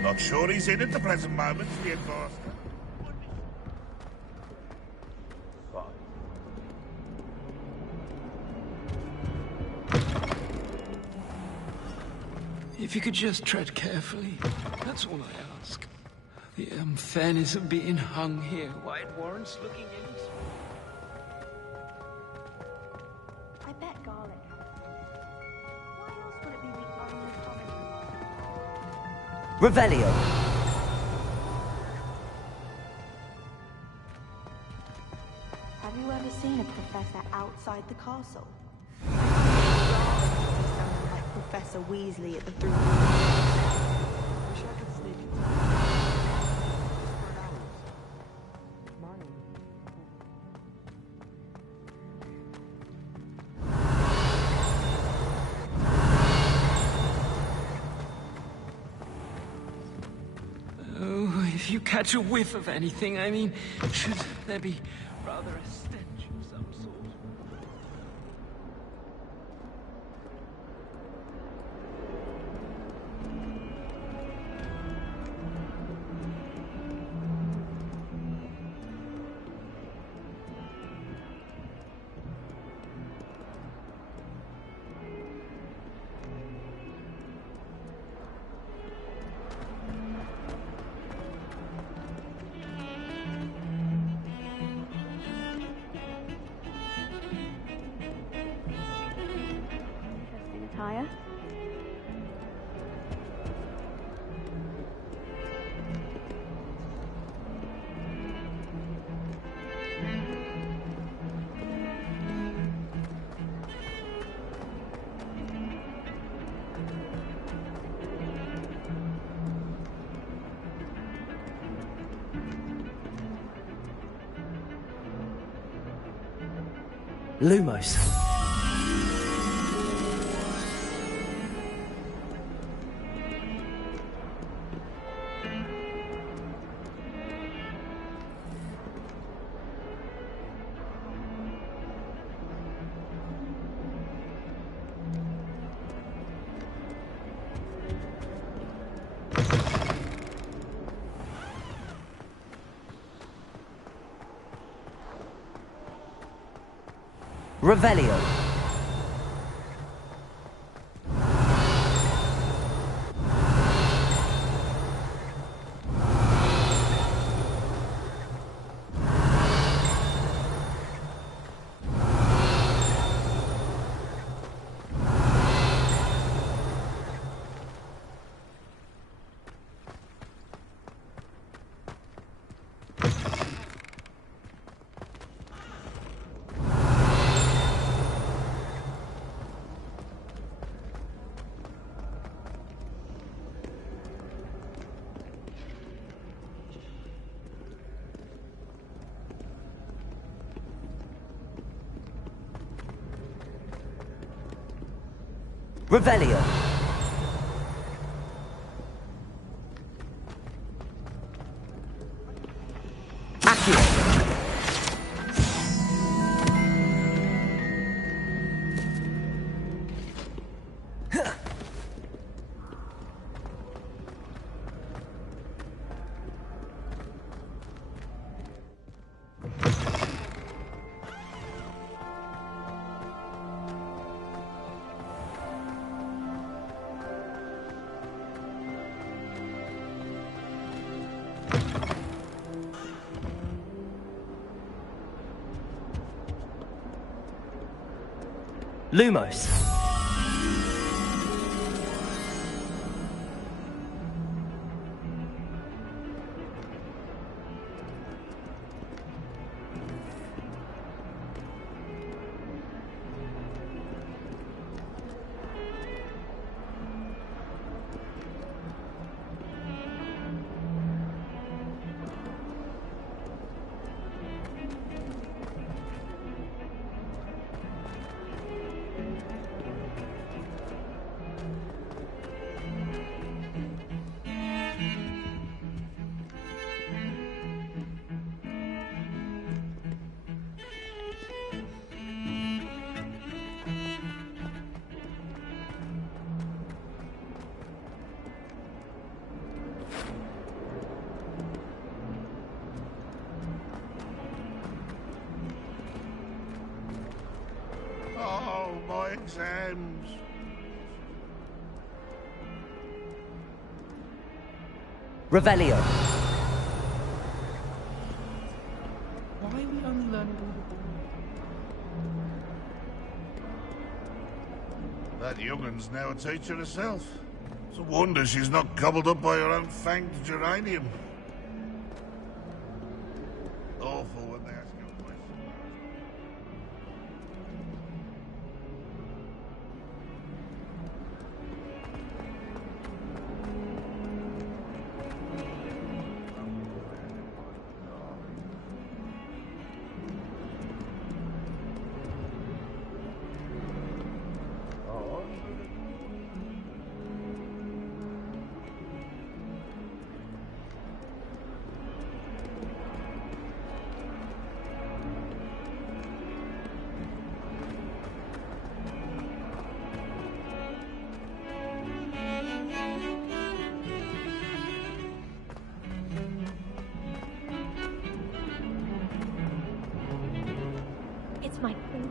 Not sure he's in at the present moment, the Advanced. If you could just tread carefully, that's all I ask. The unfairness of being hung here, why it warrants looking into. I bet garlic. Why else would it be weak running this common? Revelio. Have you ever seen a professor outside the castle? Like Professor Weasley at the Three. Wish I could sneak into for an hour. Mine. Oh, if you catch a whiff of anything, I mean, should there be rather a stench of some sort? Interesting attire. Lumos. Revelio. Revelio. Accio. Lumos. Oh, my exams. Revelio. Why are we only learning all the That young'un's now a teacher herself. It's a wonder she's not gobbled up by her own fanged geranium. Awful when they ask you a question. It's my favorite.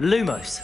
Lumos.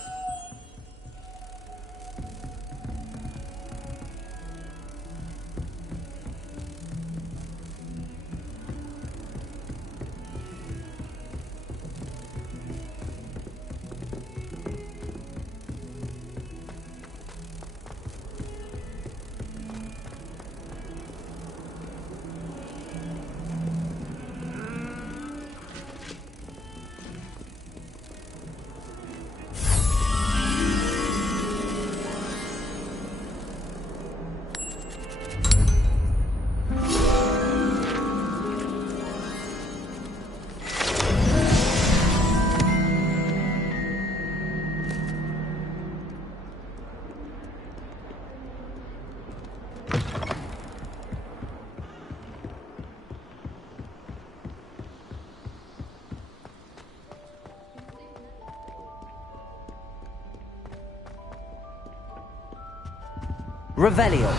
Revelio.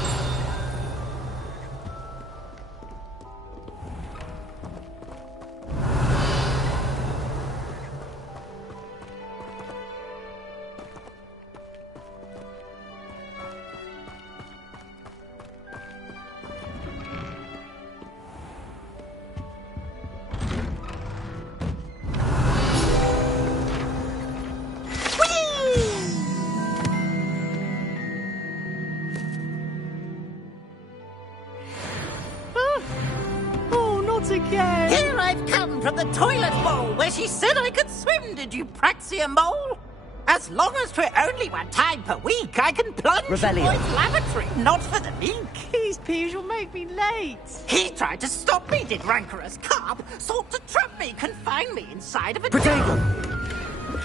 Again. Here I've come from the toilet bowl where she said I could swim, did you Praxia mole? As long as for only one time per week, I can plunge in Lloyd's lavatory, not for the meek. These peas will make me late. He tried to stop me, did rancorous carp, sought to trap me, confine me inside of a Potato!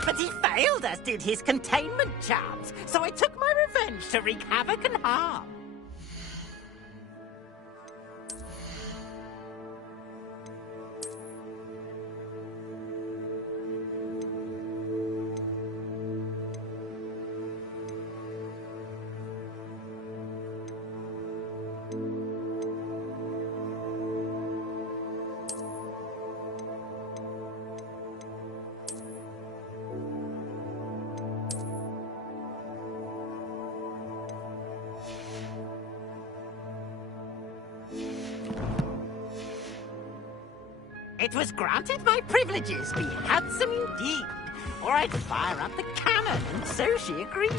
But he failed, as did his containment charms, so I took my revenge to wreak havoc and harm. It was granted my privileges be handsome indeed, or I'd fire up the cannon, and so she agreed.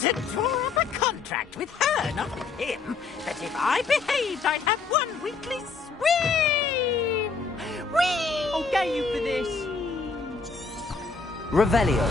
To draw up a contract with her, not with him, that if I behaved, I'd have one weekly swim! Whee! I'll get you for this. Revelio.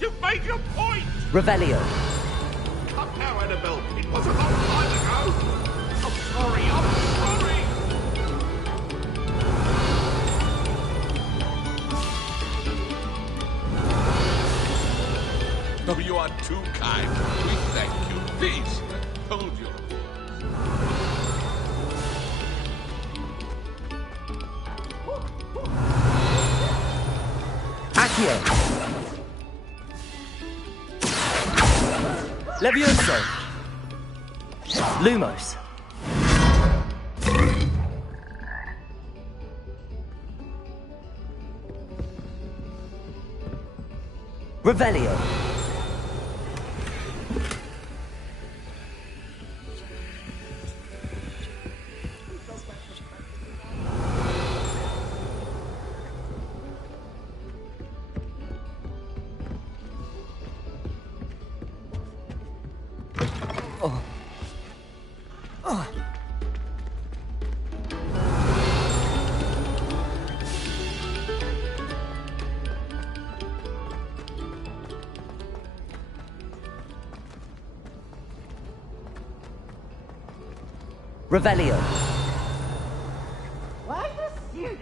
You've made your point! Revelio. Come now, Annabelle. It was a long time ago. I'm sorry, I'm sorry! Oh, you are too kind. We thank you. Please, hold your Accio. Levioso. Lumos. Revelio. Revelio. Why the student?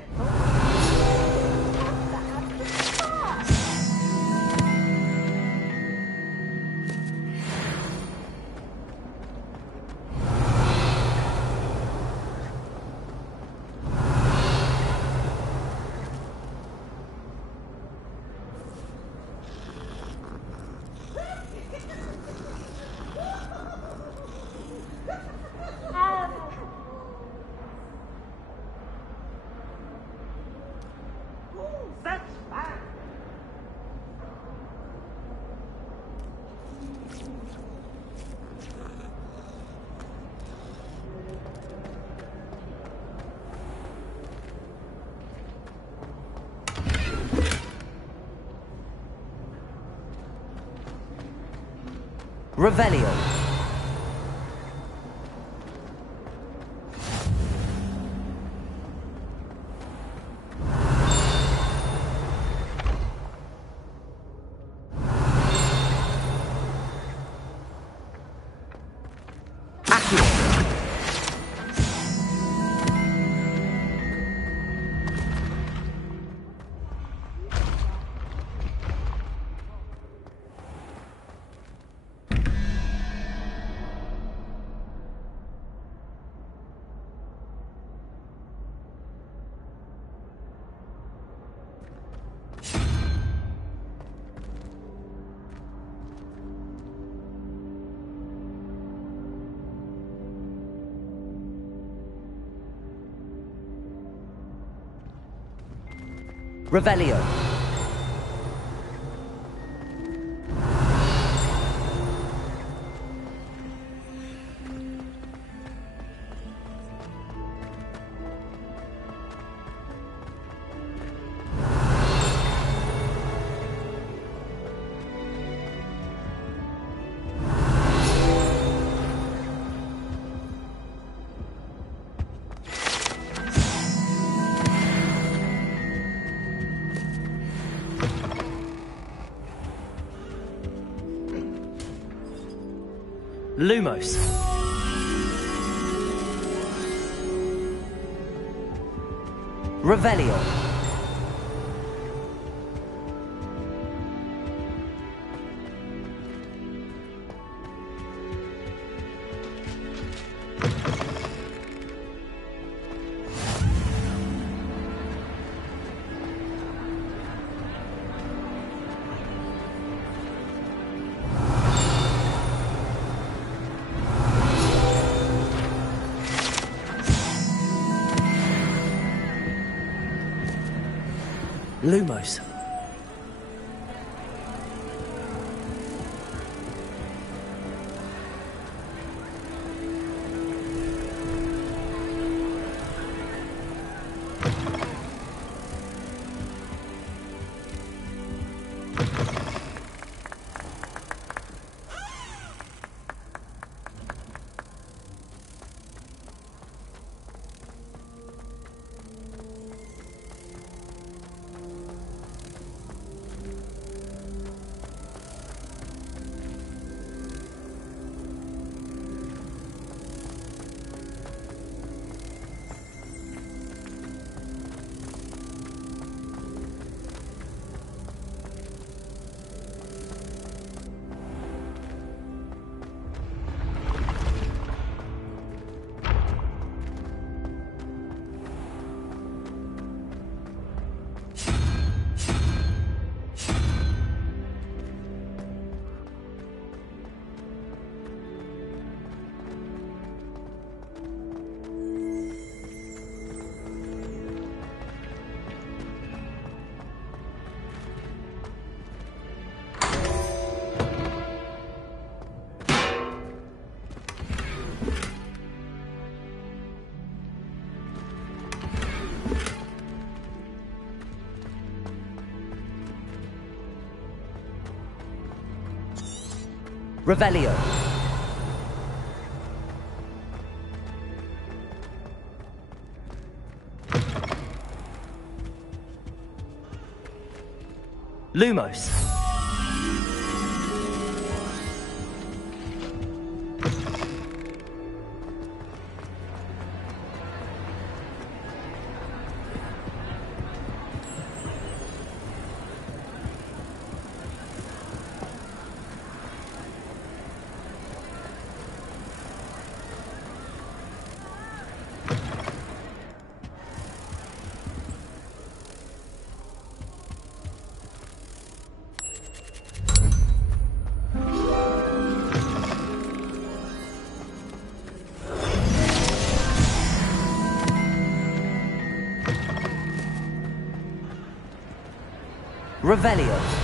Revelio. Revelio. Lumos. Revelio. Lumos. Revelio. Lumos. Revelio.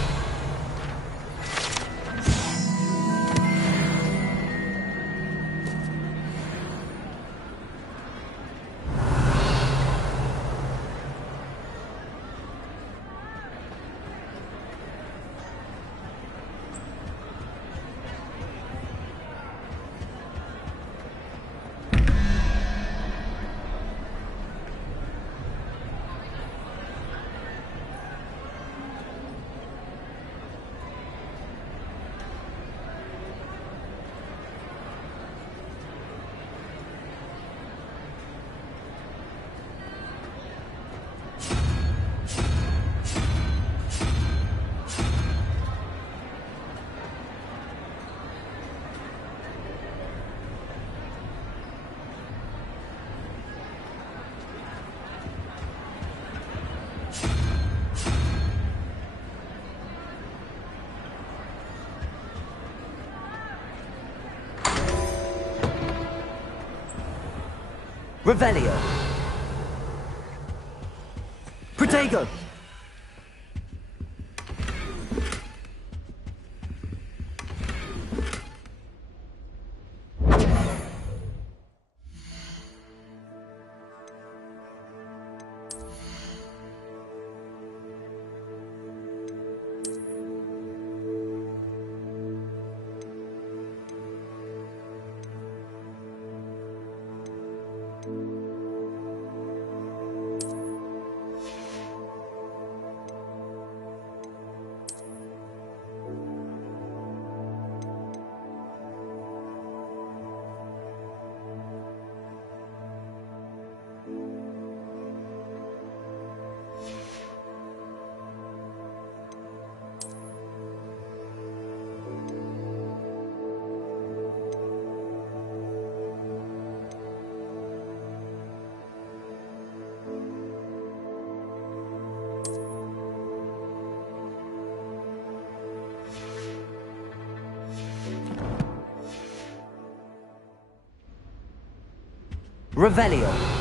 Revelio. Protego. Revelio.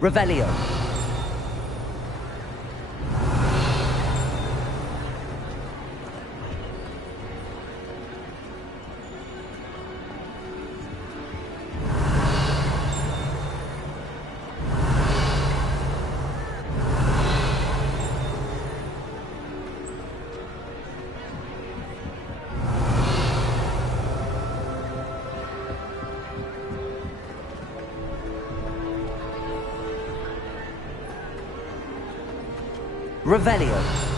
Revelio. Revelio.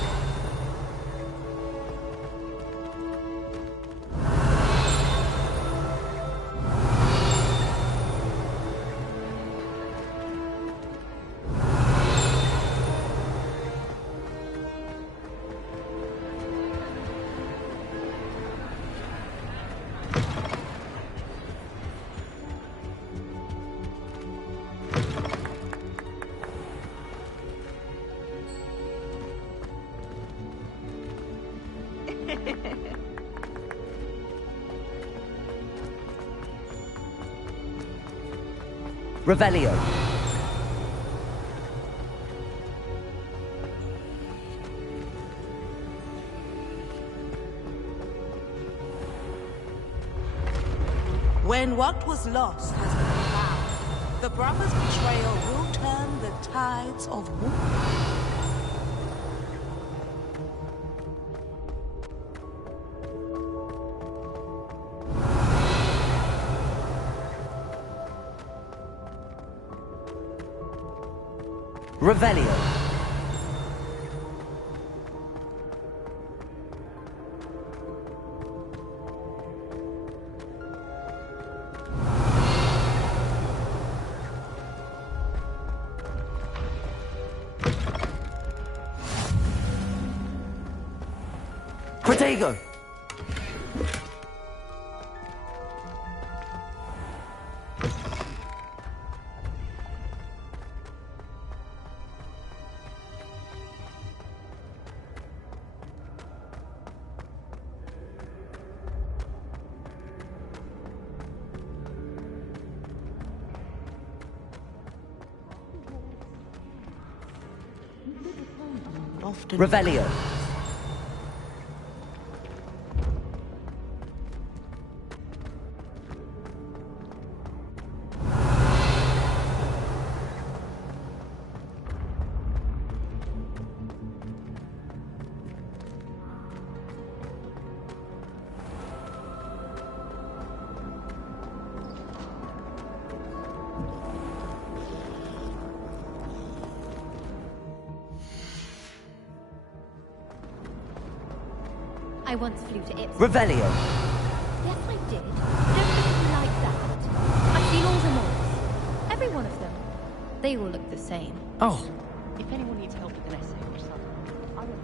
Revelio. When what was lost has been found, the brothers' betrayal will turn the tides of war. Revelio. Protego! Revelio. I once flew to Ipswich. Revelio. Yes, I did. Don't look at me like that. I've seen all the malls. Every one of them. They all look the same. Oh. If anyone needs help with an essay or something, I will.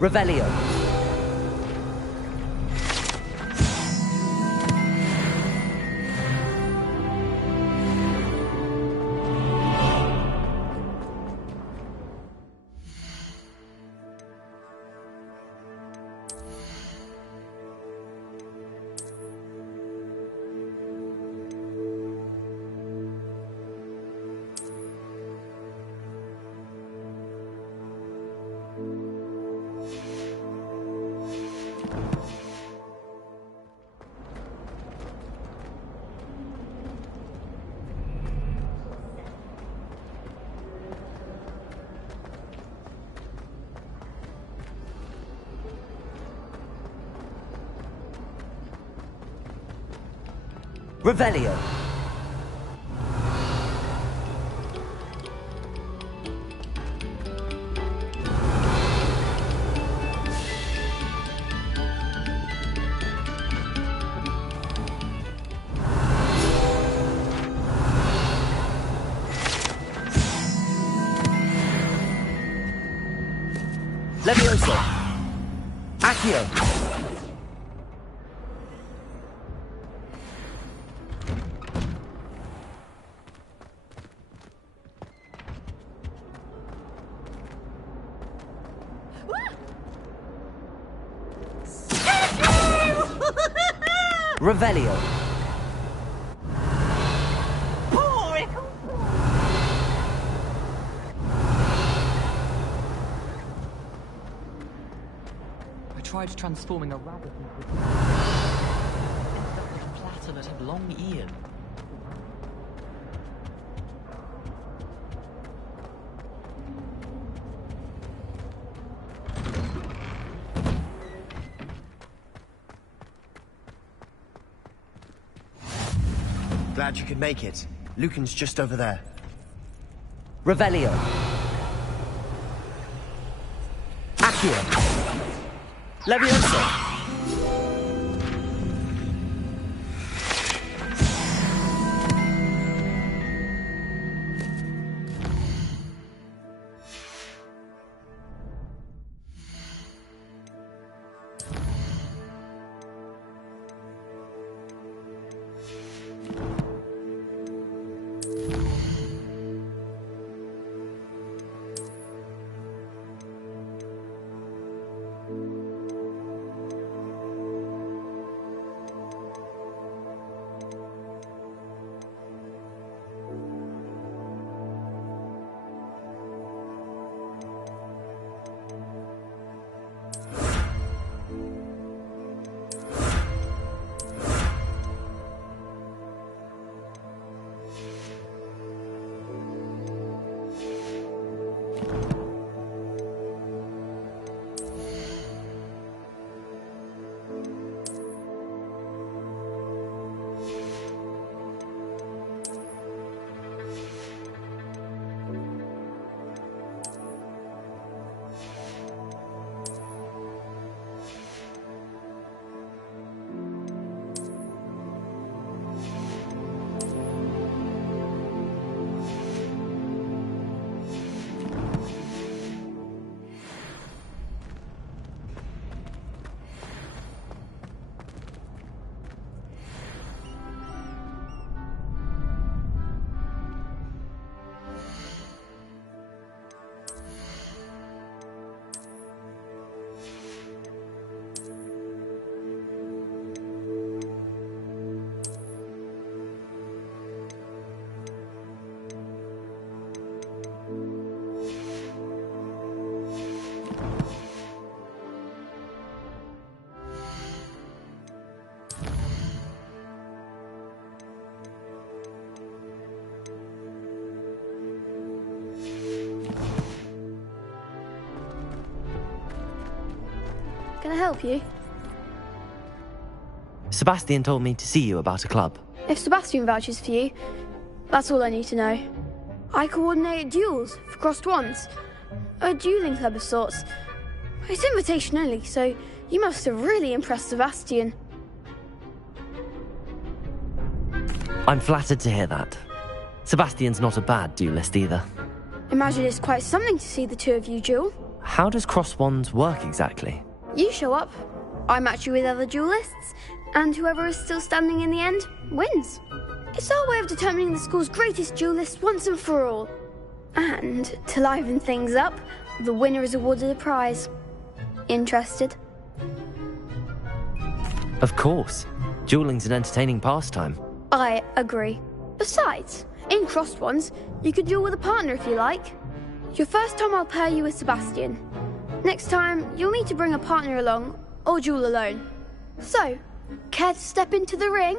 Revelio. Revelio. Levioso. Accio. Revelio. I tried transforming a rabbit into a... ended up with a platter that had long ears. Glad you could make it. Lucan's just over there. Revelio. Accio. Levioso. Can I help you? Sebastian told me to see you about a club. If Sebastian vouches for you, that's all I need to know. I coordinate duels for crossed wands. A dueling club of sorts. It's invitation only, so you must have really impressed Sebastian. I'm flattered to hear that. Sebastian's not a bad duelist either. Imagine it's quite something to see the two of you duel. How does cross wands work exactly? You show up, I match you with other duelists, and whoever is still standing in the end wins. It's our way of determining the school's greatest duelist once and for all. And to liven things up, the winner is awarded a prize. Interested? Of course. Dueling's an entertaining pastime. I agree. Besides, in crossed ones, you could duel with a partner if you like. Your first time I'll pair you with Sebastian. Next time, you'll need to bring a partner along, or duel alone. So, care to step into the ring?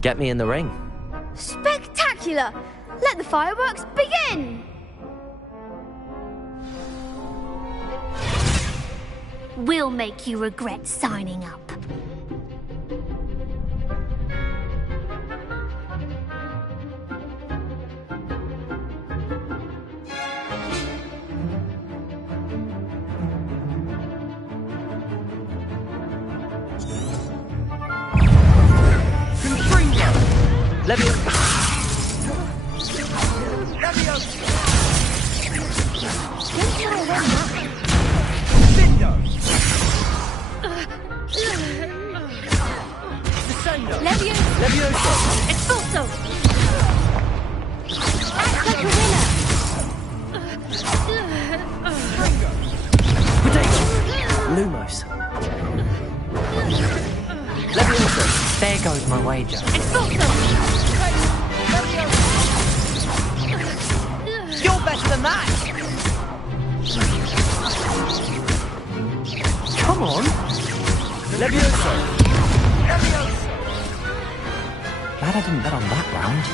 Get me in the ring. Spectacular! Let the fireworks begin! We'll make you regret signing up. Lumos. Levioso. There goes my wager. You're better than that! Come on. Levioso! Glad I didn't bet on that round.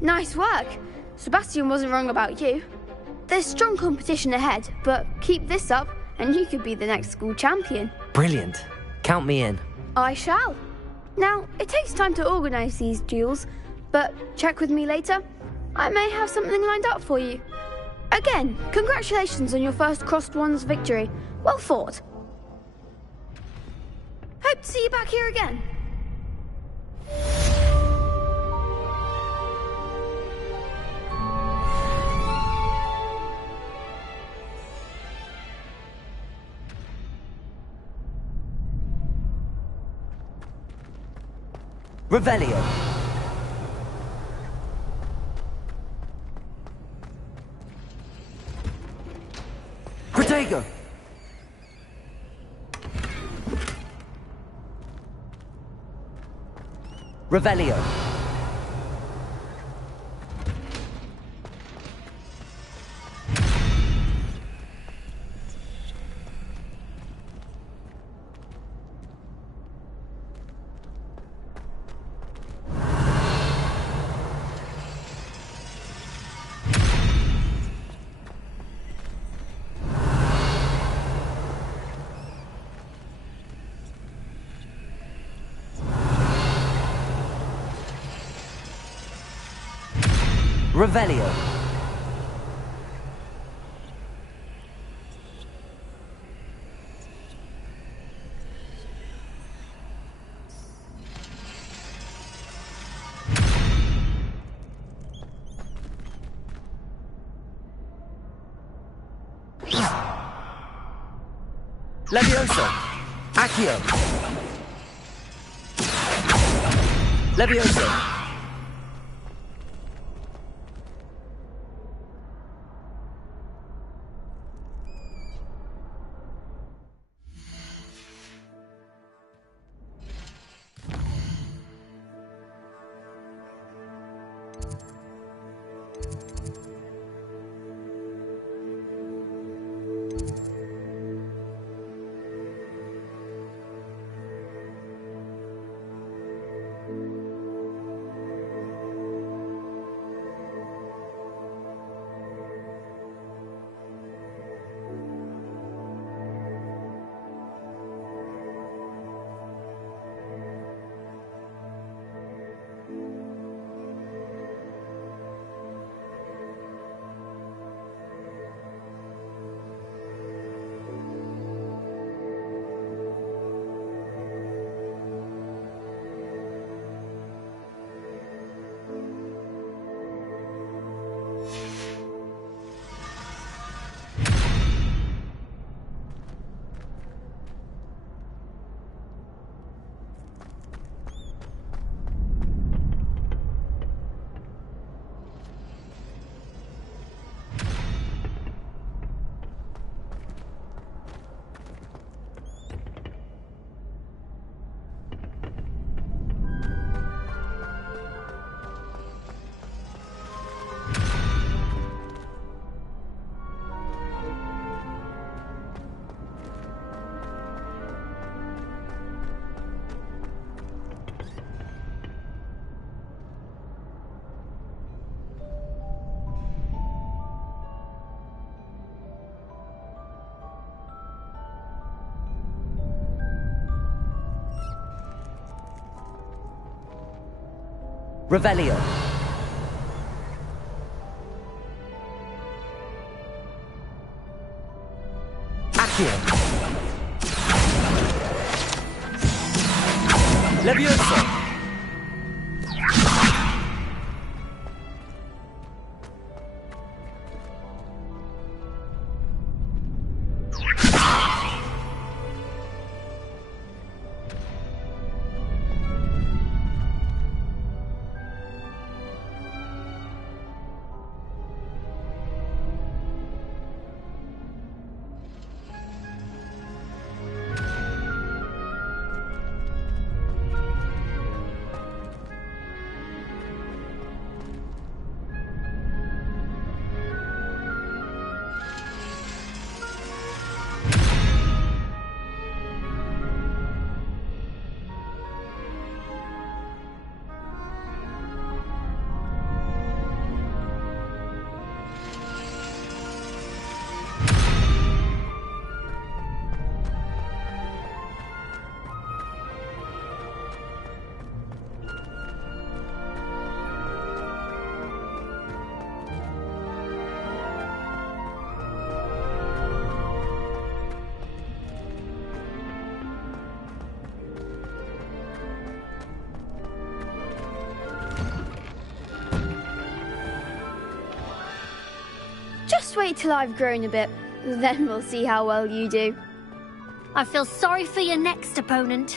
Nice work. Sebastian wasn't wrong about you. There's strong competition ahead, but keep this up and you could be the next school champion. Brilliant. Count me in. I shall. Now, it takes time to organise these duels, but check with me later. I may have something lined up for you. Again, congratulations on your first crossed wands victory. Well fought. Hope to see you back here again. Revelio. Protego. Revelio. Revelio. Levioso. Accio. Levioso. Revelio. Accio. Levioso. Just wait till I've grown a bit, then we'll see how well you do. I feel sorry for your next opponent.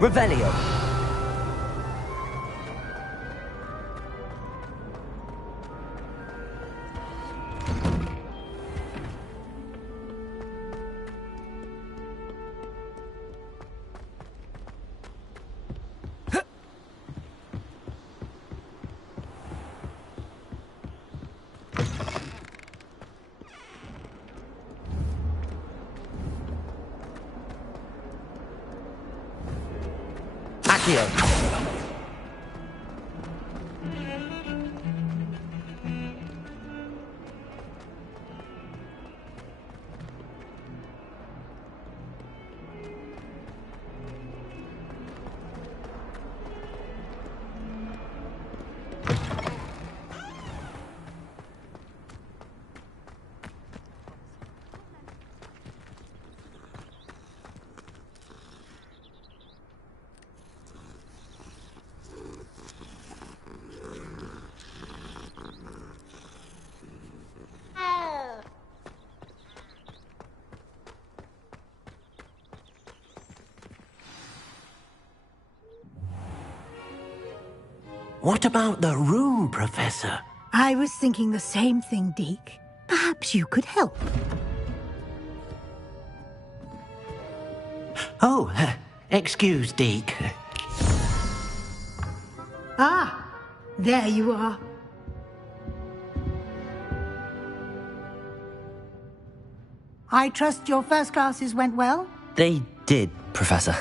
Revelio. Accio. What about the room, Professor? I was thinking the same thing, Deke. Perhaps you could help. Oh, excuse, Deke. Ah, there you are. I trust your first classes went well? They did, Professor.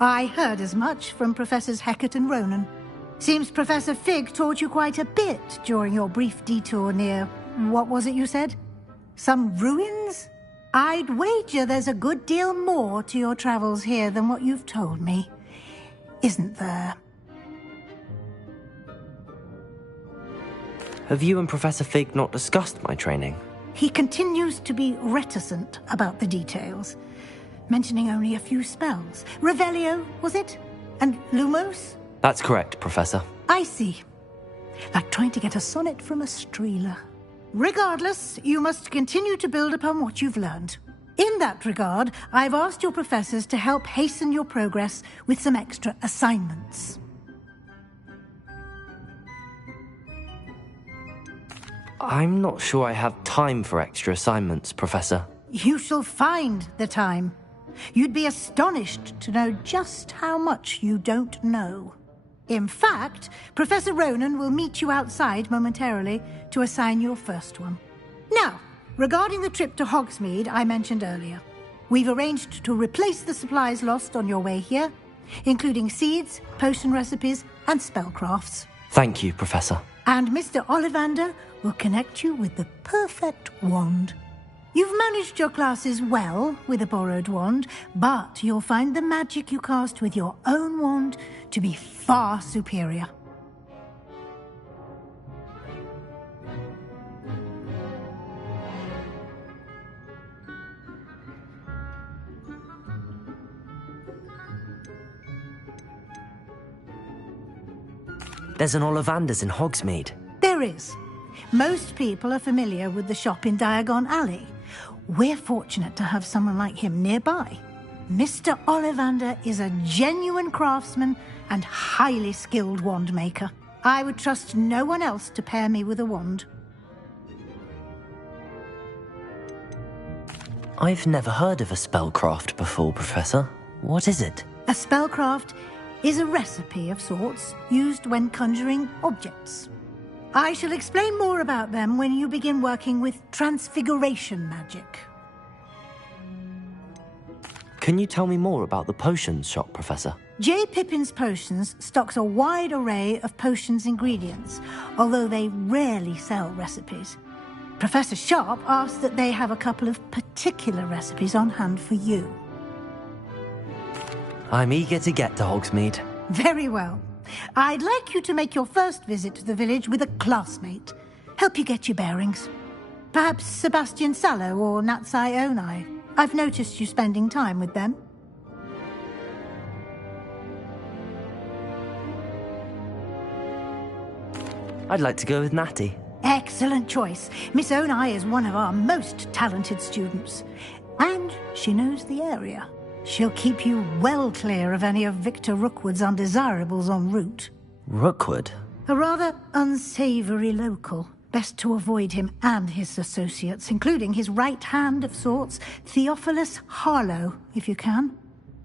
I heard as much from Professors Hecat and Ronan. Seems Professor Fig taught you quite a bit during your brief detour near... what was it you said? Some ruins? I'd wager there's a good deal more to your travels here than what you've told me. Isn't there? Have you and Professor Fig not discussed my training? He continues to be reticent about the details, mentioning only a few spells. Revelio, was it? And Lumos? That's correct, Professor. I see. Like trying to get a sonnet from a streeler. Regardless, you must continue to build upon what you've learned. In that regard, I've asked your professors to help hasten your progress with some extra assignments. I'm not sure I have time for extra assignments, Professor. You shall find the time. You'd be astonished to know just how much you don't know. In fact, Professor Ronan will meet you outside momentarily to assign your first one. Now, regarding the trip to Hogsmeade I mentioned earlier, we've arranged to replace the supplies lost on your way here, including seeds, potion recipes, and spellcrafts. Thank you, Professor. And Mr. Ollivander will connect you with the perfect wand. You've managed your classes well with a borrowed wand, but you'll find the magic you cast with your own wand to be far superior. There's an Ollivander's in Hogsmeade. There is. Most people are familiar with the shop in Diagon Alley. We're fortunate to have someone like him nearby. Mr. Ollivander is a genuine craftsman and highly skilled wand maker. I would trust no one else to pair me with a wand. I've never heard of a spellcraft before, Professor. What is it? A spellcraft is a recipe of sorts used when conjuring objects. I shall explain more about them when you begin working with transfiguration magic. Can you tell me more about the potions shop, Professor? J. Pippin's Potions stocks a wide array of potions ingredients, although they rarely sell recipes. Professor Sharp asks that they have a couple of particular recipes on hand for you. I'm eager to get to Hogsmeade. Very well. I'd like you to make your first visit to the village with a classmate. Help you get your bearings. Perhaps Sebastian Sallow or Natsai Onai. I've noticed you spending time with them. I'd like to go with Natty. Excellent choice. Miss Onai is one of our most talented students. And she knows the area. She'll keep you well clear of any of Victor Rookwood's undesirables en route. Rookwood? A rather unsavoury local. Best to avoid him and his associates, including his right hand of sorts, Theophilus Harlow, if you can.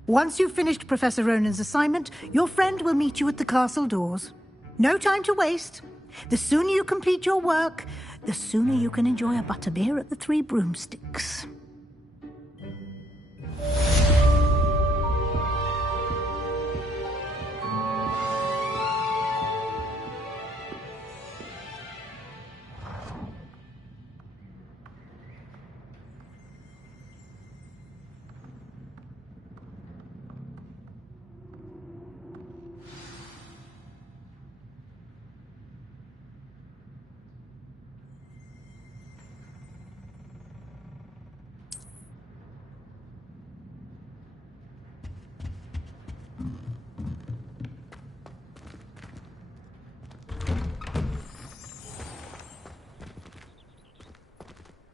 Once you've finished Professor Ronan's assignment, your friend will meet you at the castle doors. No time to waste. The sooner you complete your work, the sooner you can enjoy a butterbeer at the Three Broomsticks.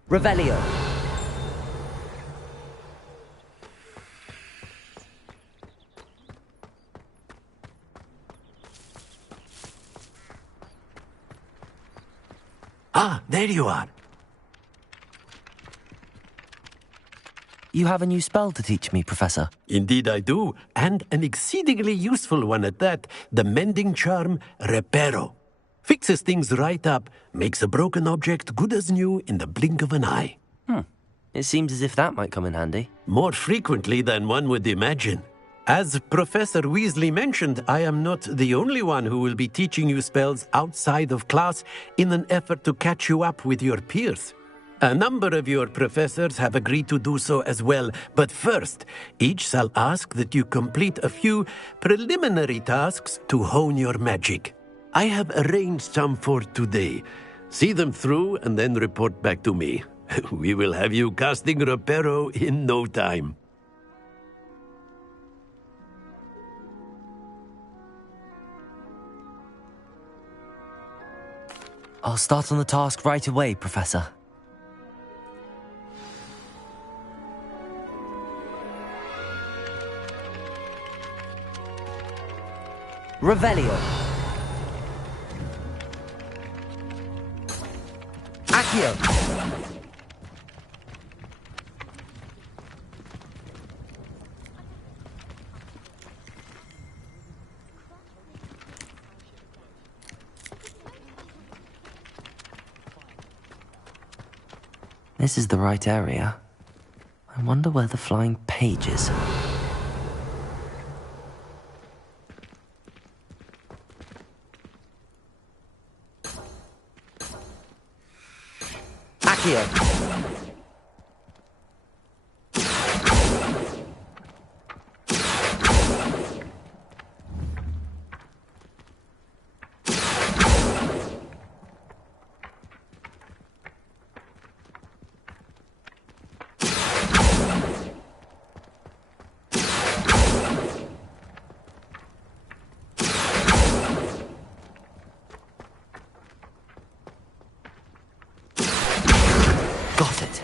Revelio. Ah, there you are. You have a new spell to teach me, Professor. Indeed I do, and an exceedingly useful one at that. The mending charm, Reparo. Fixes things right up, makes a broken object good as new in the blink of an eye. It seems as if that might come in handy. More frequently than one would imagine. As Professor Weasley mentioned, I am not the only one who will be teaching you spells outside of class in an effort to catch you up with your peers. A number of your professors have agreed to do so as well, but first, each shall ask that you complete a few preliminary tasks to hone your magic. I have arranged some for today. See them through and then report back to me. We will have you casting Reparo in no time. I'll start on the task right away, Professor. Revelio. Accio. This is the right area. I wonder where the flying page is. Accio. Got it.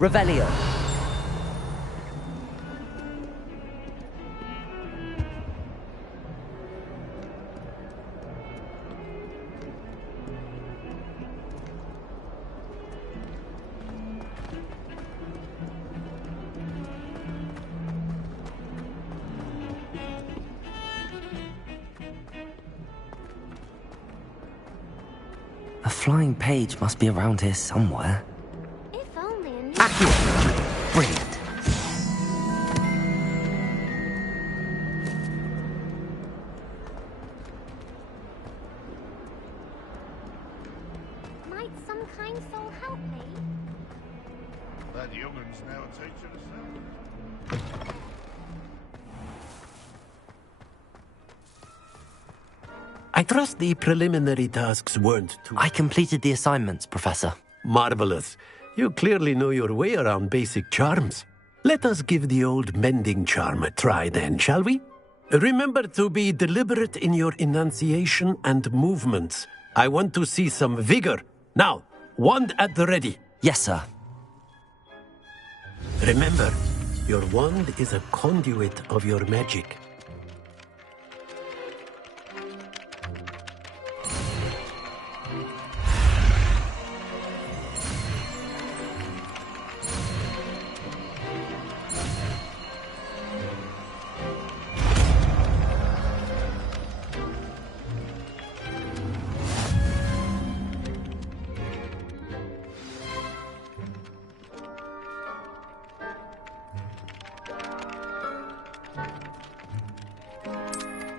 Revelio. A flying page must be around here somewhere. Accio. Brilliant. Might some kind soul help me? That young'un's now a teacher herself. I trust the preliminary tasks weren't too... I completed the assignments, Professor. Marvelous. You clearly know your way around basic charms. Let us give the old mending charm a try then, shall we? Remember to be deliberate in your enunciation and movements. I want to see some vigor. Now, wand at the ready. Yes, sir. Remember, your wand is a conduit of your magic.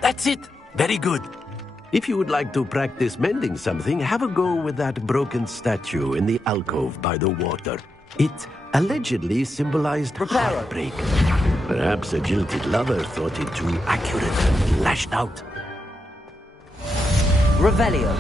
That's it. Very good. If you would like to practice mending something, have a go with that broken statue in the alcove by the water. It allegedly symbolized heartbreak. Perhaps a jilted lover thought it too accurate and lashed out. Revelio.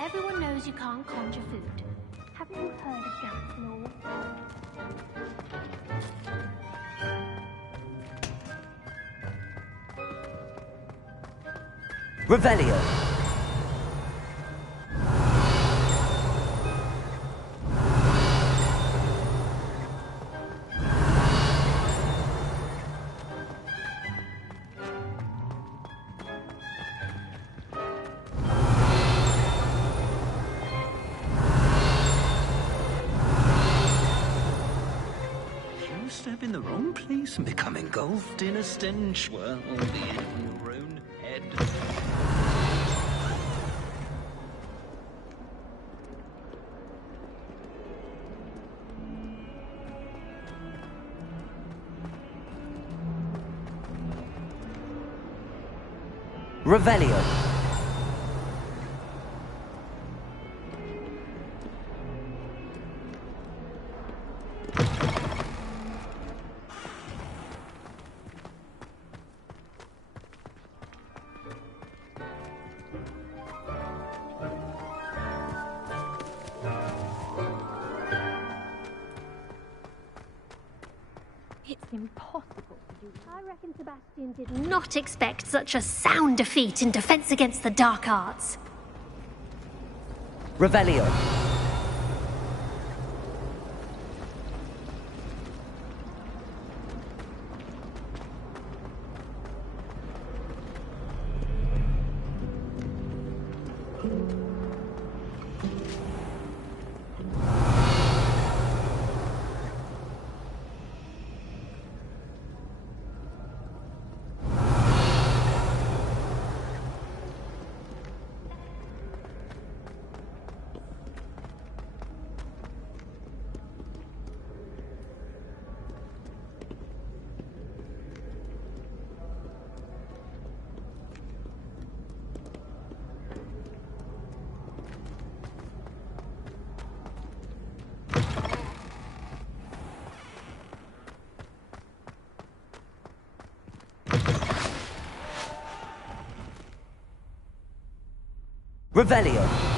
Everyone knows you can't conjure food. Haven't you heard of Gant's law? Revelio. You step in the wrong place and become engulfed in a stench. Well, be it in your own head. Revelio. It's impossible to do. I reckon Sebastian did not expect such a sound defeat in defense against the dark arts. Revelio. Revelio.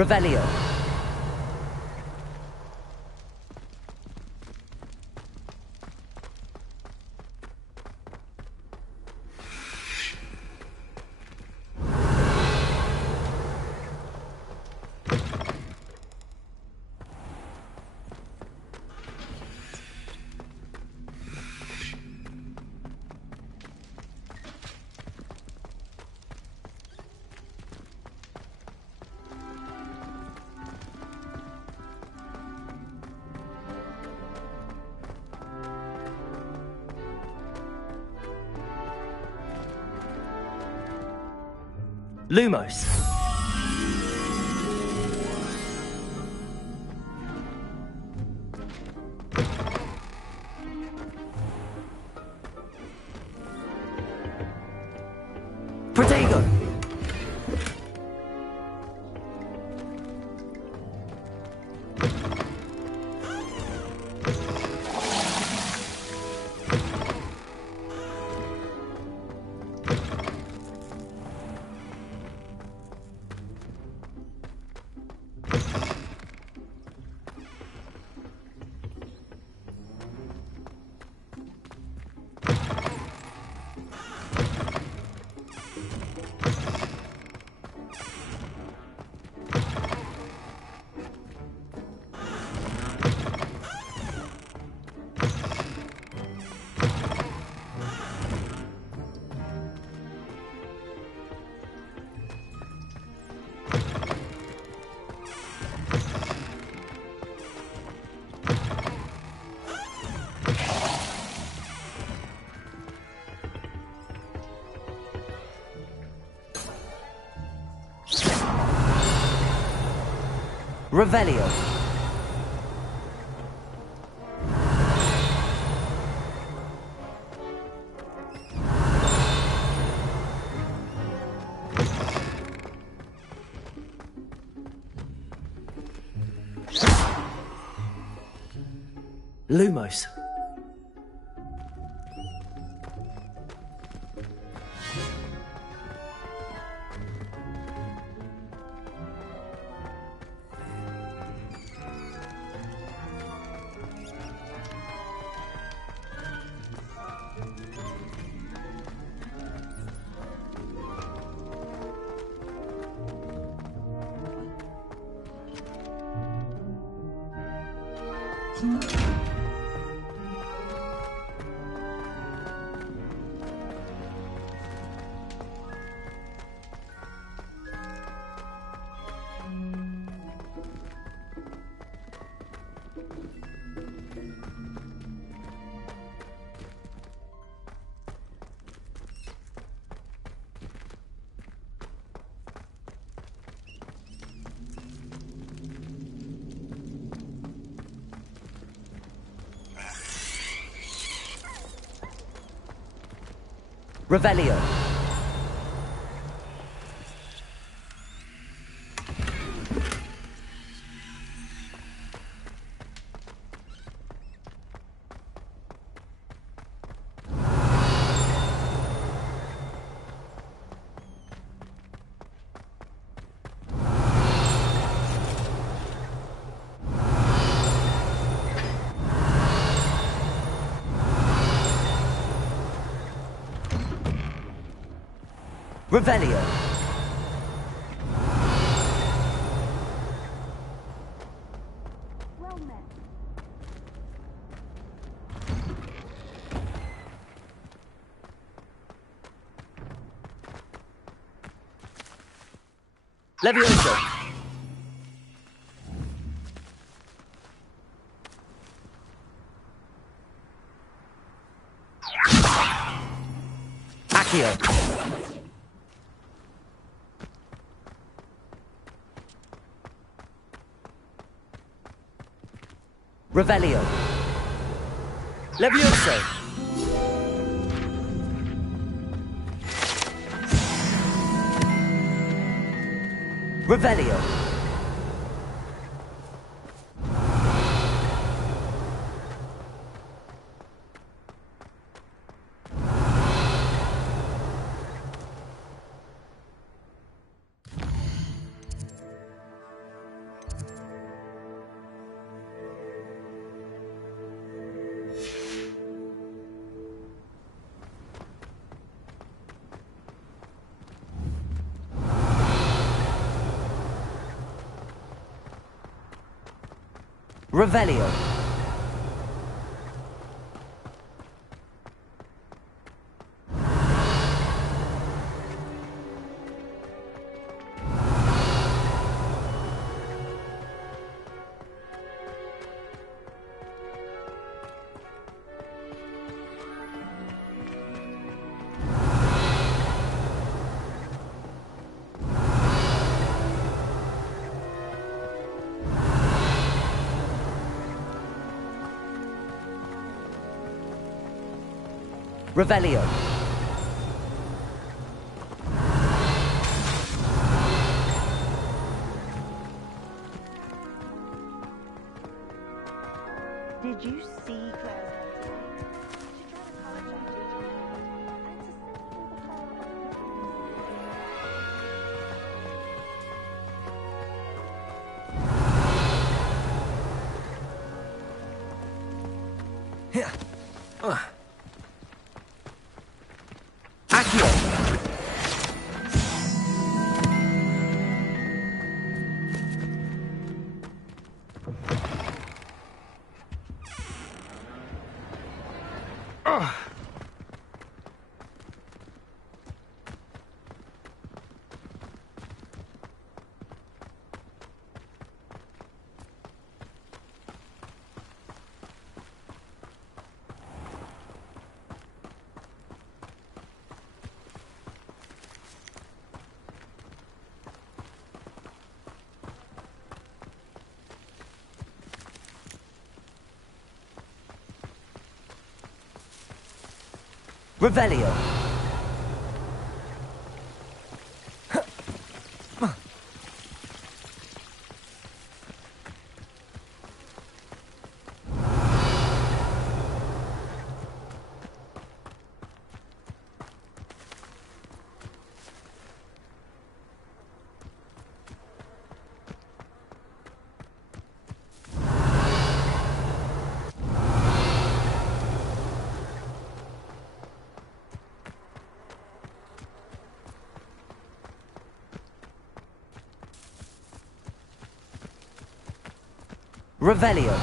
Revelio. Lumos. Protego. Revelio. Lumos. Revelio. Revelio. Well met. Levioso. Accio. Revelio. Levioso. Revelio. Revelio. Revelio. Did you see Claire's Here. Accio. Revelio. Revelio.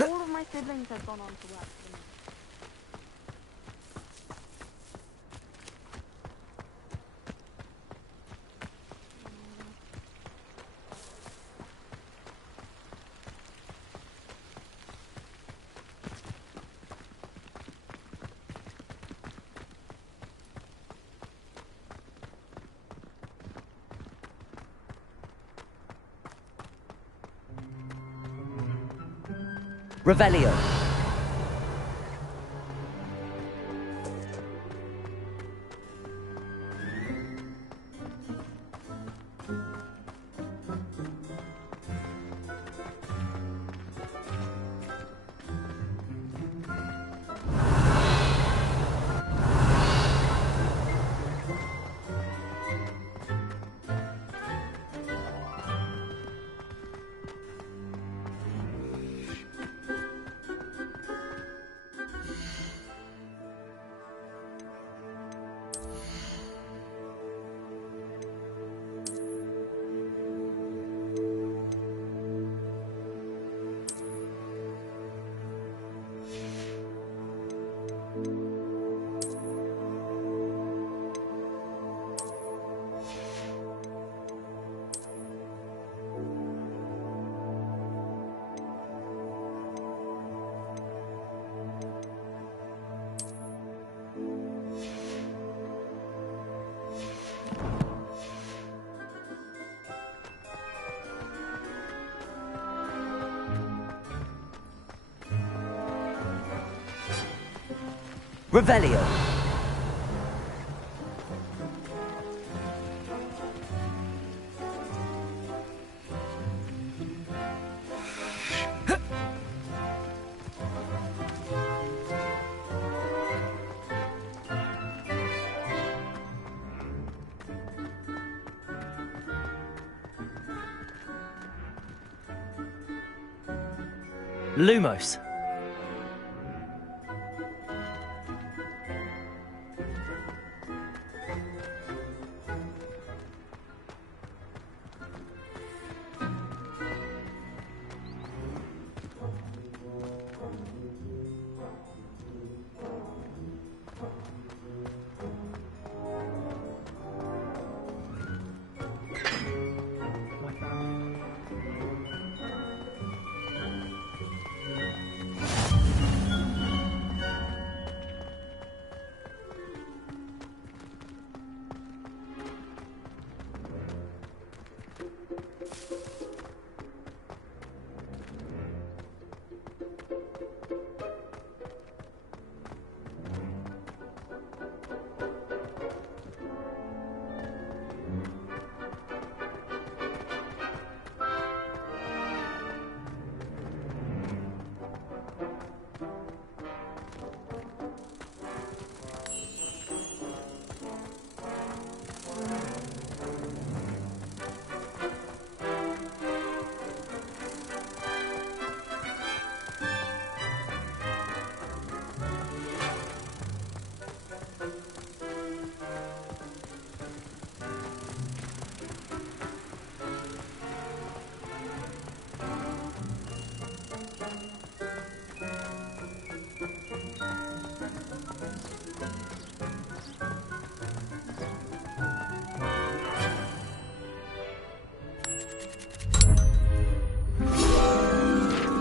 All of my siblings have gone on to work for me. Revelio. Revelio. Lumos.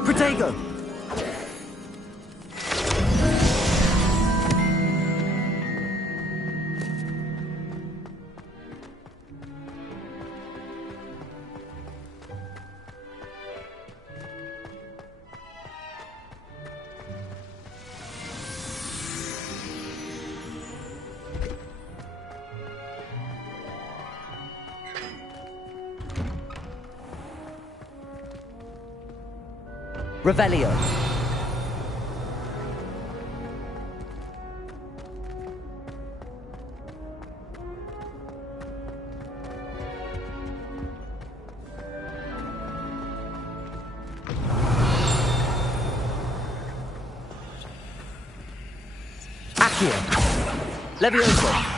Protego! Revelio. Accio. Levioso.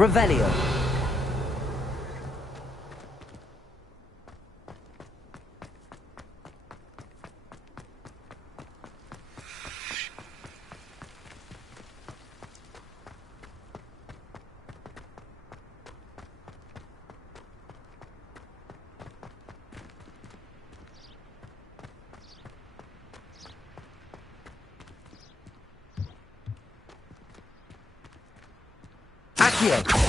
Revelio. Accio.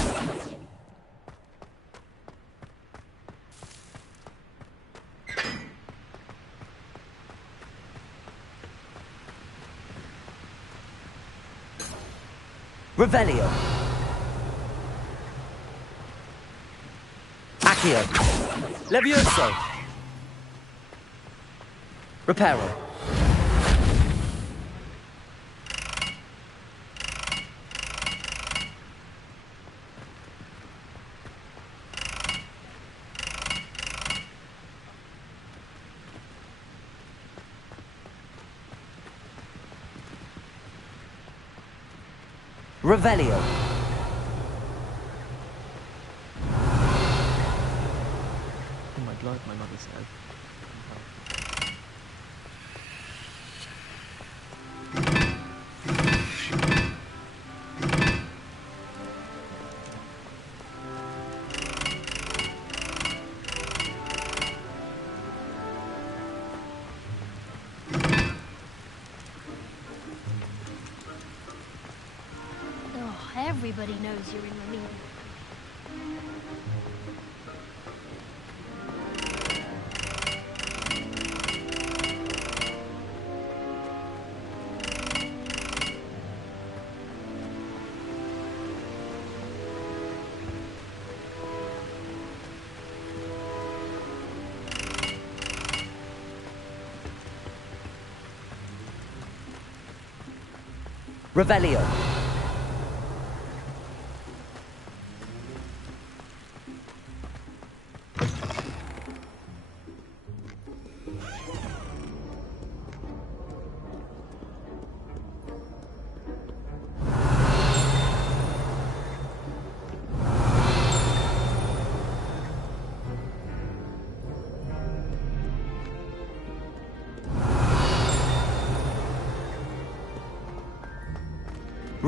Revelio. Accio. Levioso. Reparo. Revelio. In my blood, my mother said. Oh, everybody knows you're in the meeting. Revelio.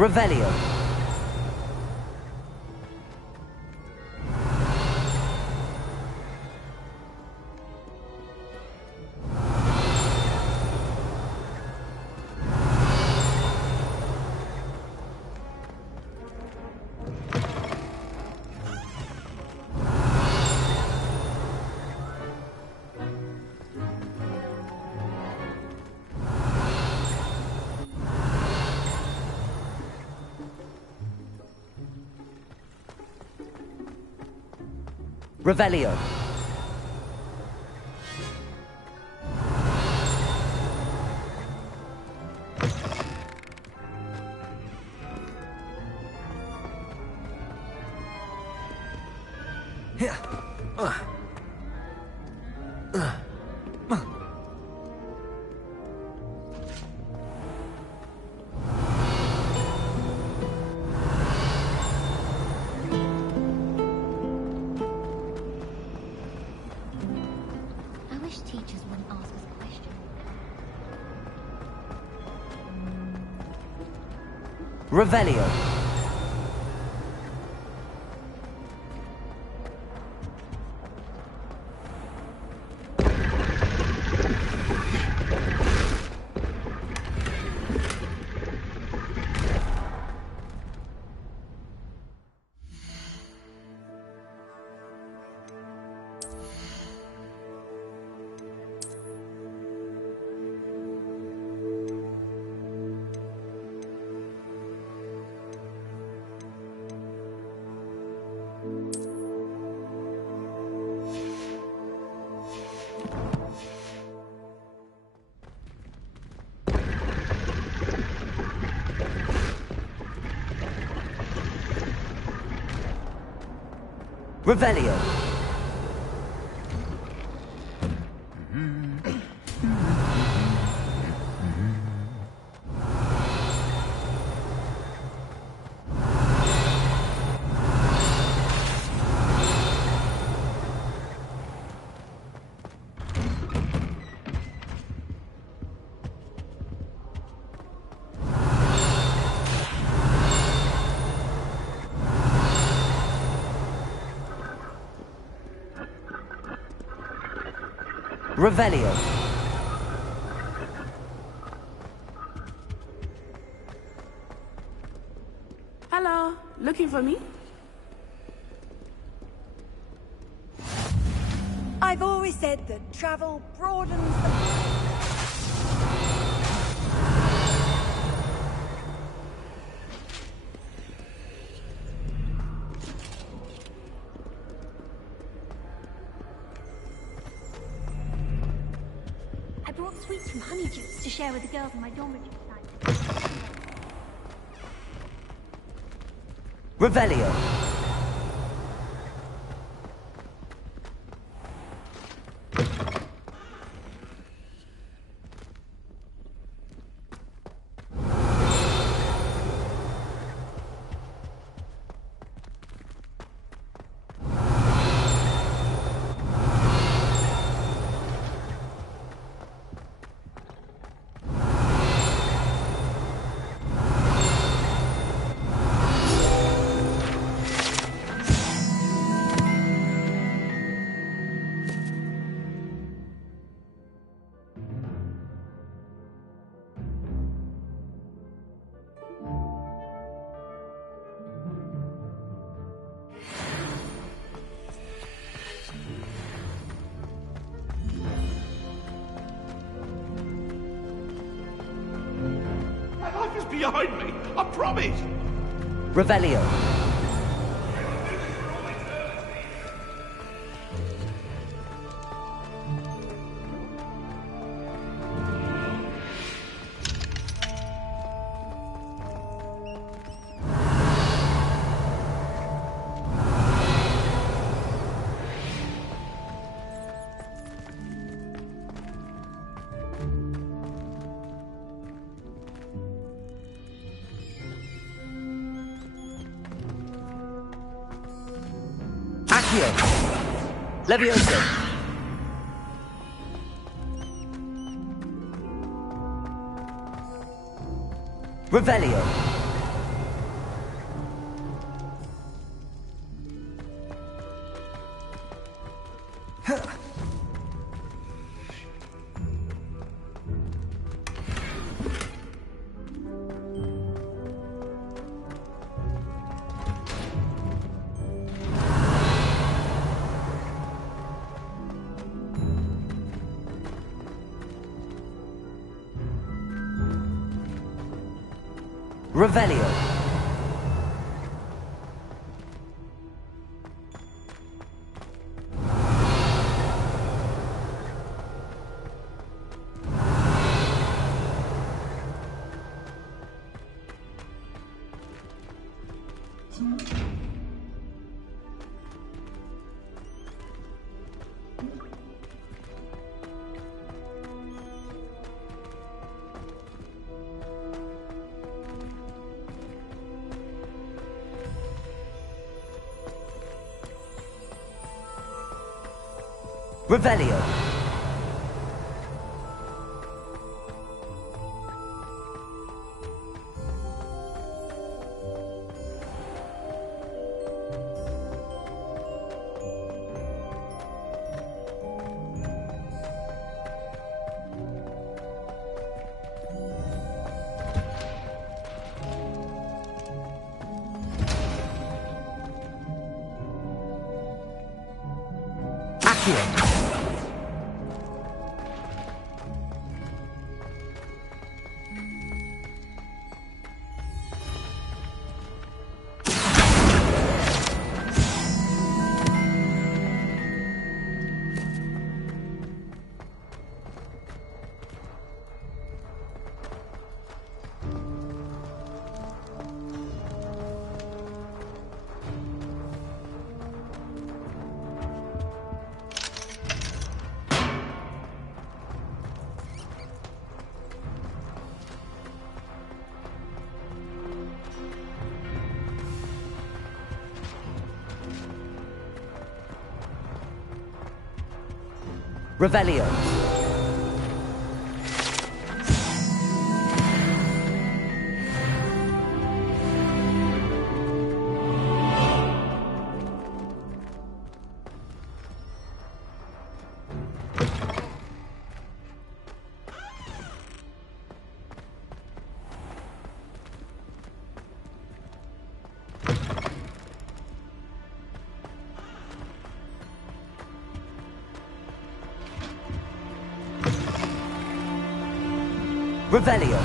Revelio. Revelio. I wish teachers wouldn't ask us questions. Revelio. Revelio. Revelio. Hello, looking for me? I've always said that travel broadens the mind. I brought sweets from Honeyjuice to share with the girls in my dormitory tonight. Revelio. knife is behind me. I promise. Revelio. Levioso. Revelio. Revelio. Revelio. Accio. Revelio. Revelio.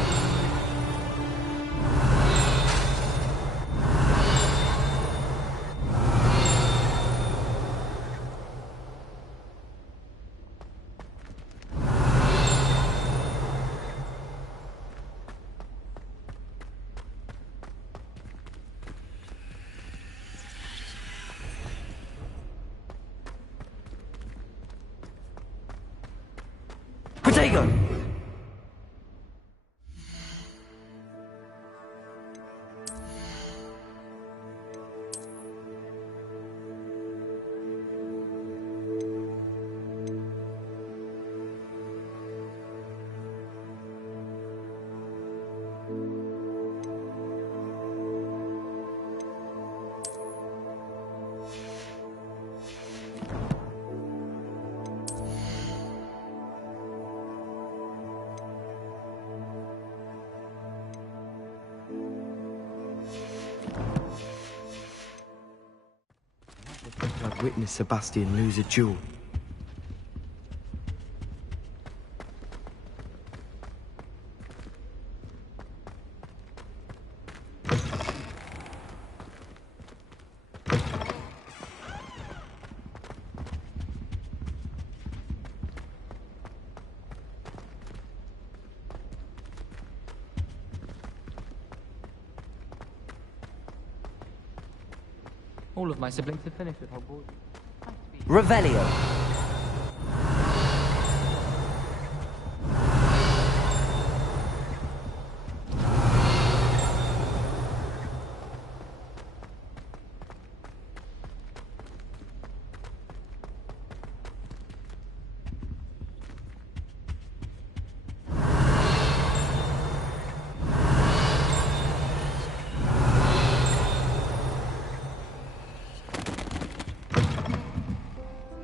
Protego. I'd witnessed Sebastian lose a duel. All of my siblings have finished at Hogwarts. Revelio.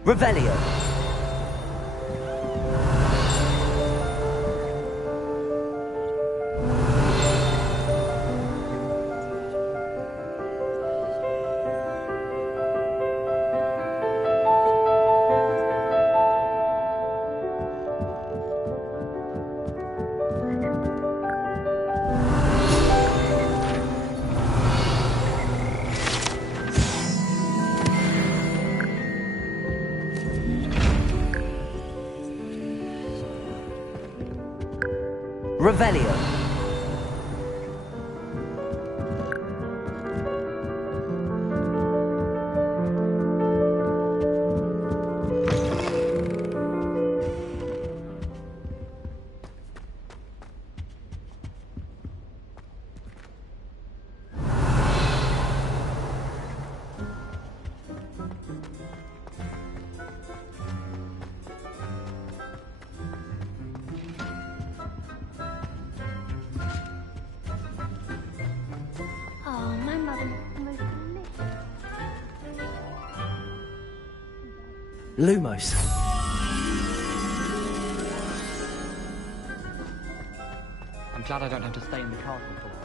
Revelio. Revelio. Oh, my mother makes the most delicious. Lumos. I'm glad I don't have to stay in the castle for long.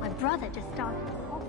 My brother just started to hop.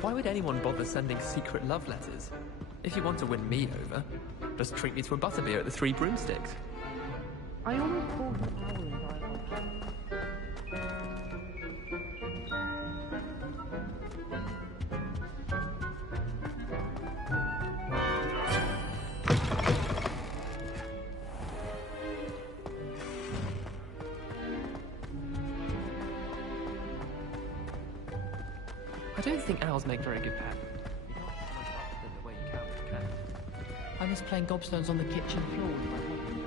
Why would anyone bother sending secret love letters? If you want to win me over, just treat me to a butterbeer at the Three Broomsticks. I always called an owl and dialogue. I don't think owls make very good pets. You can't stand up to them the way you can with cats. I miss playing gobstones on the kitchen floor with my husband.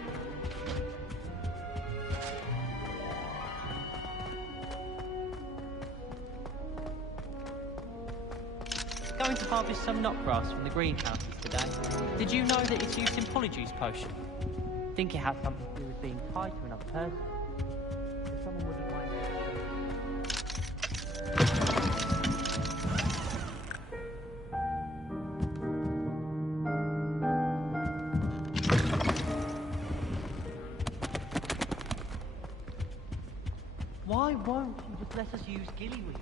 Going to harvest some knotgrass from the greenhouses today. Did you know that it's used in polyjuice potion? Think it had something to do with being tied to another person. If someone wouldn't mind. Why won't you just let us use gillyweed?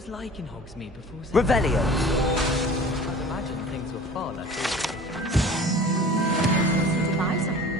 was like in Hogsmeade before... Revelio! I'd imagine things were far less To buy something.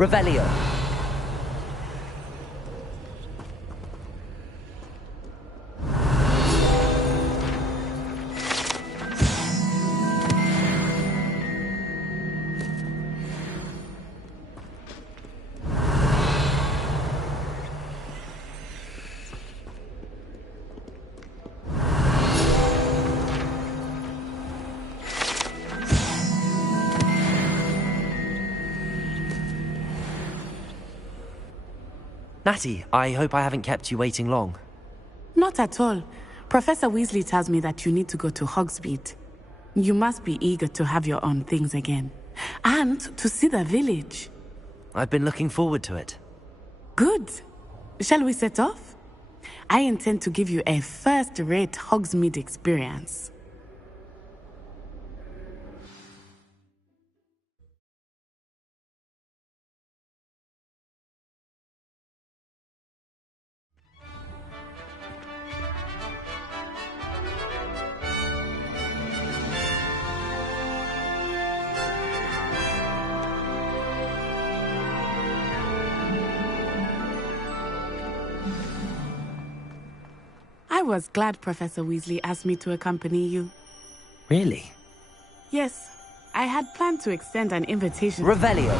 Revelio. Natty, I hope I haven't kept you waiting long. Not at all. Professor Weasley tells me that you need to go to Hogsmeade. You must be eager to have your own things again. And to see the village. I've been looking forward to it. Good. Shall we set off? I intend to give you a first-rate Hogsmeade experience. I was glad Professor Weasley asked me to accompany you. Really? Yes, I had planned to extend an invitation. Revelio.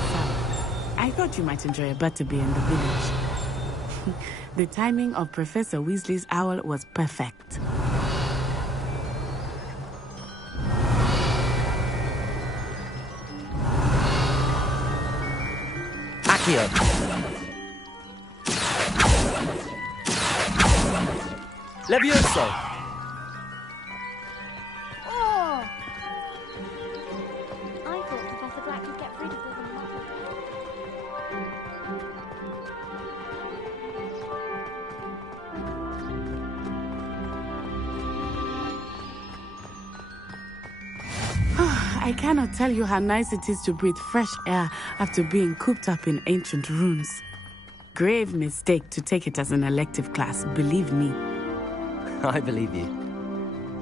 I thought you might enjoy a butterbeer in the village. The timing of Professor Weasley's owl was perfect. Accio. Levioso! Oh! I thought Professor Black could get rid of them. I cannot tell you how nice it is to breathe fresh air after being cooped up in ancient ruins. Grave mistake to take it as an elective class, believe me. I believe you.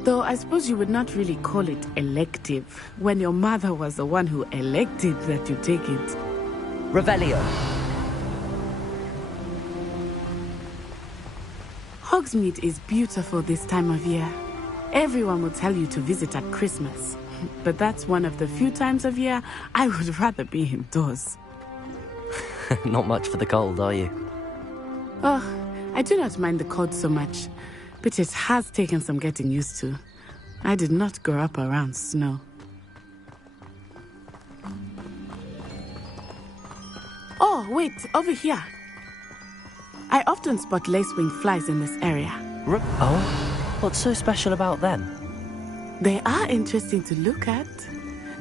Though I suppose you would not really call it elective when your mother was the one who elected that you take it. Revelio. Hogsmeade is beautiful this time of year. Everyone will tell you to visit at Christmas. But that's one of the few times of year I would rather be indoors. Not much for the cold, are you? Oh, I do not mind the cold so much, but it has taken some getting used to. I did not grow up around snow. Oh, wait, over here. I often spot lacewing flies in this area. Oh? What's so special about them? They are interesting to look at,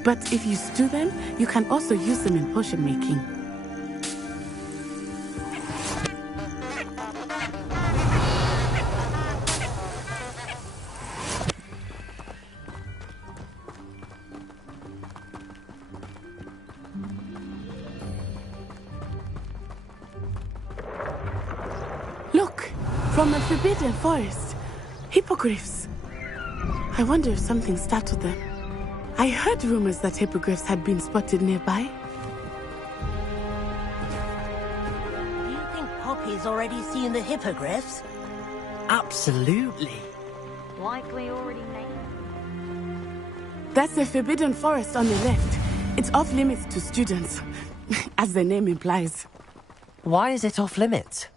but if you stew them, you can also use them in potion making. Look, from the Forbidden Forest, hippogriffs. I wonder if something startled them. I heard rumors that hippogriffs had been spotted nearby. Do you think Poppy's already seen the hippogriffs? Absolutely. Likely already made. That's the Forbidden Forest on the left. It's off limits to students, as the name implies. Why is it off limits?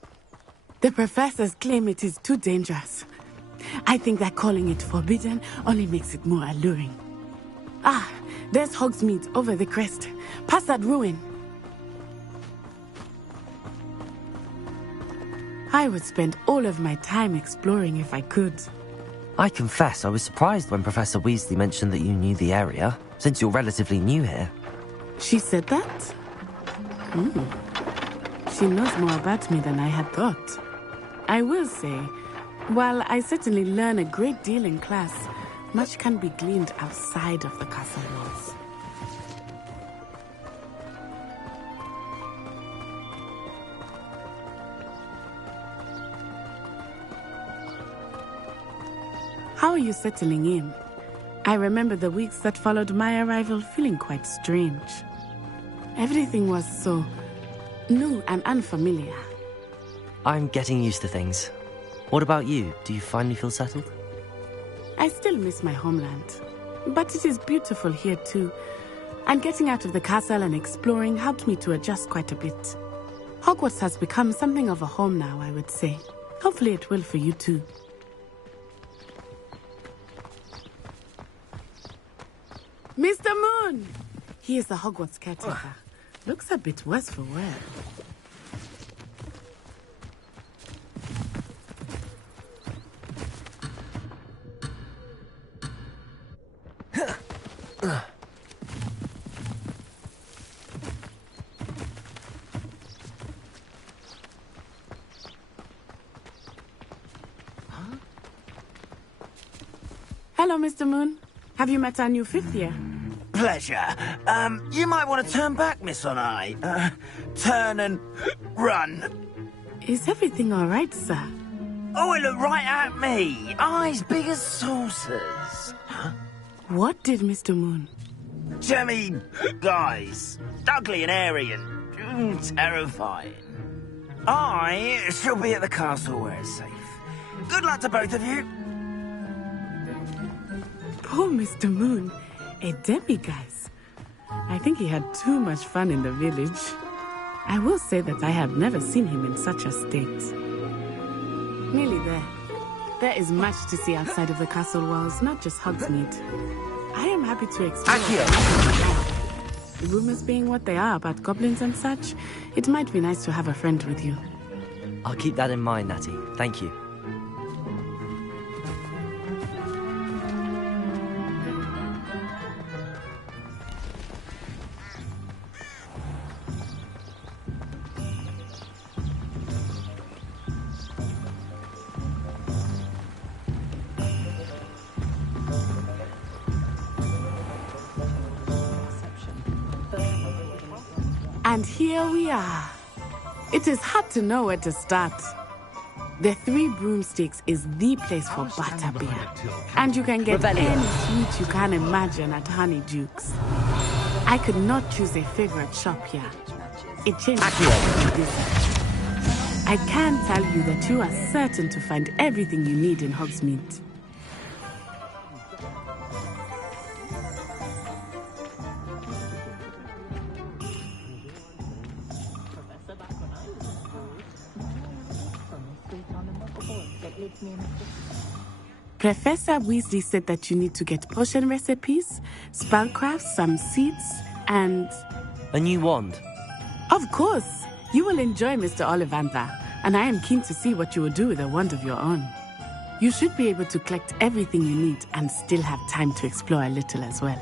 The professors claim it is too dangerous. I think that calling it forbidden only makes it more alluring. Ah, there's Hogsmeade over the crest. Past that ruin. I would spend all of my time exploring if I could. I confess I was surprised when Professor Weasley mentioned that you knew the area, since you're relatively new here. She said that? She knows more about me than I had thought. I will say, while I certainly learn a great deal in class, much can be gleaned outside of the castle walls. How are you settling in? I remember the weeks that followed my arrival feeling quite strange. Everything was so new and unfamiliar. I'm getting used to things. What about you? Do you finally feel settled? I still miss my homeland, but it is beautiful here too. And getting out of the castle and exploring helped me to adjust quite a bit. Hogwarts has become something of a home now, I would say. Hopefully it will for you too. Mr. Moon! He is the Hogwarts caretaker. Looks a bit worse for wear. Hello, Mr. Moon. Have you met our new fifth year? Pleasure. You might want to turn back, Miss On-Eye. Turn and run. Is everything all right, sir? Oh, it looked right at me. Eyes big as saucers. What did Mr. Moon? Jemmy guys. Ugly and airy and terrifying. I shall be at the castle where it's safe. Good luck to both of you. Poor Mr. Moon. A demiguise. I think he had too much fun in the village. I will say that I have never seen him in such a state. Nearly there. There is much to see outside of the castle walls, not just Hogsmeade. I am happy to explore. Rumors being what they are about goblins and such, it might be nice to have a friend with you. I'll keep that in mind, Natty. Thank you. And here we are. It is hard to know where to start. The Three Broomsticks is the place for butterbeer. And you can get any sweet you can imagine at Honeydukes. I could not choose a favorite shop here. It changes. I can tell you that you are certain to find everything you need in Hogsmeade. Professor Weasley said that you need to get potion recipes, spellcrafts, some seeds, and... A new wand. Of course! You will enjoy Mr. Ollivander, and I am keen to see what you will do with a wand of your own. You should be able to collect everything you need and still have time to explore a little as well.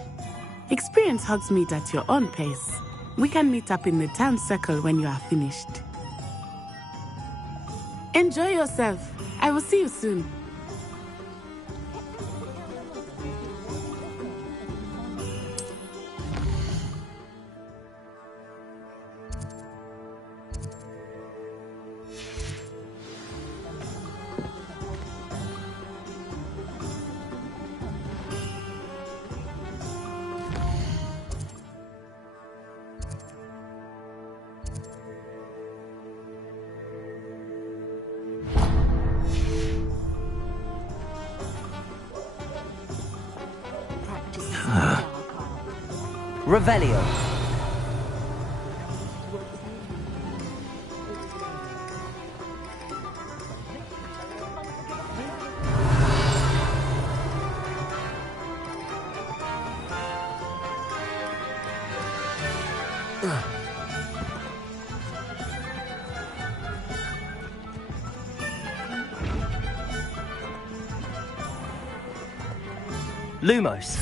Experience Hogsmeade at your own pace. We can meet up in the town circle when you are finished. Enjoy yourself. I will see you soon. Revelio. Lumos.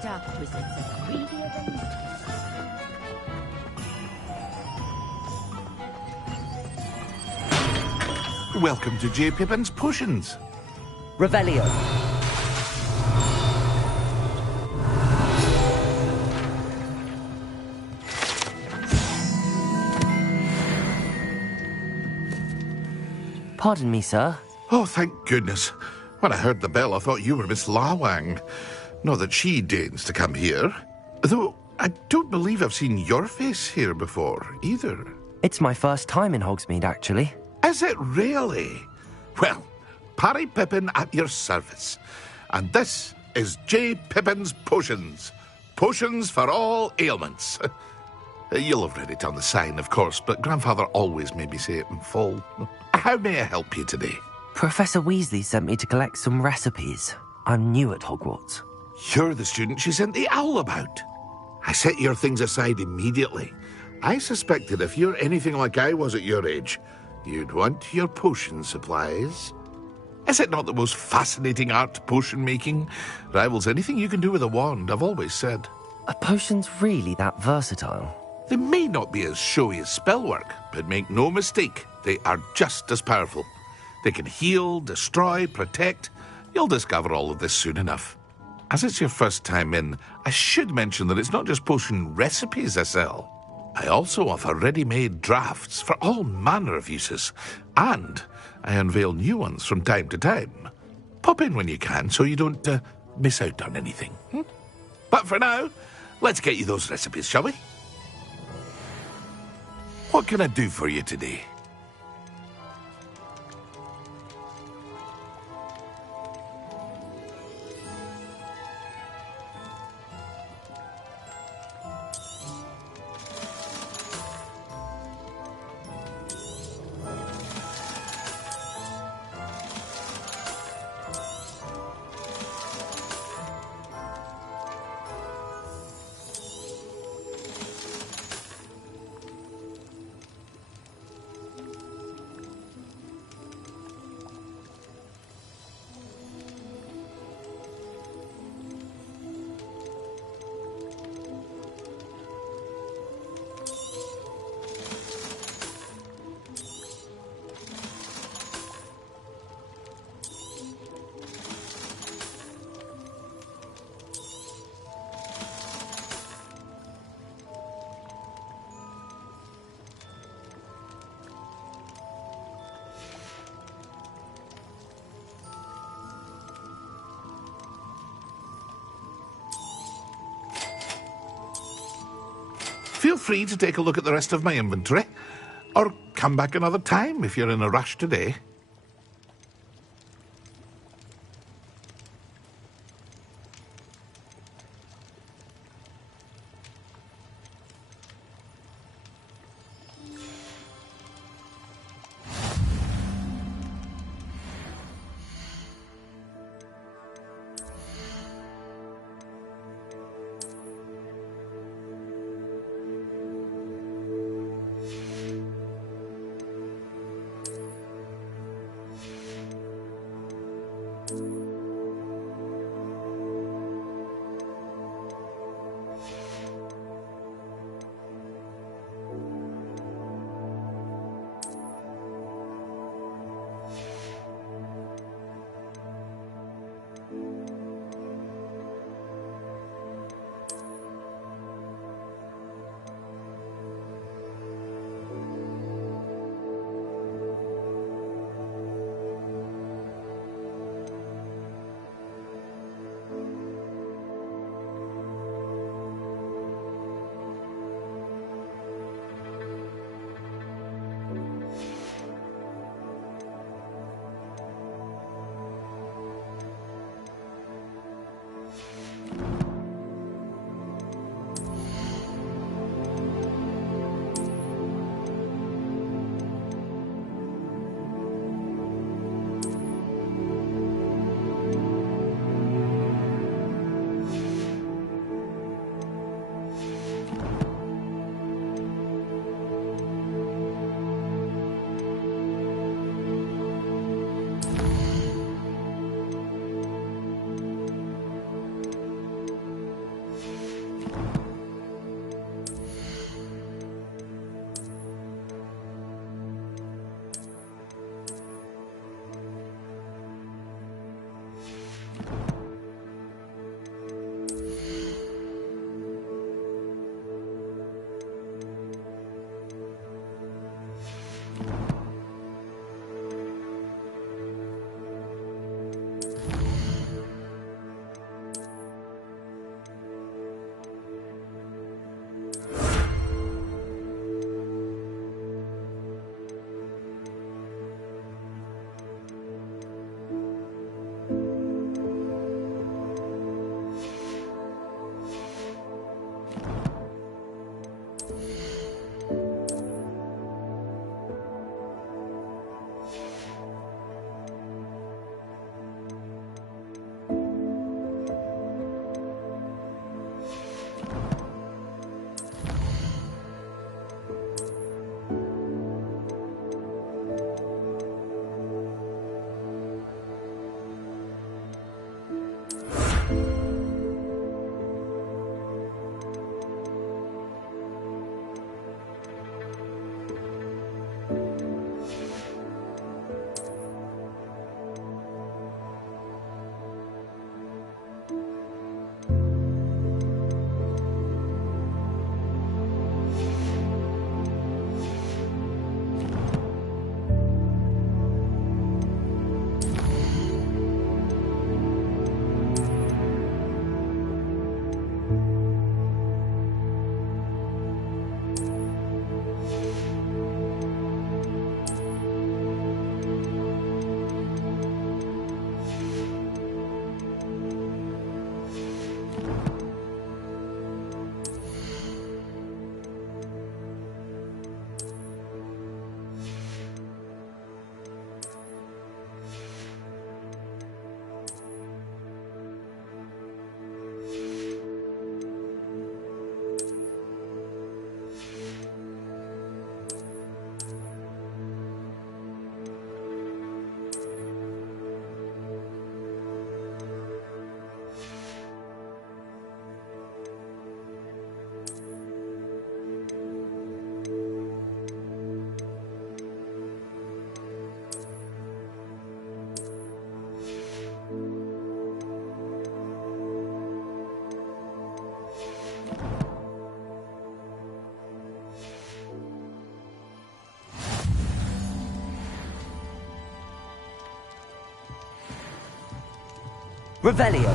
Dark wizards are greedier than... Welcome to J. Pippin's Potions. Revelio. Pardon me, sir. Oh, thank goodness. When I heard the bell, I thought you were Miss Lawang. Not that she deigns to come here. Though, I don't believe I've seen your face here before, either. It's my first time in Hogsmeade, actually. Is it really? Well, Parry Pippin at your service. And this is J. Pippin's Potions. Potions for all ailments. You'll have read it on the sign, of course, but Grandfather always made me say it in full. How may I help you today? Professor Weasley sent me to collect some recipes. I'm new at Hogwarts. You're the student she sent the owl about. I set your things aside immediately. I suspected if you're anything like I was at your age, you'd want your potion supplies. Is it not the most fascinating art, potion making? Rivals anything you can do with a wand, I've always said. Are potions really that versatile? They may not be as showy as spellwork, but make no mistake, they are just as powerful. They can heal, destroy, protect. You'll discover all of this soon enough. As it's your first time in, I should mention that it's not just potion recipes I sell. I also offer ready-made drafts for all manner of uses, and I unveil new ones from time to time. Pop in when you can so you don't miss out on anything. But for now, let's get you those recipes, shall we? What can I do for you today? Feel free to take a look at the rest of my inventory, or come back another time if you're in a rush today. Revelio.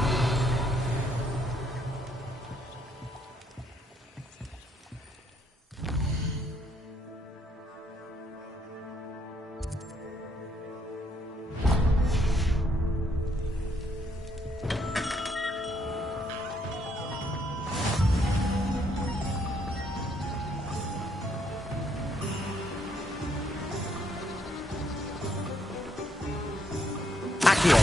Accio.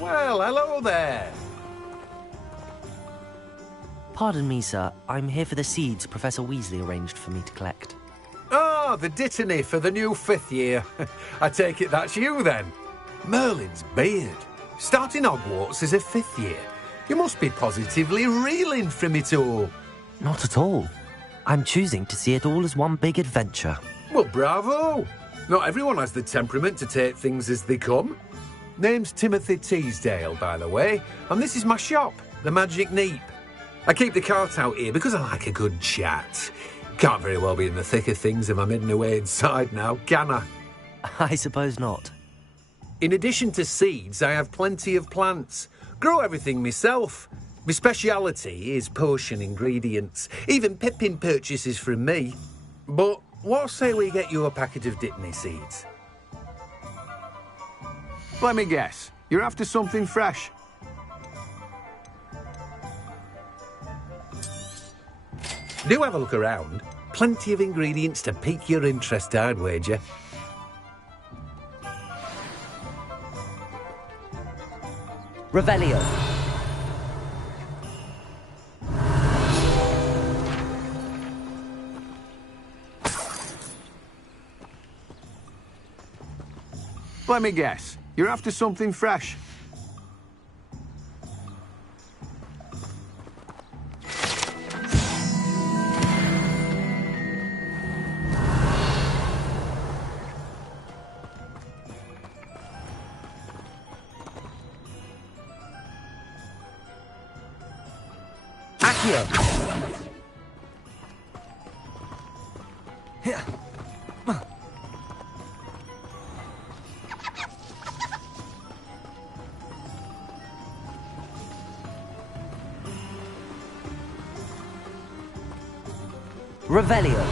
Well, hello there. Pardon me, sir. I'm here for the seeds Professor Weasley arranged for me to collect. Ah, the dittany for the new 5th year. I take it that's you, then. Merlin's beard. Starting Hogwarts as a 5th year. You must be positively reeling from it all. Not at all. I'm choosing to see it all as one big adventure. Well, bravo. Not everyone has the temperament to take things as they come. Name's Timothy Teasdale, by the way, and this is my shop, the Magic Neep. I keep the cart out here because I like a good chat. Can't very well be in the thick of things if I'm hidden away inside now, can I? I suppose not. In addition to seeds, I have plenty of plants. Grow everything myself. My speciality is potion ingredients. Even Pippin purchases from me. But what say we get you a packet of Dittany seeds? Let me guess. You're after something fresh. Do have a look around. Plenty of ingredients to pique your interest, I'd wager. Revelio. Let me guess. You're after something fresh. Accio. Revelio.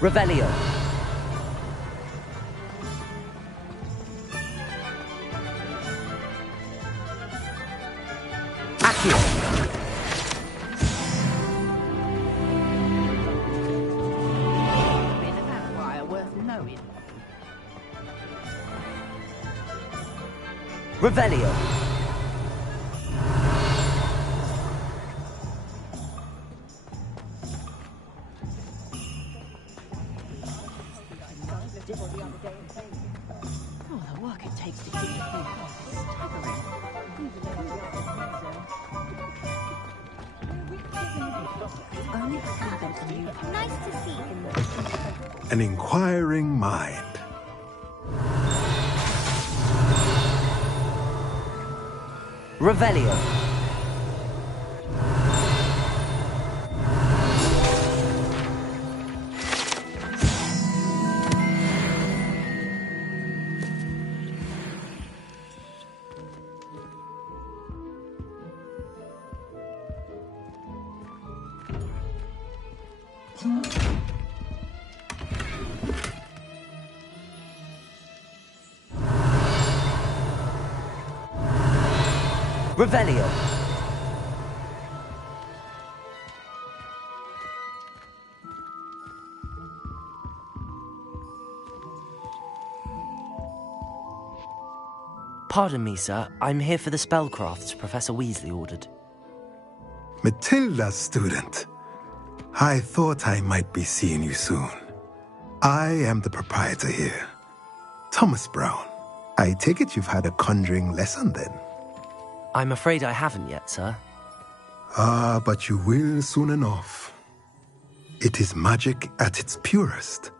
Revelio. Accio. Been a vampire worth knowing. Revelio. Oh, the work it takes to keep the food is staggering. Only because there's new. Nice to see you. An inquiring mind. Revelio. Revelio. Pardon me, sir. I'm here for the spellcrafts Professor Weasley ordered. Matilda's student. I thought I might be seeing you soon. I am the proprietor here, Thomas Brown. I take it you've had a conjuring lesson then? I'm afraid I haven't yet, sir. Ah, but you will soon enough. It is magic at its purest,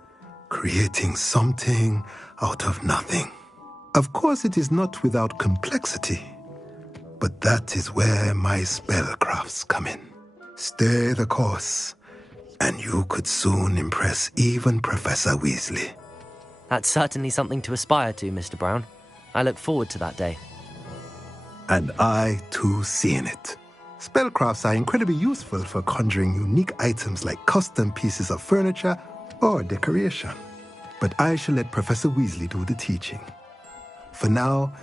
creating something out of nothing. Of course, it is not without complexity, but that is where my spellcrafts come in. Stay the course, and you could soon impress even Professor Weasley. That's certainly something to aspire to, Mr. Brown. I look forward to that day. And I, too, seeing it. Spellcrafts are incredibly useful for conjuring unique items like custom pieces of furniture or decoration. But I shall let Professor Weasley do the teaching. For now,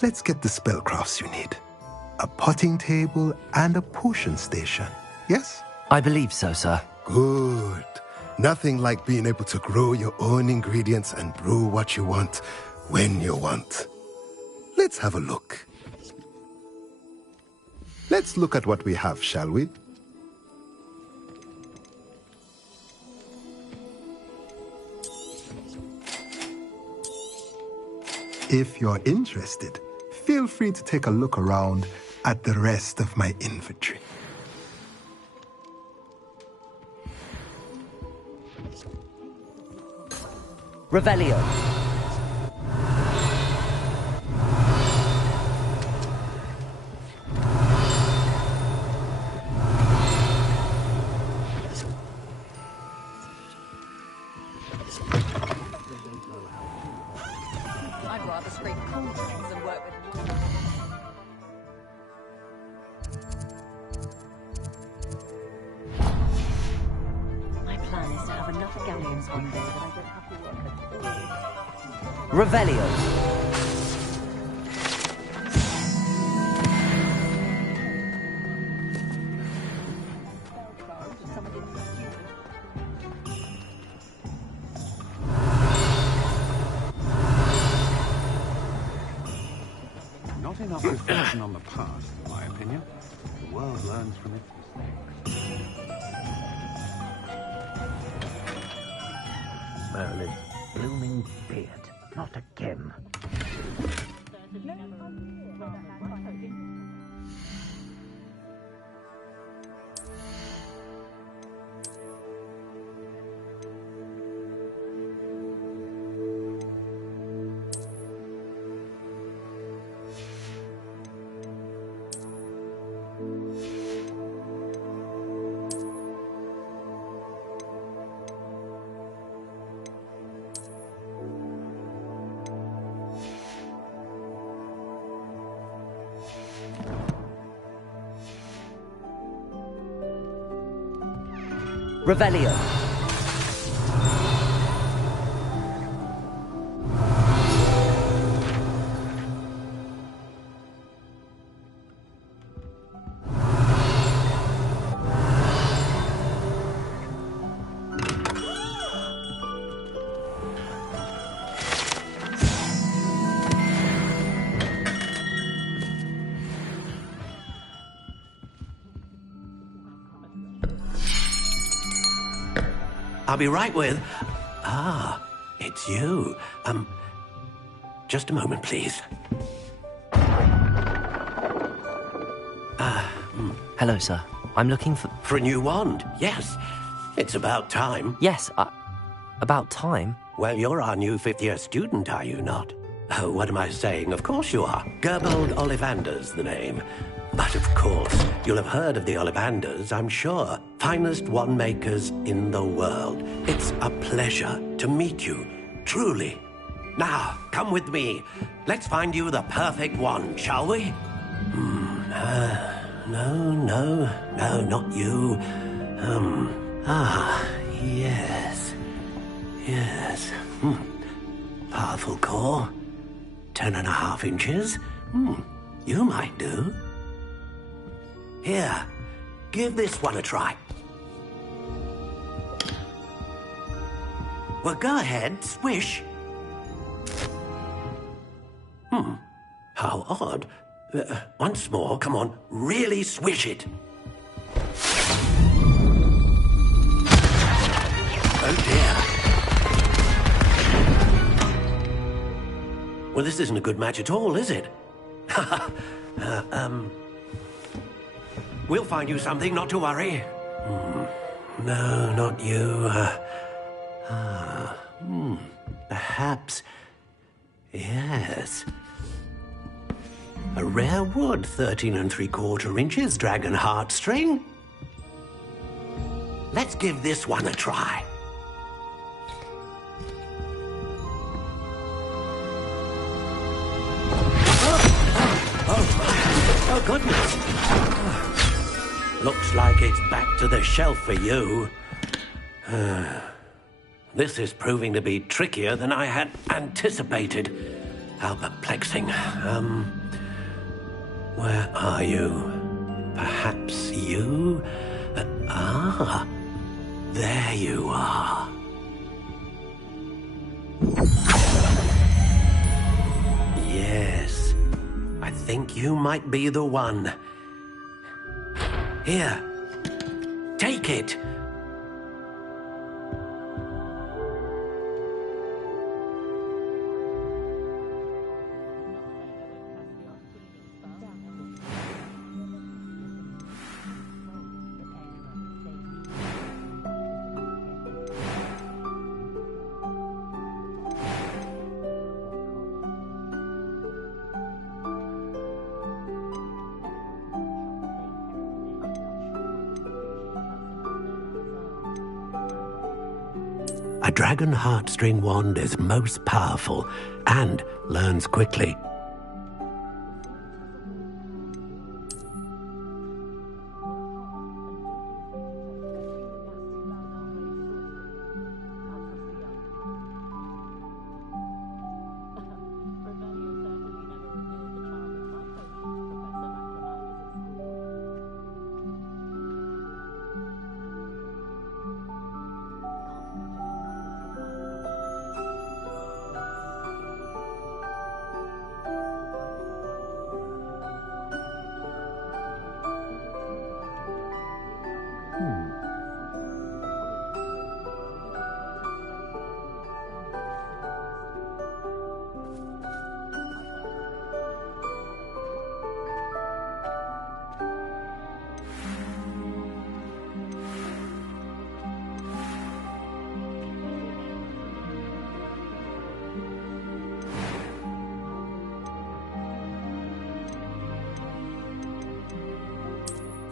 let's get the spellcrafts you need. A potting table and a potion station, yes? I believe so, sir. Good. Nothing like being able to grow your own ingredients and brew what you want when you want. Let's have a look. Let's look at what we have, shall we? If you're interested, feel free to take a look around at the rest of my inventory. Revelio. I'd rather scrape cool things than work with. My plan is to have enough galleons one day that I don't have to work at all. Revelio. Not enough reflection on the past, in my opinion. The world learns from its mistakes. Merlin's blooming beard. Not again. Revelio. I'll be right with... Ah, it's you. Just a moment, please. Hello, sir. I'm looking for... For a new wand, yes. It's about time. Yes, about time? Well, you're our new fifth-year student, are you not? Oh, what am I saying? Of course you are. Gerbold Ollivander's the name. But of course, you'll have heard of the Ollivanders, I'm sure. Finest wand makers in the world. It's a pleasure to meet you, truly. Now, come with me. Let's find you the perfect wand, shall we? No, not you. Yes. Powerful core. 10.5 inches. You might do. Here, give this one a try. Well, go ahead, swish. How odd. Once more, come on, really swish it. Oh dear. Well, this isn't a good match at all, is it? We'll find you something, not to worry. No, not you. Perhaps. Yes. A rare wood, 13 3/4 inches, dragon heartstring. Let's give this one a try. Oh, goodness. Looks like it's back to the shelf for you. This is proving to be trickier than I had anticipated. How perplexing. Where are you? Perhaps you? There you are. Yes, I think you might be the one. Here, take it. A dragon heartstring wand is most powerful and learns quickly.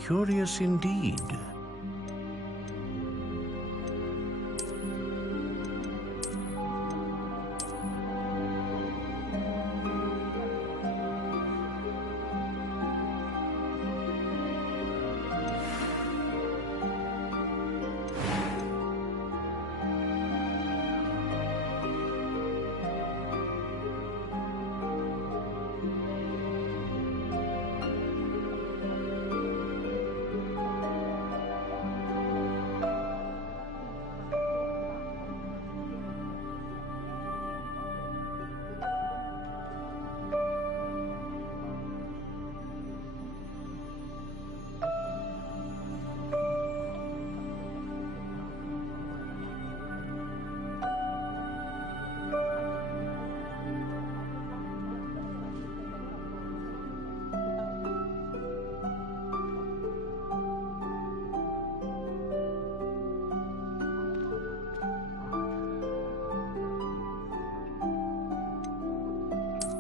Curious indeed.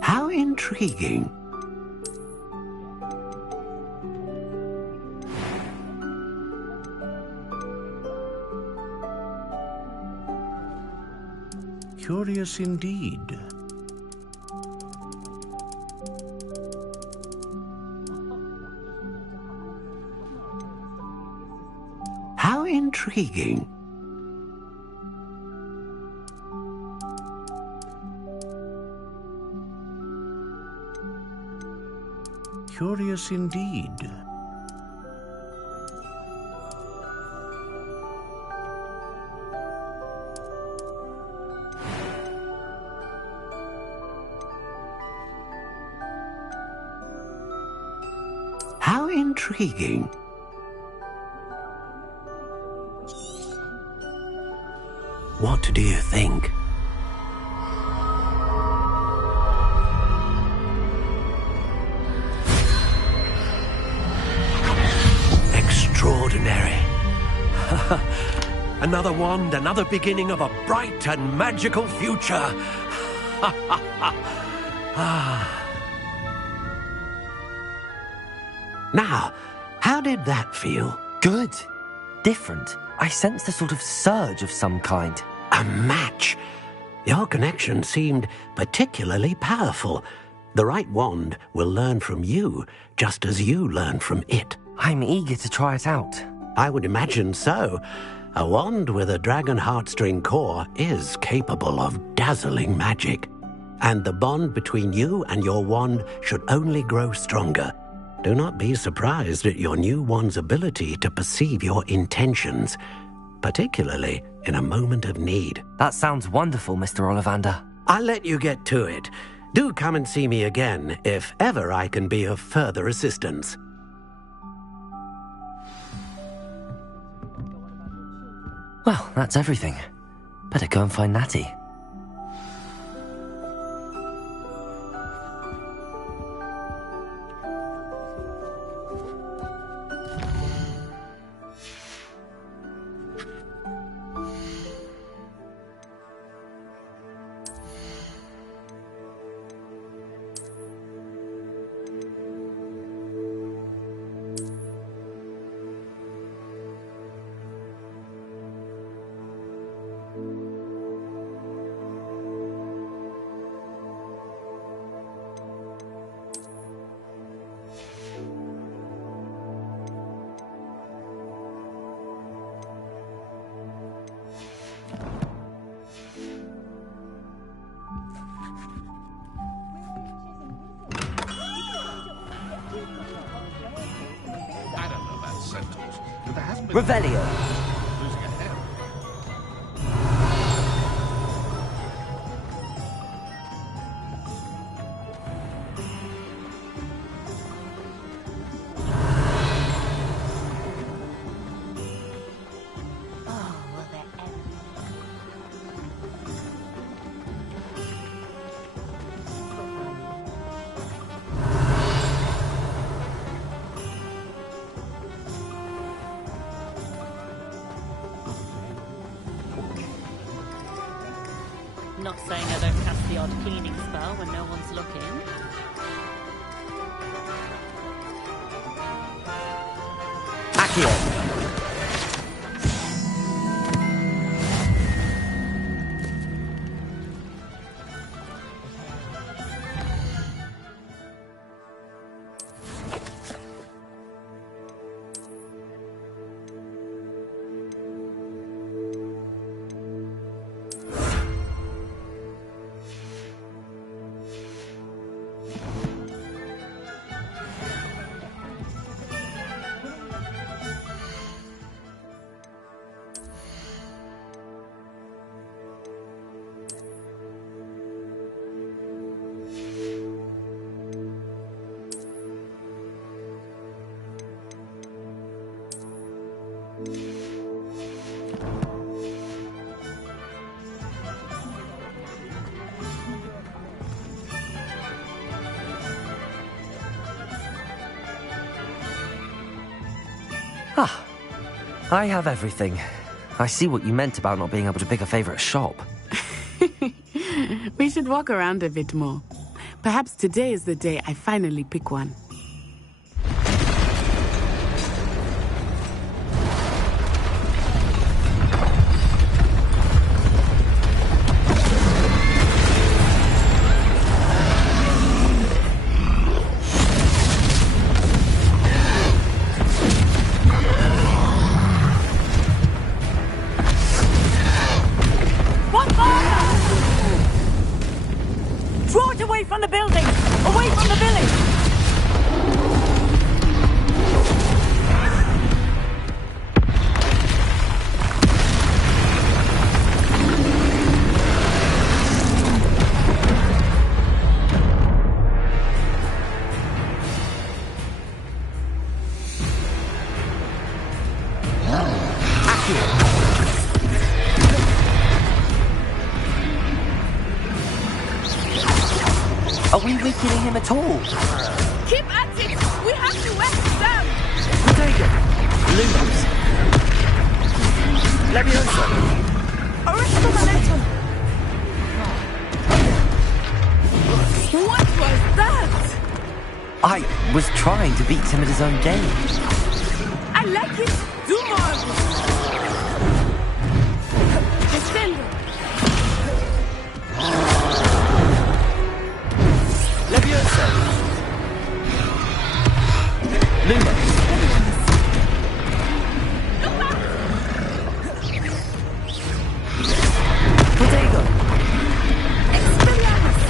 How intriguing. Curious indeed. How intriguing. Curious indeed. intriguing. What do you think? Extraordinary. Another wand, another beginning of a bright and magical future. Now, how did that feel? Good. Different. I sensed a sort of surge of some kind. A match. Your connection seemed particularly powerful. The right wand will learn from you, just as you learn from it. I'm eager to try it out. I would imagine so. A wand with a dragon heartstring core is capable of dazzling magic. And the bond between you and your wand should only grow stronger. Do not be surprised at your new wand's ability to perceive your intentions, particularly in a moment of need. That sounds wonderful, Mr. Ollivander. I'll let you get to it. Do come and see me again if ever I can be of further assistance. Well, that's everything. Better go and find Natty. Revelio. Not saying I don't cast the odd cleaning spell when no one's looking. Accio. Ah, I have everything. I see what you meant about not being able to pick a favorite shop. We should walk around a bit more. Perhaps today is the day I finally pick one. From the building! Away from the village! Are we weakening him at all? Keep at it! We have to wear him down! Potato! Lumos! Leviosa! Arresto Maletum! What was that? I was trying to beat him at his own game. I like it! Do more of it! Descendo! Leviosa! Lumos! Potato! Expelliarmus!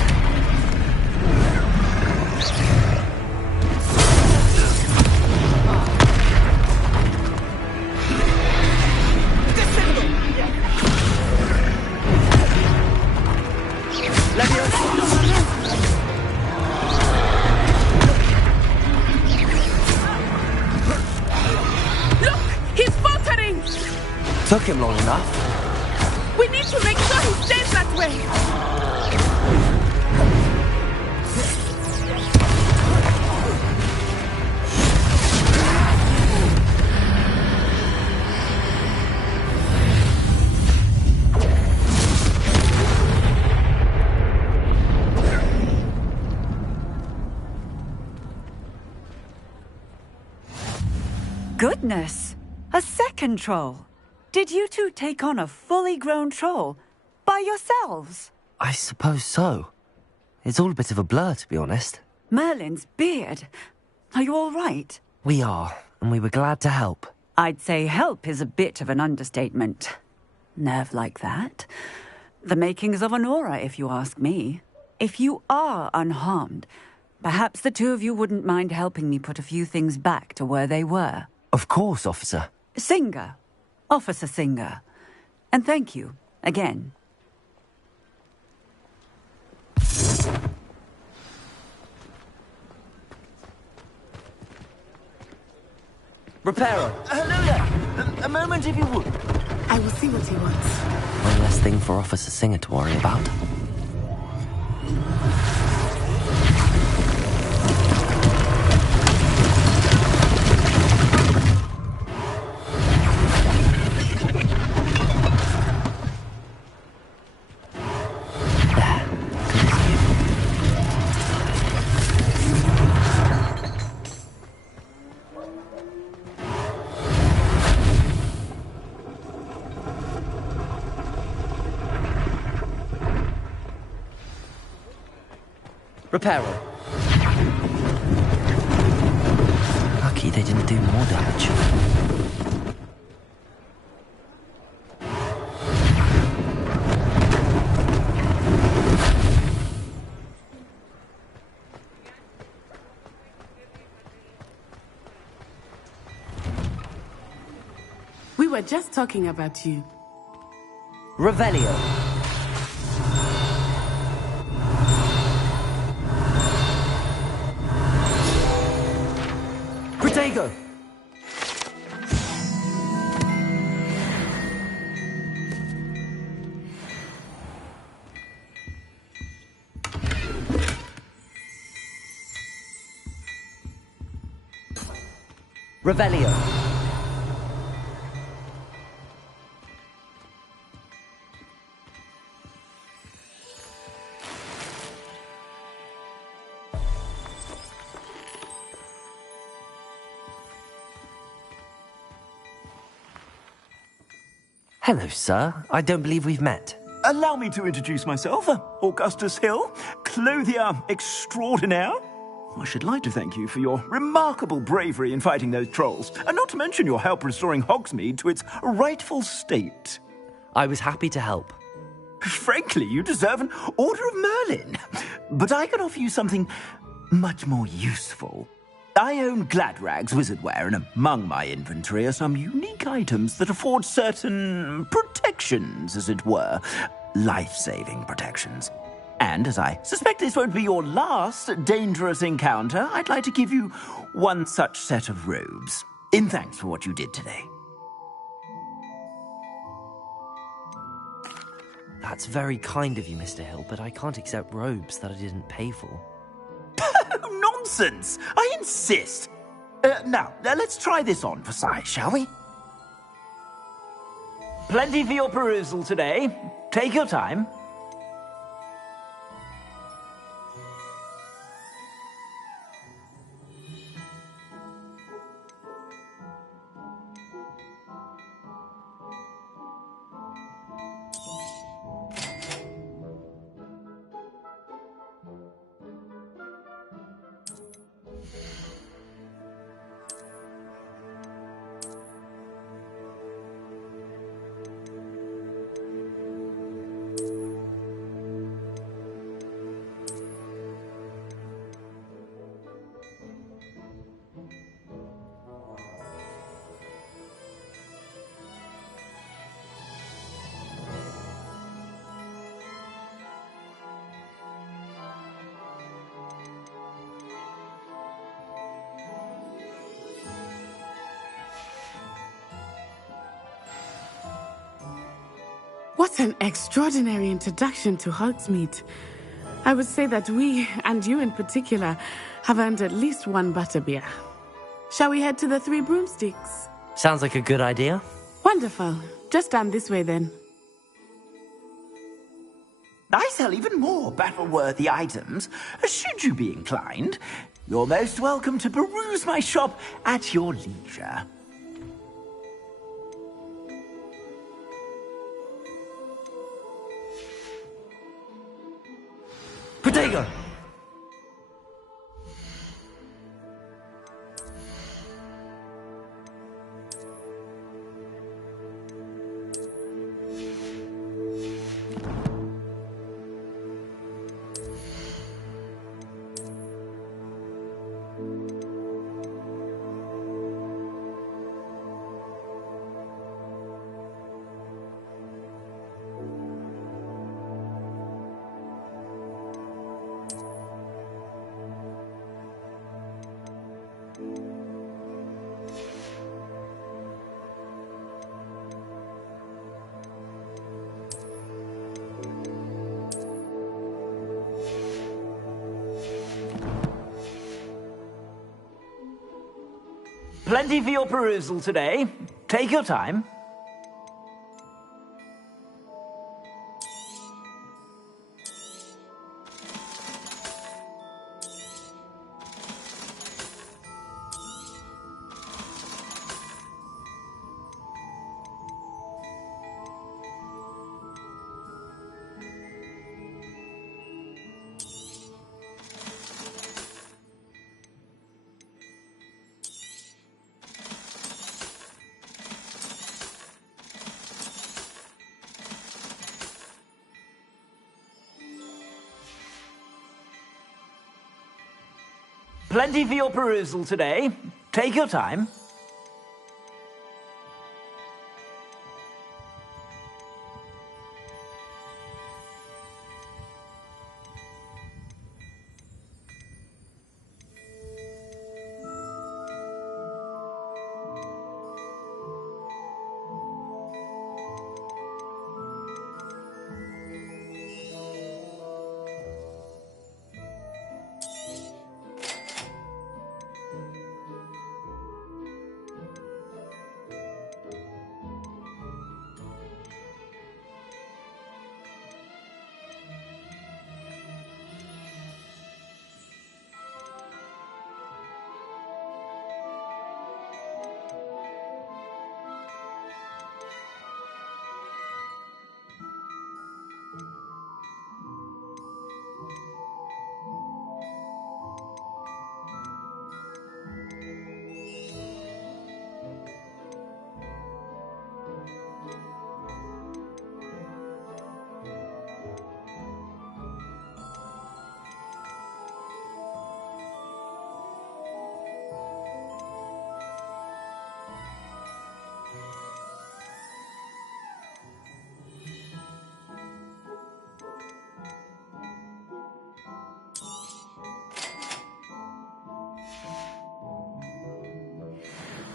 Descendo! Leviosa! Look! He's faltering! Took him long enough. We need to make sure he stays that way! Goodness! A second troll! Did you two take on a fully grown troll? By yourselves? I suppose so. It's all a bit of a blur, to be honest. Merlin's beard. Are you all right? We are, and we were glad to help. I'd say help is a bit of an understatement. Nerve like that. The makings of an aura, if you ask me. If you are unharmed, perhaps the two of you wouldn't mind helping me put a few things back to where they were. Of course, officer. Singer. Officer Singer. And thank you, again. Reparo! Hello there! A moment if you would. I will see what he wants. One less thing for Officer Singer to worry about. Reparo. Lucky they didn't do more damage. We were just talking about you. Revelio. Protego! Revelio. Hello, sir. I don't believe we've met. Allow me to introduce myself, Augustus Hill, clothier extraordinaire. I should like to thank you for your remarkable bravery in fighting those trolls, and not to mention your help restoring Hogsmeade to its rightful state. I was happy to help. Frankly, you deserve an Order of Merlin. But I can offer you something much more useful. I own Gladrag's wizardware, and among my inventory are some unique items that afford certain protections, as it were. Life-saving protections. And as I suspect this won't be your last dangerous encounter, I'd like to give you one such set of robes, in thanks for what you did today. That's very kind of you, Mr. Hill, but I can't accept robes that I didn't pay for. Nonsense! I insist! Now, let's try this on for size, shall we? Plenty for your perusal today. Take your time. What an extraordinary introduction to Hogsmeade. I would say that we, and you in particular, have earned at least one butterbeer. Shall we head to the Three Broomsticks? Sounds like a good idea. Wonderful. Just down this way then. I sell even more battle-worthy items, should you be inclined. You're most welcome to peruse my shop at your leisure. Protego! Plenty for your perusal today. Take your time. Plenty for your perusal today. Take your time.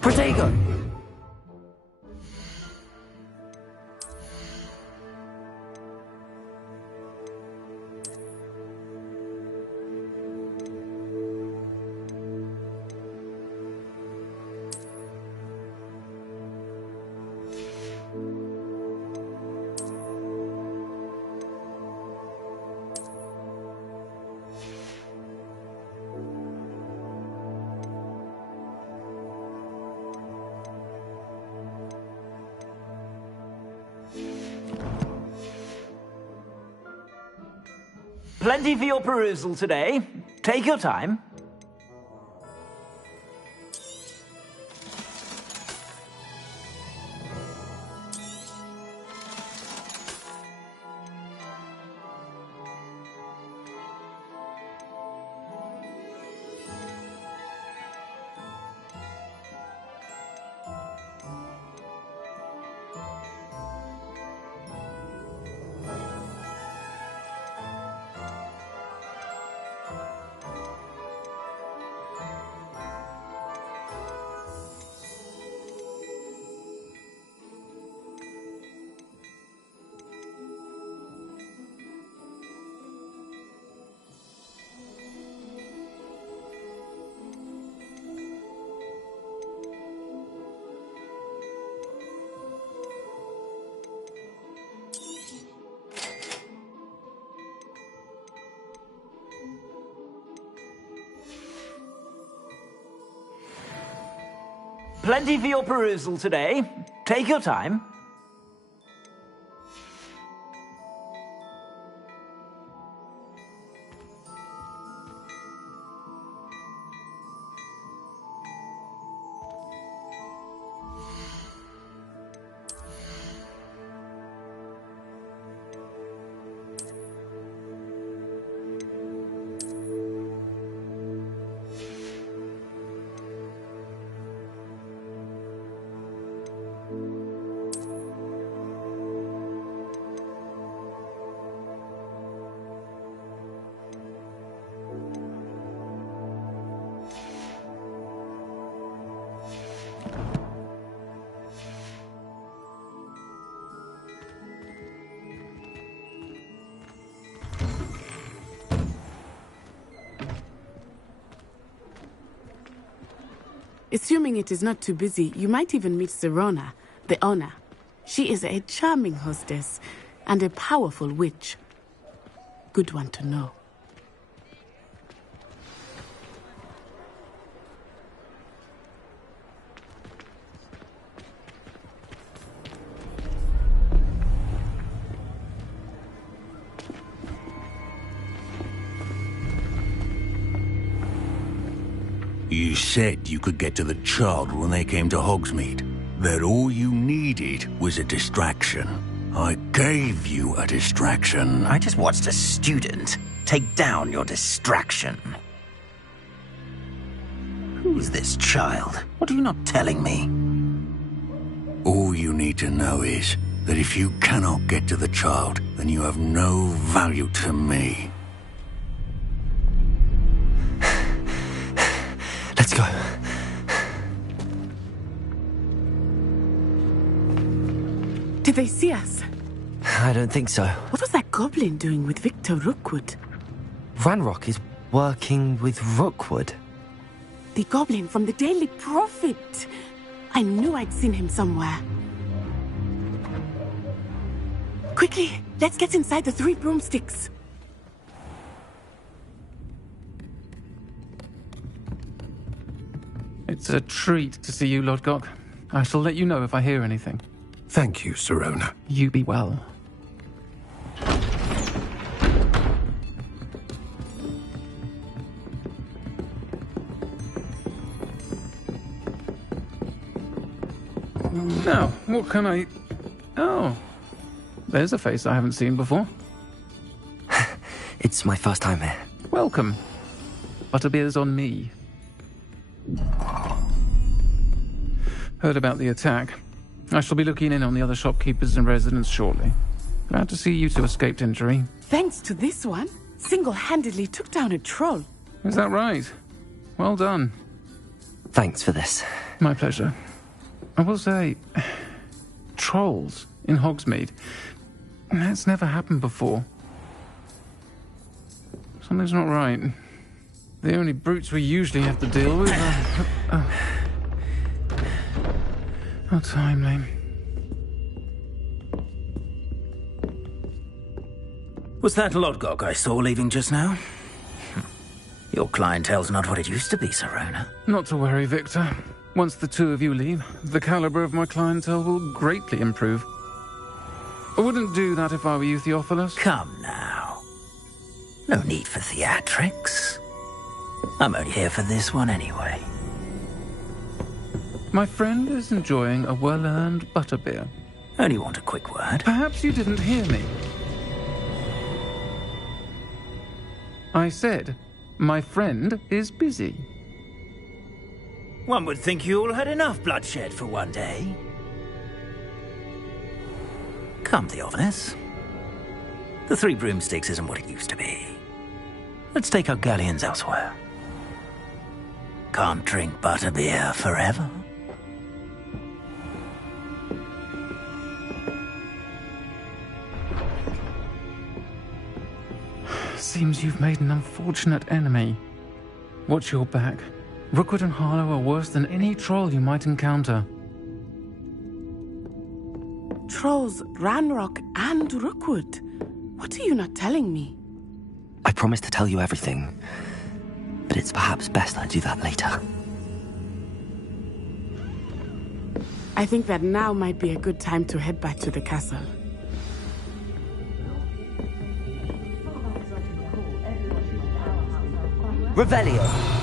Protego! Plenty for your perusal today. Take your time. Plenty for your perusal today. Take your time. Assuming it is not too busy, you might even meet Sirona, the owner. She is a charming hostess and a powerful witch. Good one to know. You said you could get to the child when they came to Hogsmeade. That all you needed was a distraction. I gave you a distraction. I just watched a student take down your distraction. Who's this child? What are you not telling me? All you need to know is that if you cannot get to the child, then you have no value to me. Let's go. Did they see us? I don't think so. What was that goblin doing with Victor Rookwood? Ranrock is working with Rookwood. The goblin from the Daily Prophet. I knew I'd seen him somewhere. Quickly, let's get inside the 3 broomsticks. It's a treat to see you, Lodgok. I shall let you know if I hear anything. Thank you, Sirona. You be well. Now, what can I... Oh, there's a face I haven't seen before. It's my first time here. Welcome. Butterbeer's on me. Heard about the attack. I shall be looking in on the other shopkeepers and residents shortly. Glad to see you two escaped injury. Thanks to this one, single-handedly took down a troll. Is that right? Well done. Thanks for this. My pleasure. I will say, trolls in Hogsmeade. That's never happened before. Something's not right. The only brutes we usually have to deal with are... How timely. Was that Lodgok I saw leaving just now? Your clientele's not what it used to be, Sirona. Not to worry, Victor. Once the two of you leave, the caliber of my clientele will greatly improve. I wouldn't do that if I were you, Theophilus. Come now. No need for theatrics. I'm only here for this one anyway. My friend is enjoying a well-earned butterbeer. Only want a quick word. Perhaps you didn't hear me. I said, my friend is busy. One would think you all had enough bloodshed for one day. Come, Theophilus. The Three Broomsticks isn't what it used to be. Let's take our galleons elsewhere. Can't drink butterbeer forever. Seems you've made an unfortunate enemy. Watch your back. Rookwood and Harlow are worse than any troll you might encounter. Trolls, Ranrock, and Rookwood. What are you not telling me? I promised to tell you everything, but it's perhaps best I do that later. I think that now might be a good time to head back to the castle. Revelio!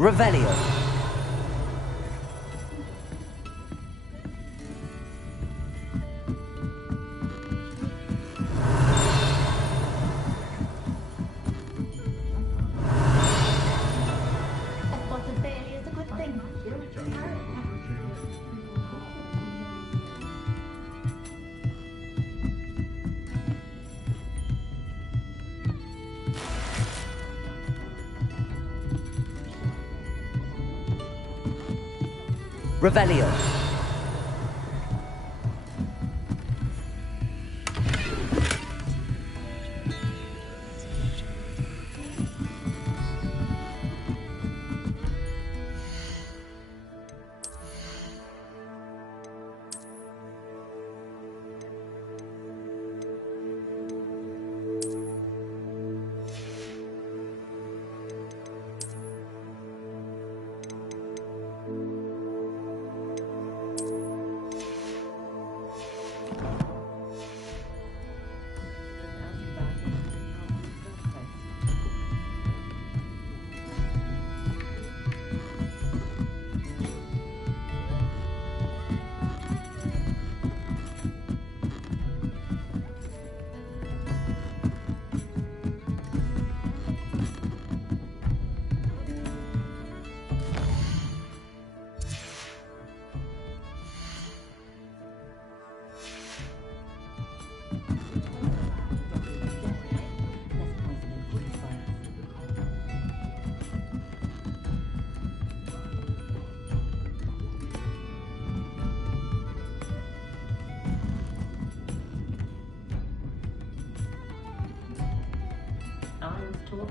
Revelio. Revelio.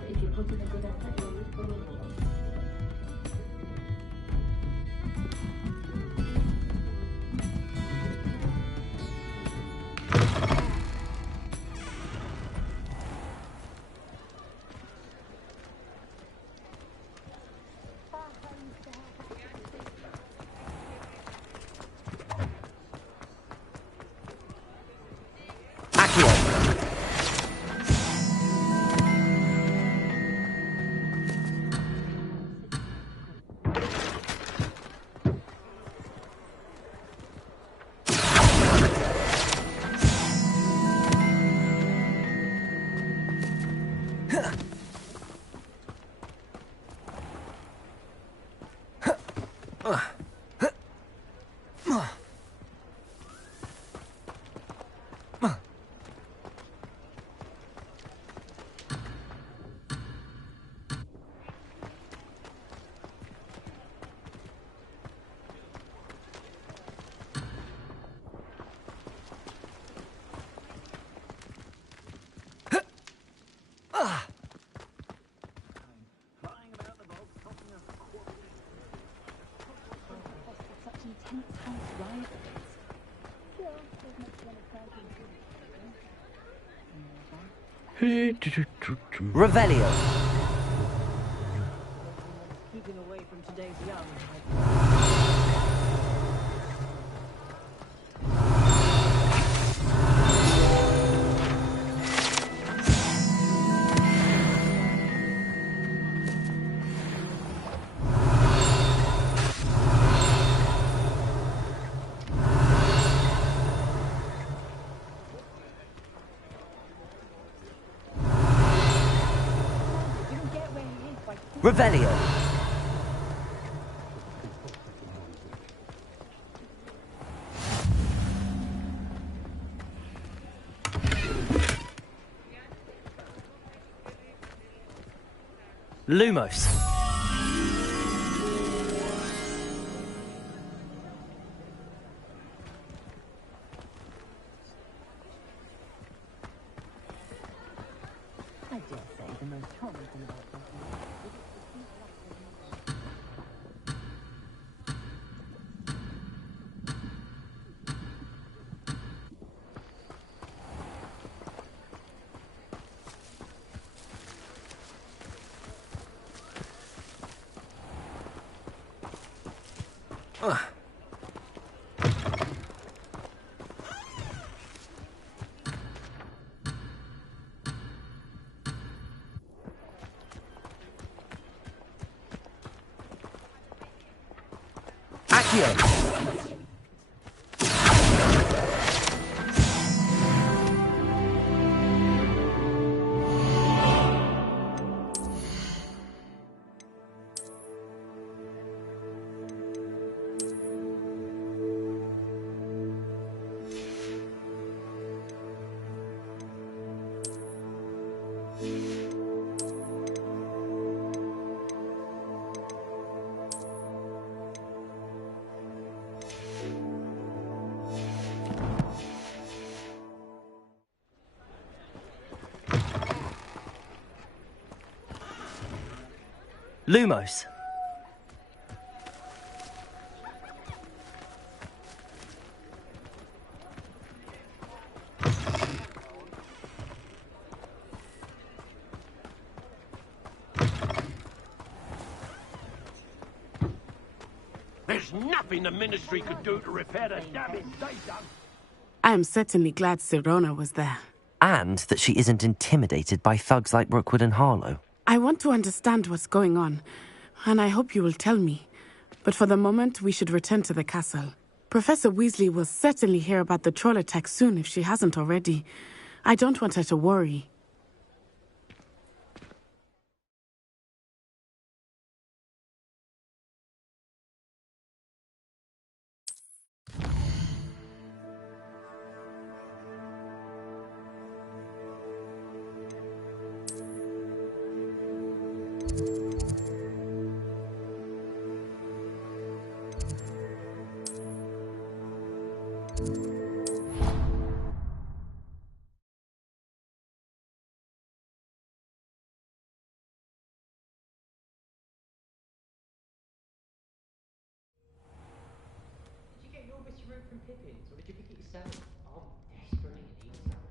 If you put in a good effort, you'll reap the reward. Revelio. Keeping away from today's young. Revelio. Lumos. I dare say the most charming thing about something Accio. Lumos. There's nothing the Ministry could do to repair the damage they done. I am certainly glad Sirona was there. And that she isn't intimidated by thugs like Rookwood and Harlow. I want to understand what's going on, and I hope you will tell me. But for the moment, we should return to the castle. Professor Weasley will certainly hear about the troll attack soon if she hasn't already. I don't want her to worry. Did you get your Miss Root from Pippins, or did you pick it yourself? I'm desperately in need of some.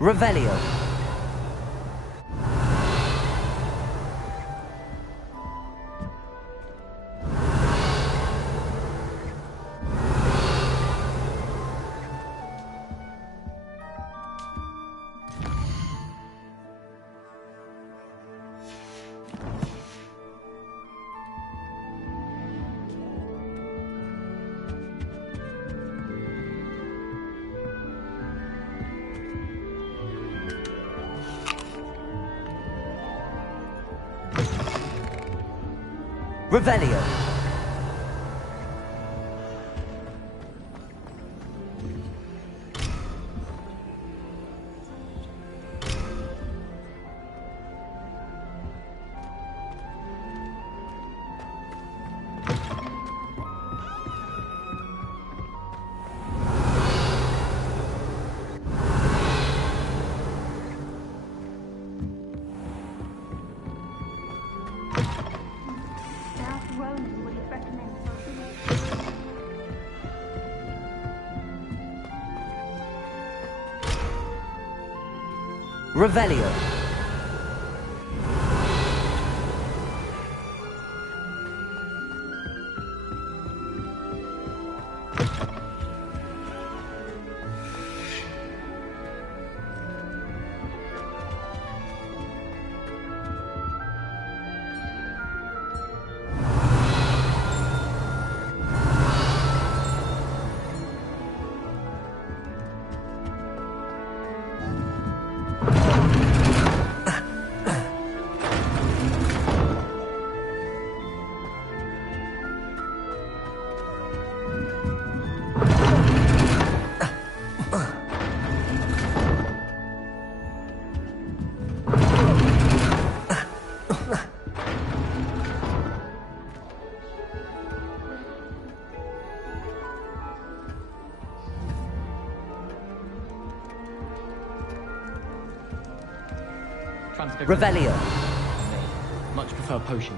Revelio. Revelio. South Rome would have recommended for Revelio. Revelio. Much prefer potion.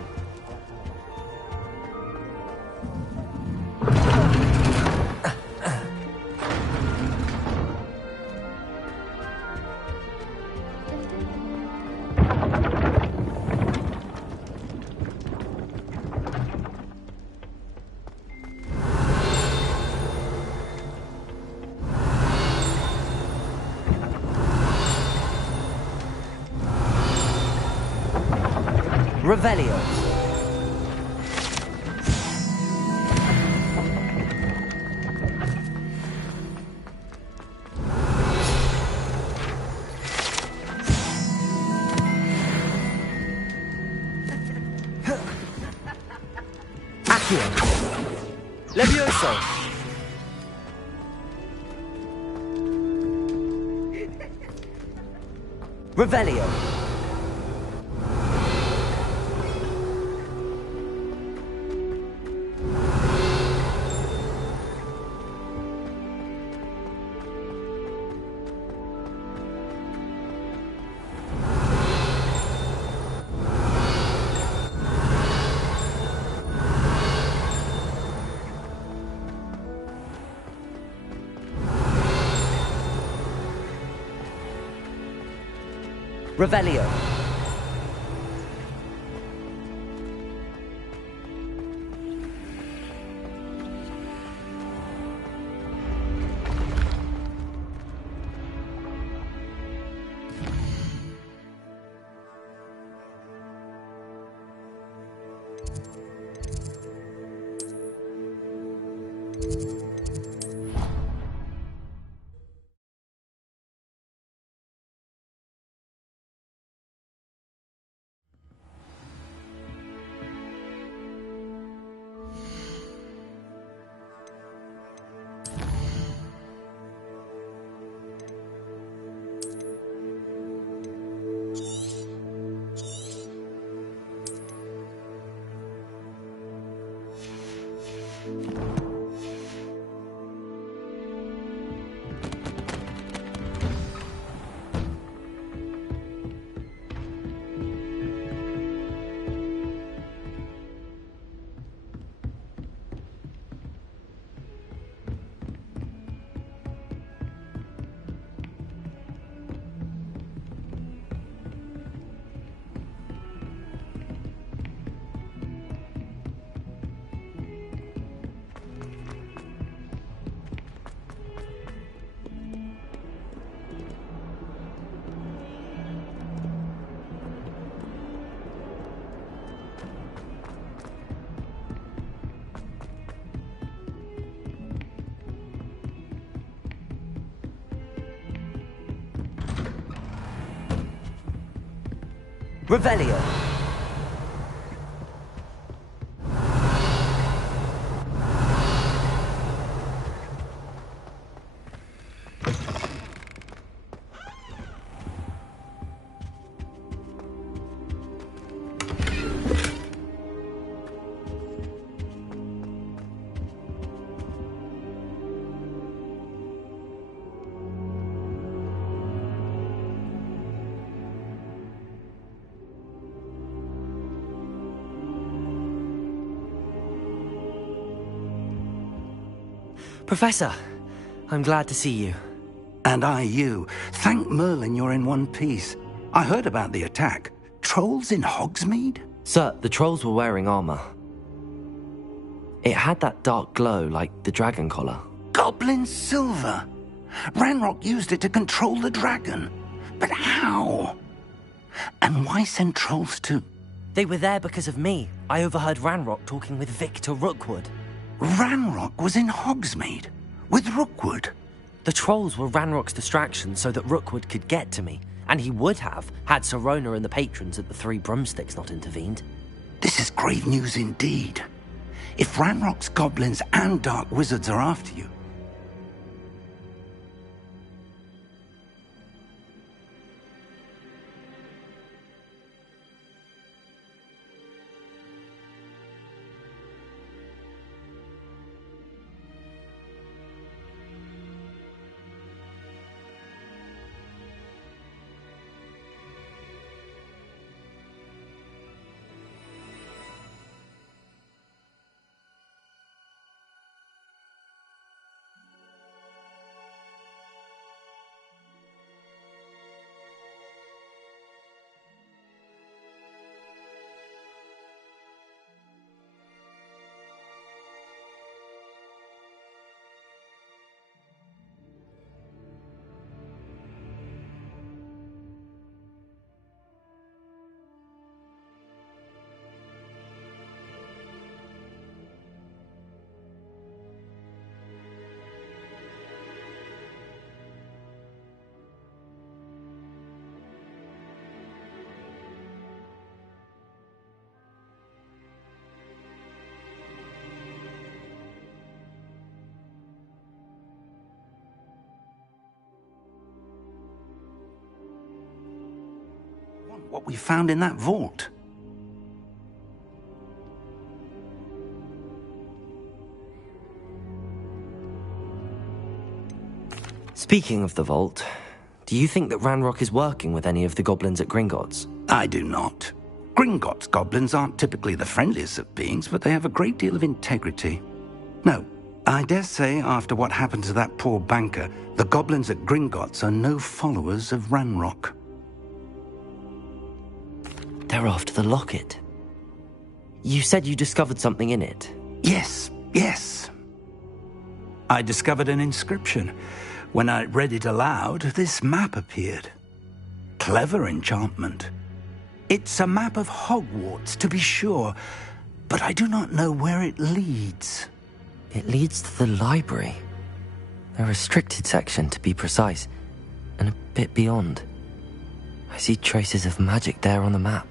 Revelio. Accio. Levioso. Revelio. Revelio. Revelio. Professor, I'm glad to see you. And I you. Thank Merlin you're in one piece. I heard about the attack. Trolls in Hogsmeade? Sir, the trolls were wearing armor. It had that dark glow like the dragon collar. Goblin silver! Ranrock used it to control the dragon. But how? And why send trolls to... They were there because of me. I overheard Ranrock talking with Victor Rookwood. Ranrock was in Hogsmeade? With Rookwood? The trolls were Ranrock's distraction so that Rookwood could get to me. And he would have, had Sirona and the patrons at the Three Broomsticks not intervened. This is grave news indeed. If Ranrock's goblins and dark wizards are after you, what we found in that vault. Speaking of the vault, do you think that Ranrock is working with any of the goblins at Gringotts? I do not. Gringotts goblins aren't typically the friendliest of beings, but they have a great deal of integrity. No, I dare say after what happened to that poor banker, the goblins at Gringotts are no followers of Ranrock. They're after the locket. You said you discovered something in it. Yes. I discovered an inscription. When I read it aloud, this map appeared. Clever enchantment. It's a map of Hogwarts, to be sure, but I do not know where it leads. It leads to the library. The restricted section, to be precise, and a bit beyond. I see traces of magic there on the map.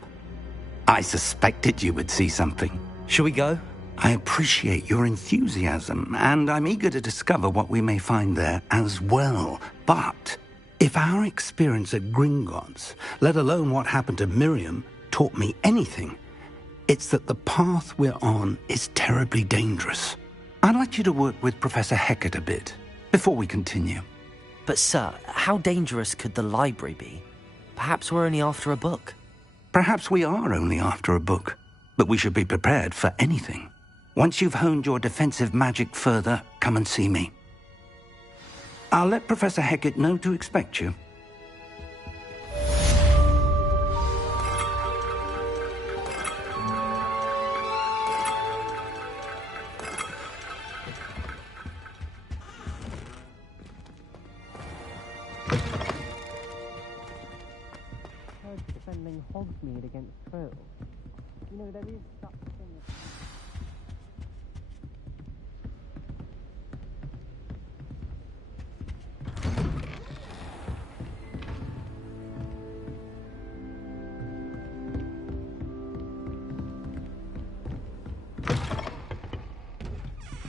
I suspected you would see something. Shall we go? I appreciate your enthusiasm, and I'm eager to discover what we may find there as well. But if our experience at Gringotts, let alone what happened to Miriam, taught me anything, it's that the path we're on is terribly dangerous. I'd like you to work with Professor Hecat a bit before we continue. But sir, how dangerous could the library be? Perhaps we're only after a book. Perhaps we are only after a book, but we should be prepared for anything. Once you've honed your defensive magic further, come and see me. I'll let Professor Hecat know to expect you. Defending Hogsmeade against trolls. You know, there is such a thing as...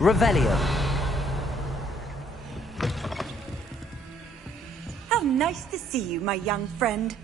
Revelio. How nice to see you, my young friend.